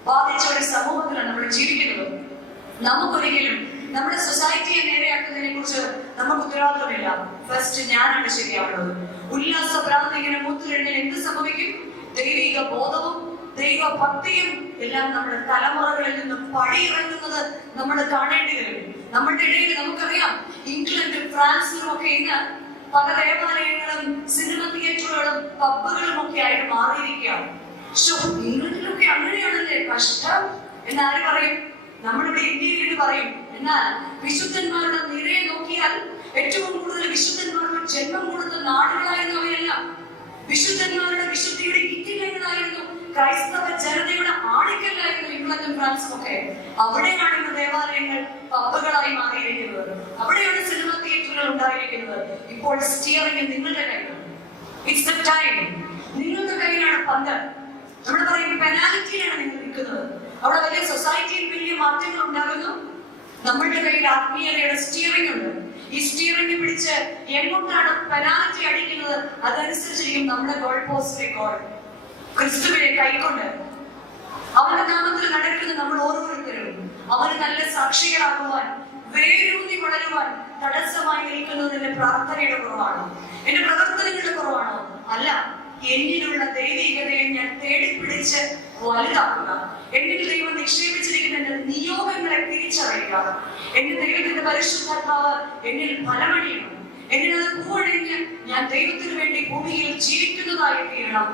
ബാധിച്ച ഒരു സമൂഹത്തിലാണ് നമ്മൾ ജീവിക്കുന്നത്. നമുക്കൊരിക്കലും നമ്മുടെ സൊസൈറ്റിയെ നേരെയാക്കുന്നതിനെ കുറിച്ച് നമുക്ക് ഉത്തരവാദിത്തമില്ല. ഫസ്റ്റ് ഞാനാണ് ശരിയാവുന്നത്. ഉല്ലാസഭ്രാന്ത് ഇങ്ങനെ മൂത്തുകഴിഞ്ഞാൽ എന്ത് സംഭവിക്കും? ദൈവിക ബോധവും ദൈവഭക്തിയും എല്ലാം നമ്മുടെ തലമുറകളിൽ നിന്നും പടിയിറങ്ങുന്നത് നമ്മൾ കാണേണ്ടി വരും. നമ്മുടെ ഇടയിൽ നമുക്കറിയാം, ഇംഗ്ലണ്ടും ഫ്രാൻസിലും ഒക്കെ ഇന്ന് പല ദേവാലയങ്ങളും സിനിമ തിയേറ്ററുകളും പബ്ബുകളും ഒക്കെ ആയിട്ട് മാറിയിരിക്കുകയാണ്. ഇംഗ്ലണ്ടിലൊക്കെ അങ്ങനെയാണല്ലേ, കഷ്ടം എന്നാര് പറയും? നമ്മളിവിടെ ഇന്ത്യയിൽ പറയും. എന്നാൽ വിശുദ്ധന്മാരുടെ നിരയെ നോക്കിയാൽ ഏറ്റവും കൂടുതൽ വിശുദ്ധന്മാർക്ക് ജന്മം കൊടുത്ത നാടുകളായിരുന്നവയല്ല, വിശുദ്ധന്മാരുടെ വിശുദ്ധിയുടെ ഇറ്റിലങ്ങളായിരുന്നു, ക്രൈസ്തവ ജനതയുടെ ആണിക്കല്ലായിരുന്നു ഇംഗ്ലണ്ടും ഫ്രാൻസും ഒക്കെ. അവിടെയാണ് ഇന്ന് ദേവാലയങ്ങൾ പബ്ബുകളായി മാറിയിരിക്കുന്നത്. അവിടെയാണ് സിനിമ തിയേറ്ററുകൾ ഉണ്ടായിരിക്കുന്നത്. ഇപ്പോൾ സ്റ്റിയറിംഗ് നിങ്ങളുടെ കയ്യിലാണ്. It's the time. നിങ്ങളുടെ കയ്യിലാണ് പന്ത്. നമ്മൾ പറയും പെനാലിറ്റിയിലാണ് നിങ്ങൾ നിൽക്കുന്നത്. അവിടെ വലിയ സൊസൈറ്റിയിൽ വലിയ മാറ്റങ്ങൾ ഉണ്ടാകുന്നു. നമ്മളുടെ കയ്യിൽ ആത്മീയതയുടെ സ്റ്റിയറിംഗ് ഉണ്ട്. ഈ സ്റ്റിയറിംഗ് പിടിച്ച് എങ്ങോട്ടാണ് പെനാൽറ്റി അടിക്കുന്നത് അതനുസരിച്ചിരിക്കും നമ്മുടെ ഗോൾ പോസ്റ്റിലെ ഗോൾ. ക്രിസ്തുവിനെ കൈക്കൊണ്ട് അവന്റെ നാമത്തിൽ നടക്കുന്ന നമ്മൾ ഓരോരുത്തരും അവന് നല്ല സാക്ഷികളാകുവാൻ, വേരൂന്നി വളരുവാൻ തടസ്സമായി നിൽക്കുന്നതിന്റെ പ്രാർത്ഥനയുടെ കുറവാണോ? എന്റെ പ്രവർത്തനങ്ങളുടെ കുറവാണോ? അല്ല, എന്നിലുള്ള ദൈവികതയെ ഞാൻ തേടിപ്പിടിച്ച് വലുതാക്കുക. എന്നിൽ ദൈവം നിക്ഷേപിച്ചിരിക്കുന്ന നിയോഗങ്ങളെ തിരിച്ചറിയുക. എന്റെ ദൈവത്തിന്റെ പരിശുദ്ധാത്മാവ് എന്നിൽ ഫലമണിയണം. എന്നിൽ അത് പൂവണിഞ്ഞ് ഞാൻ ദൈവത്തിന് വേണ്ടി ഭൂമിയിൽ ജീവിക്കുന്നതായി തീരണം.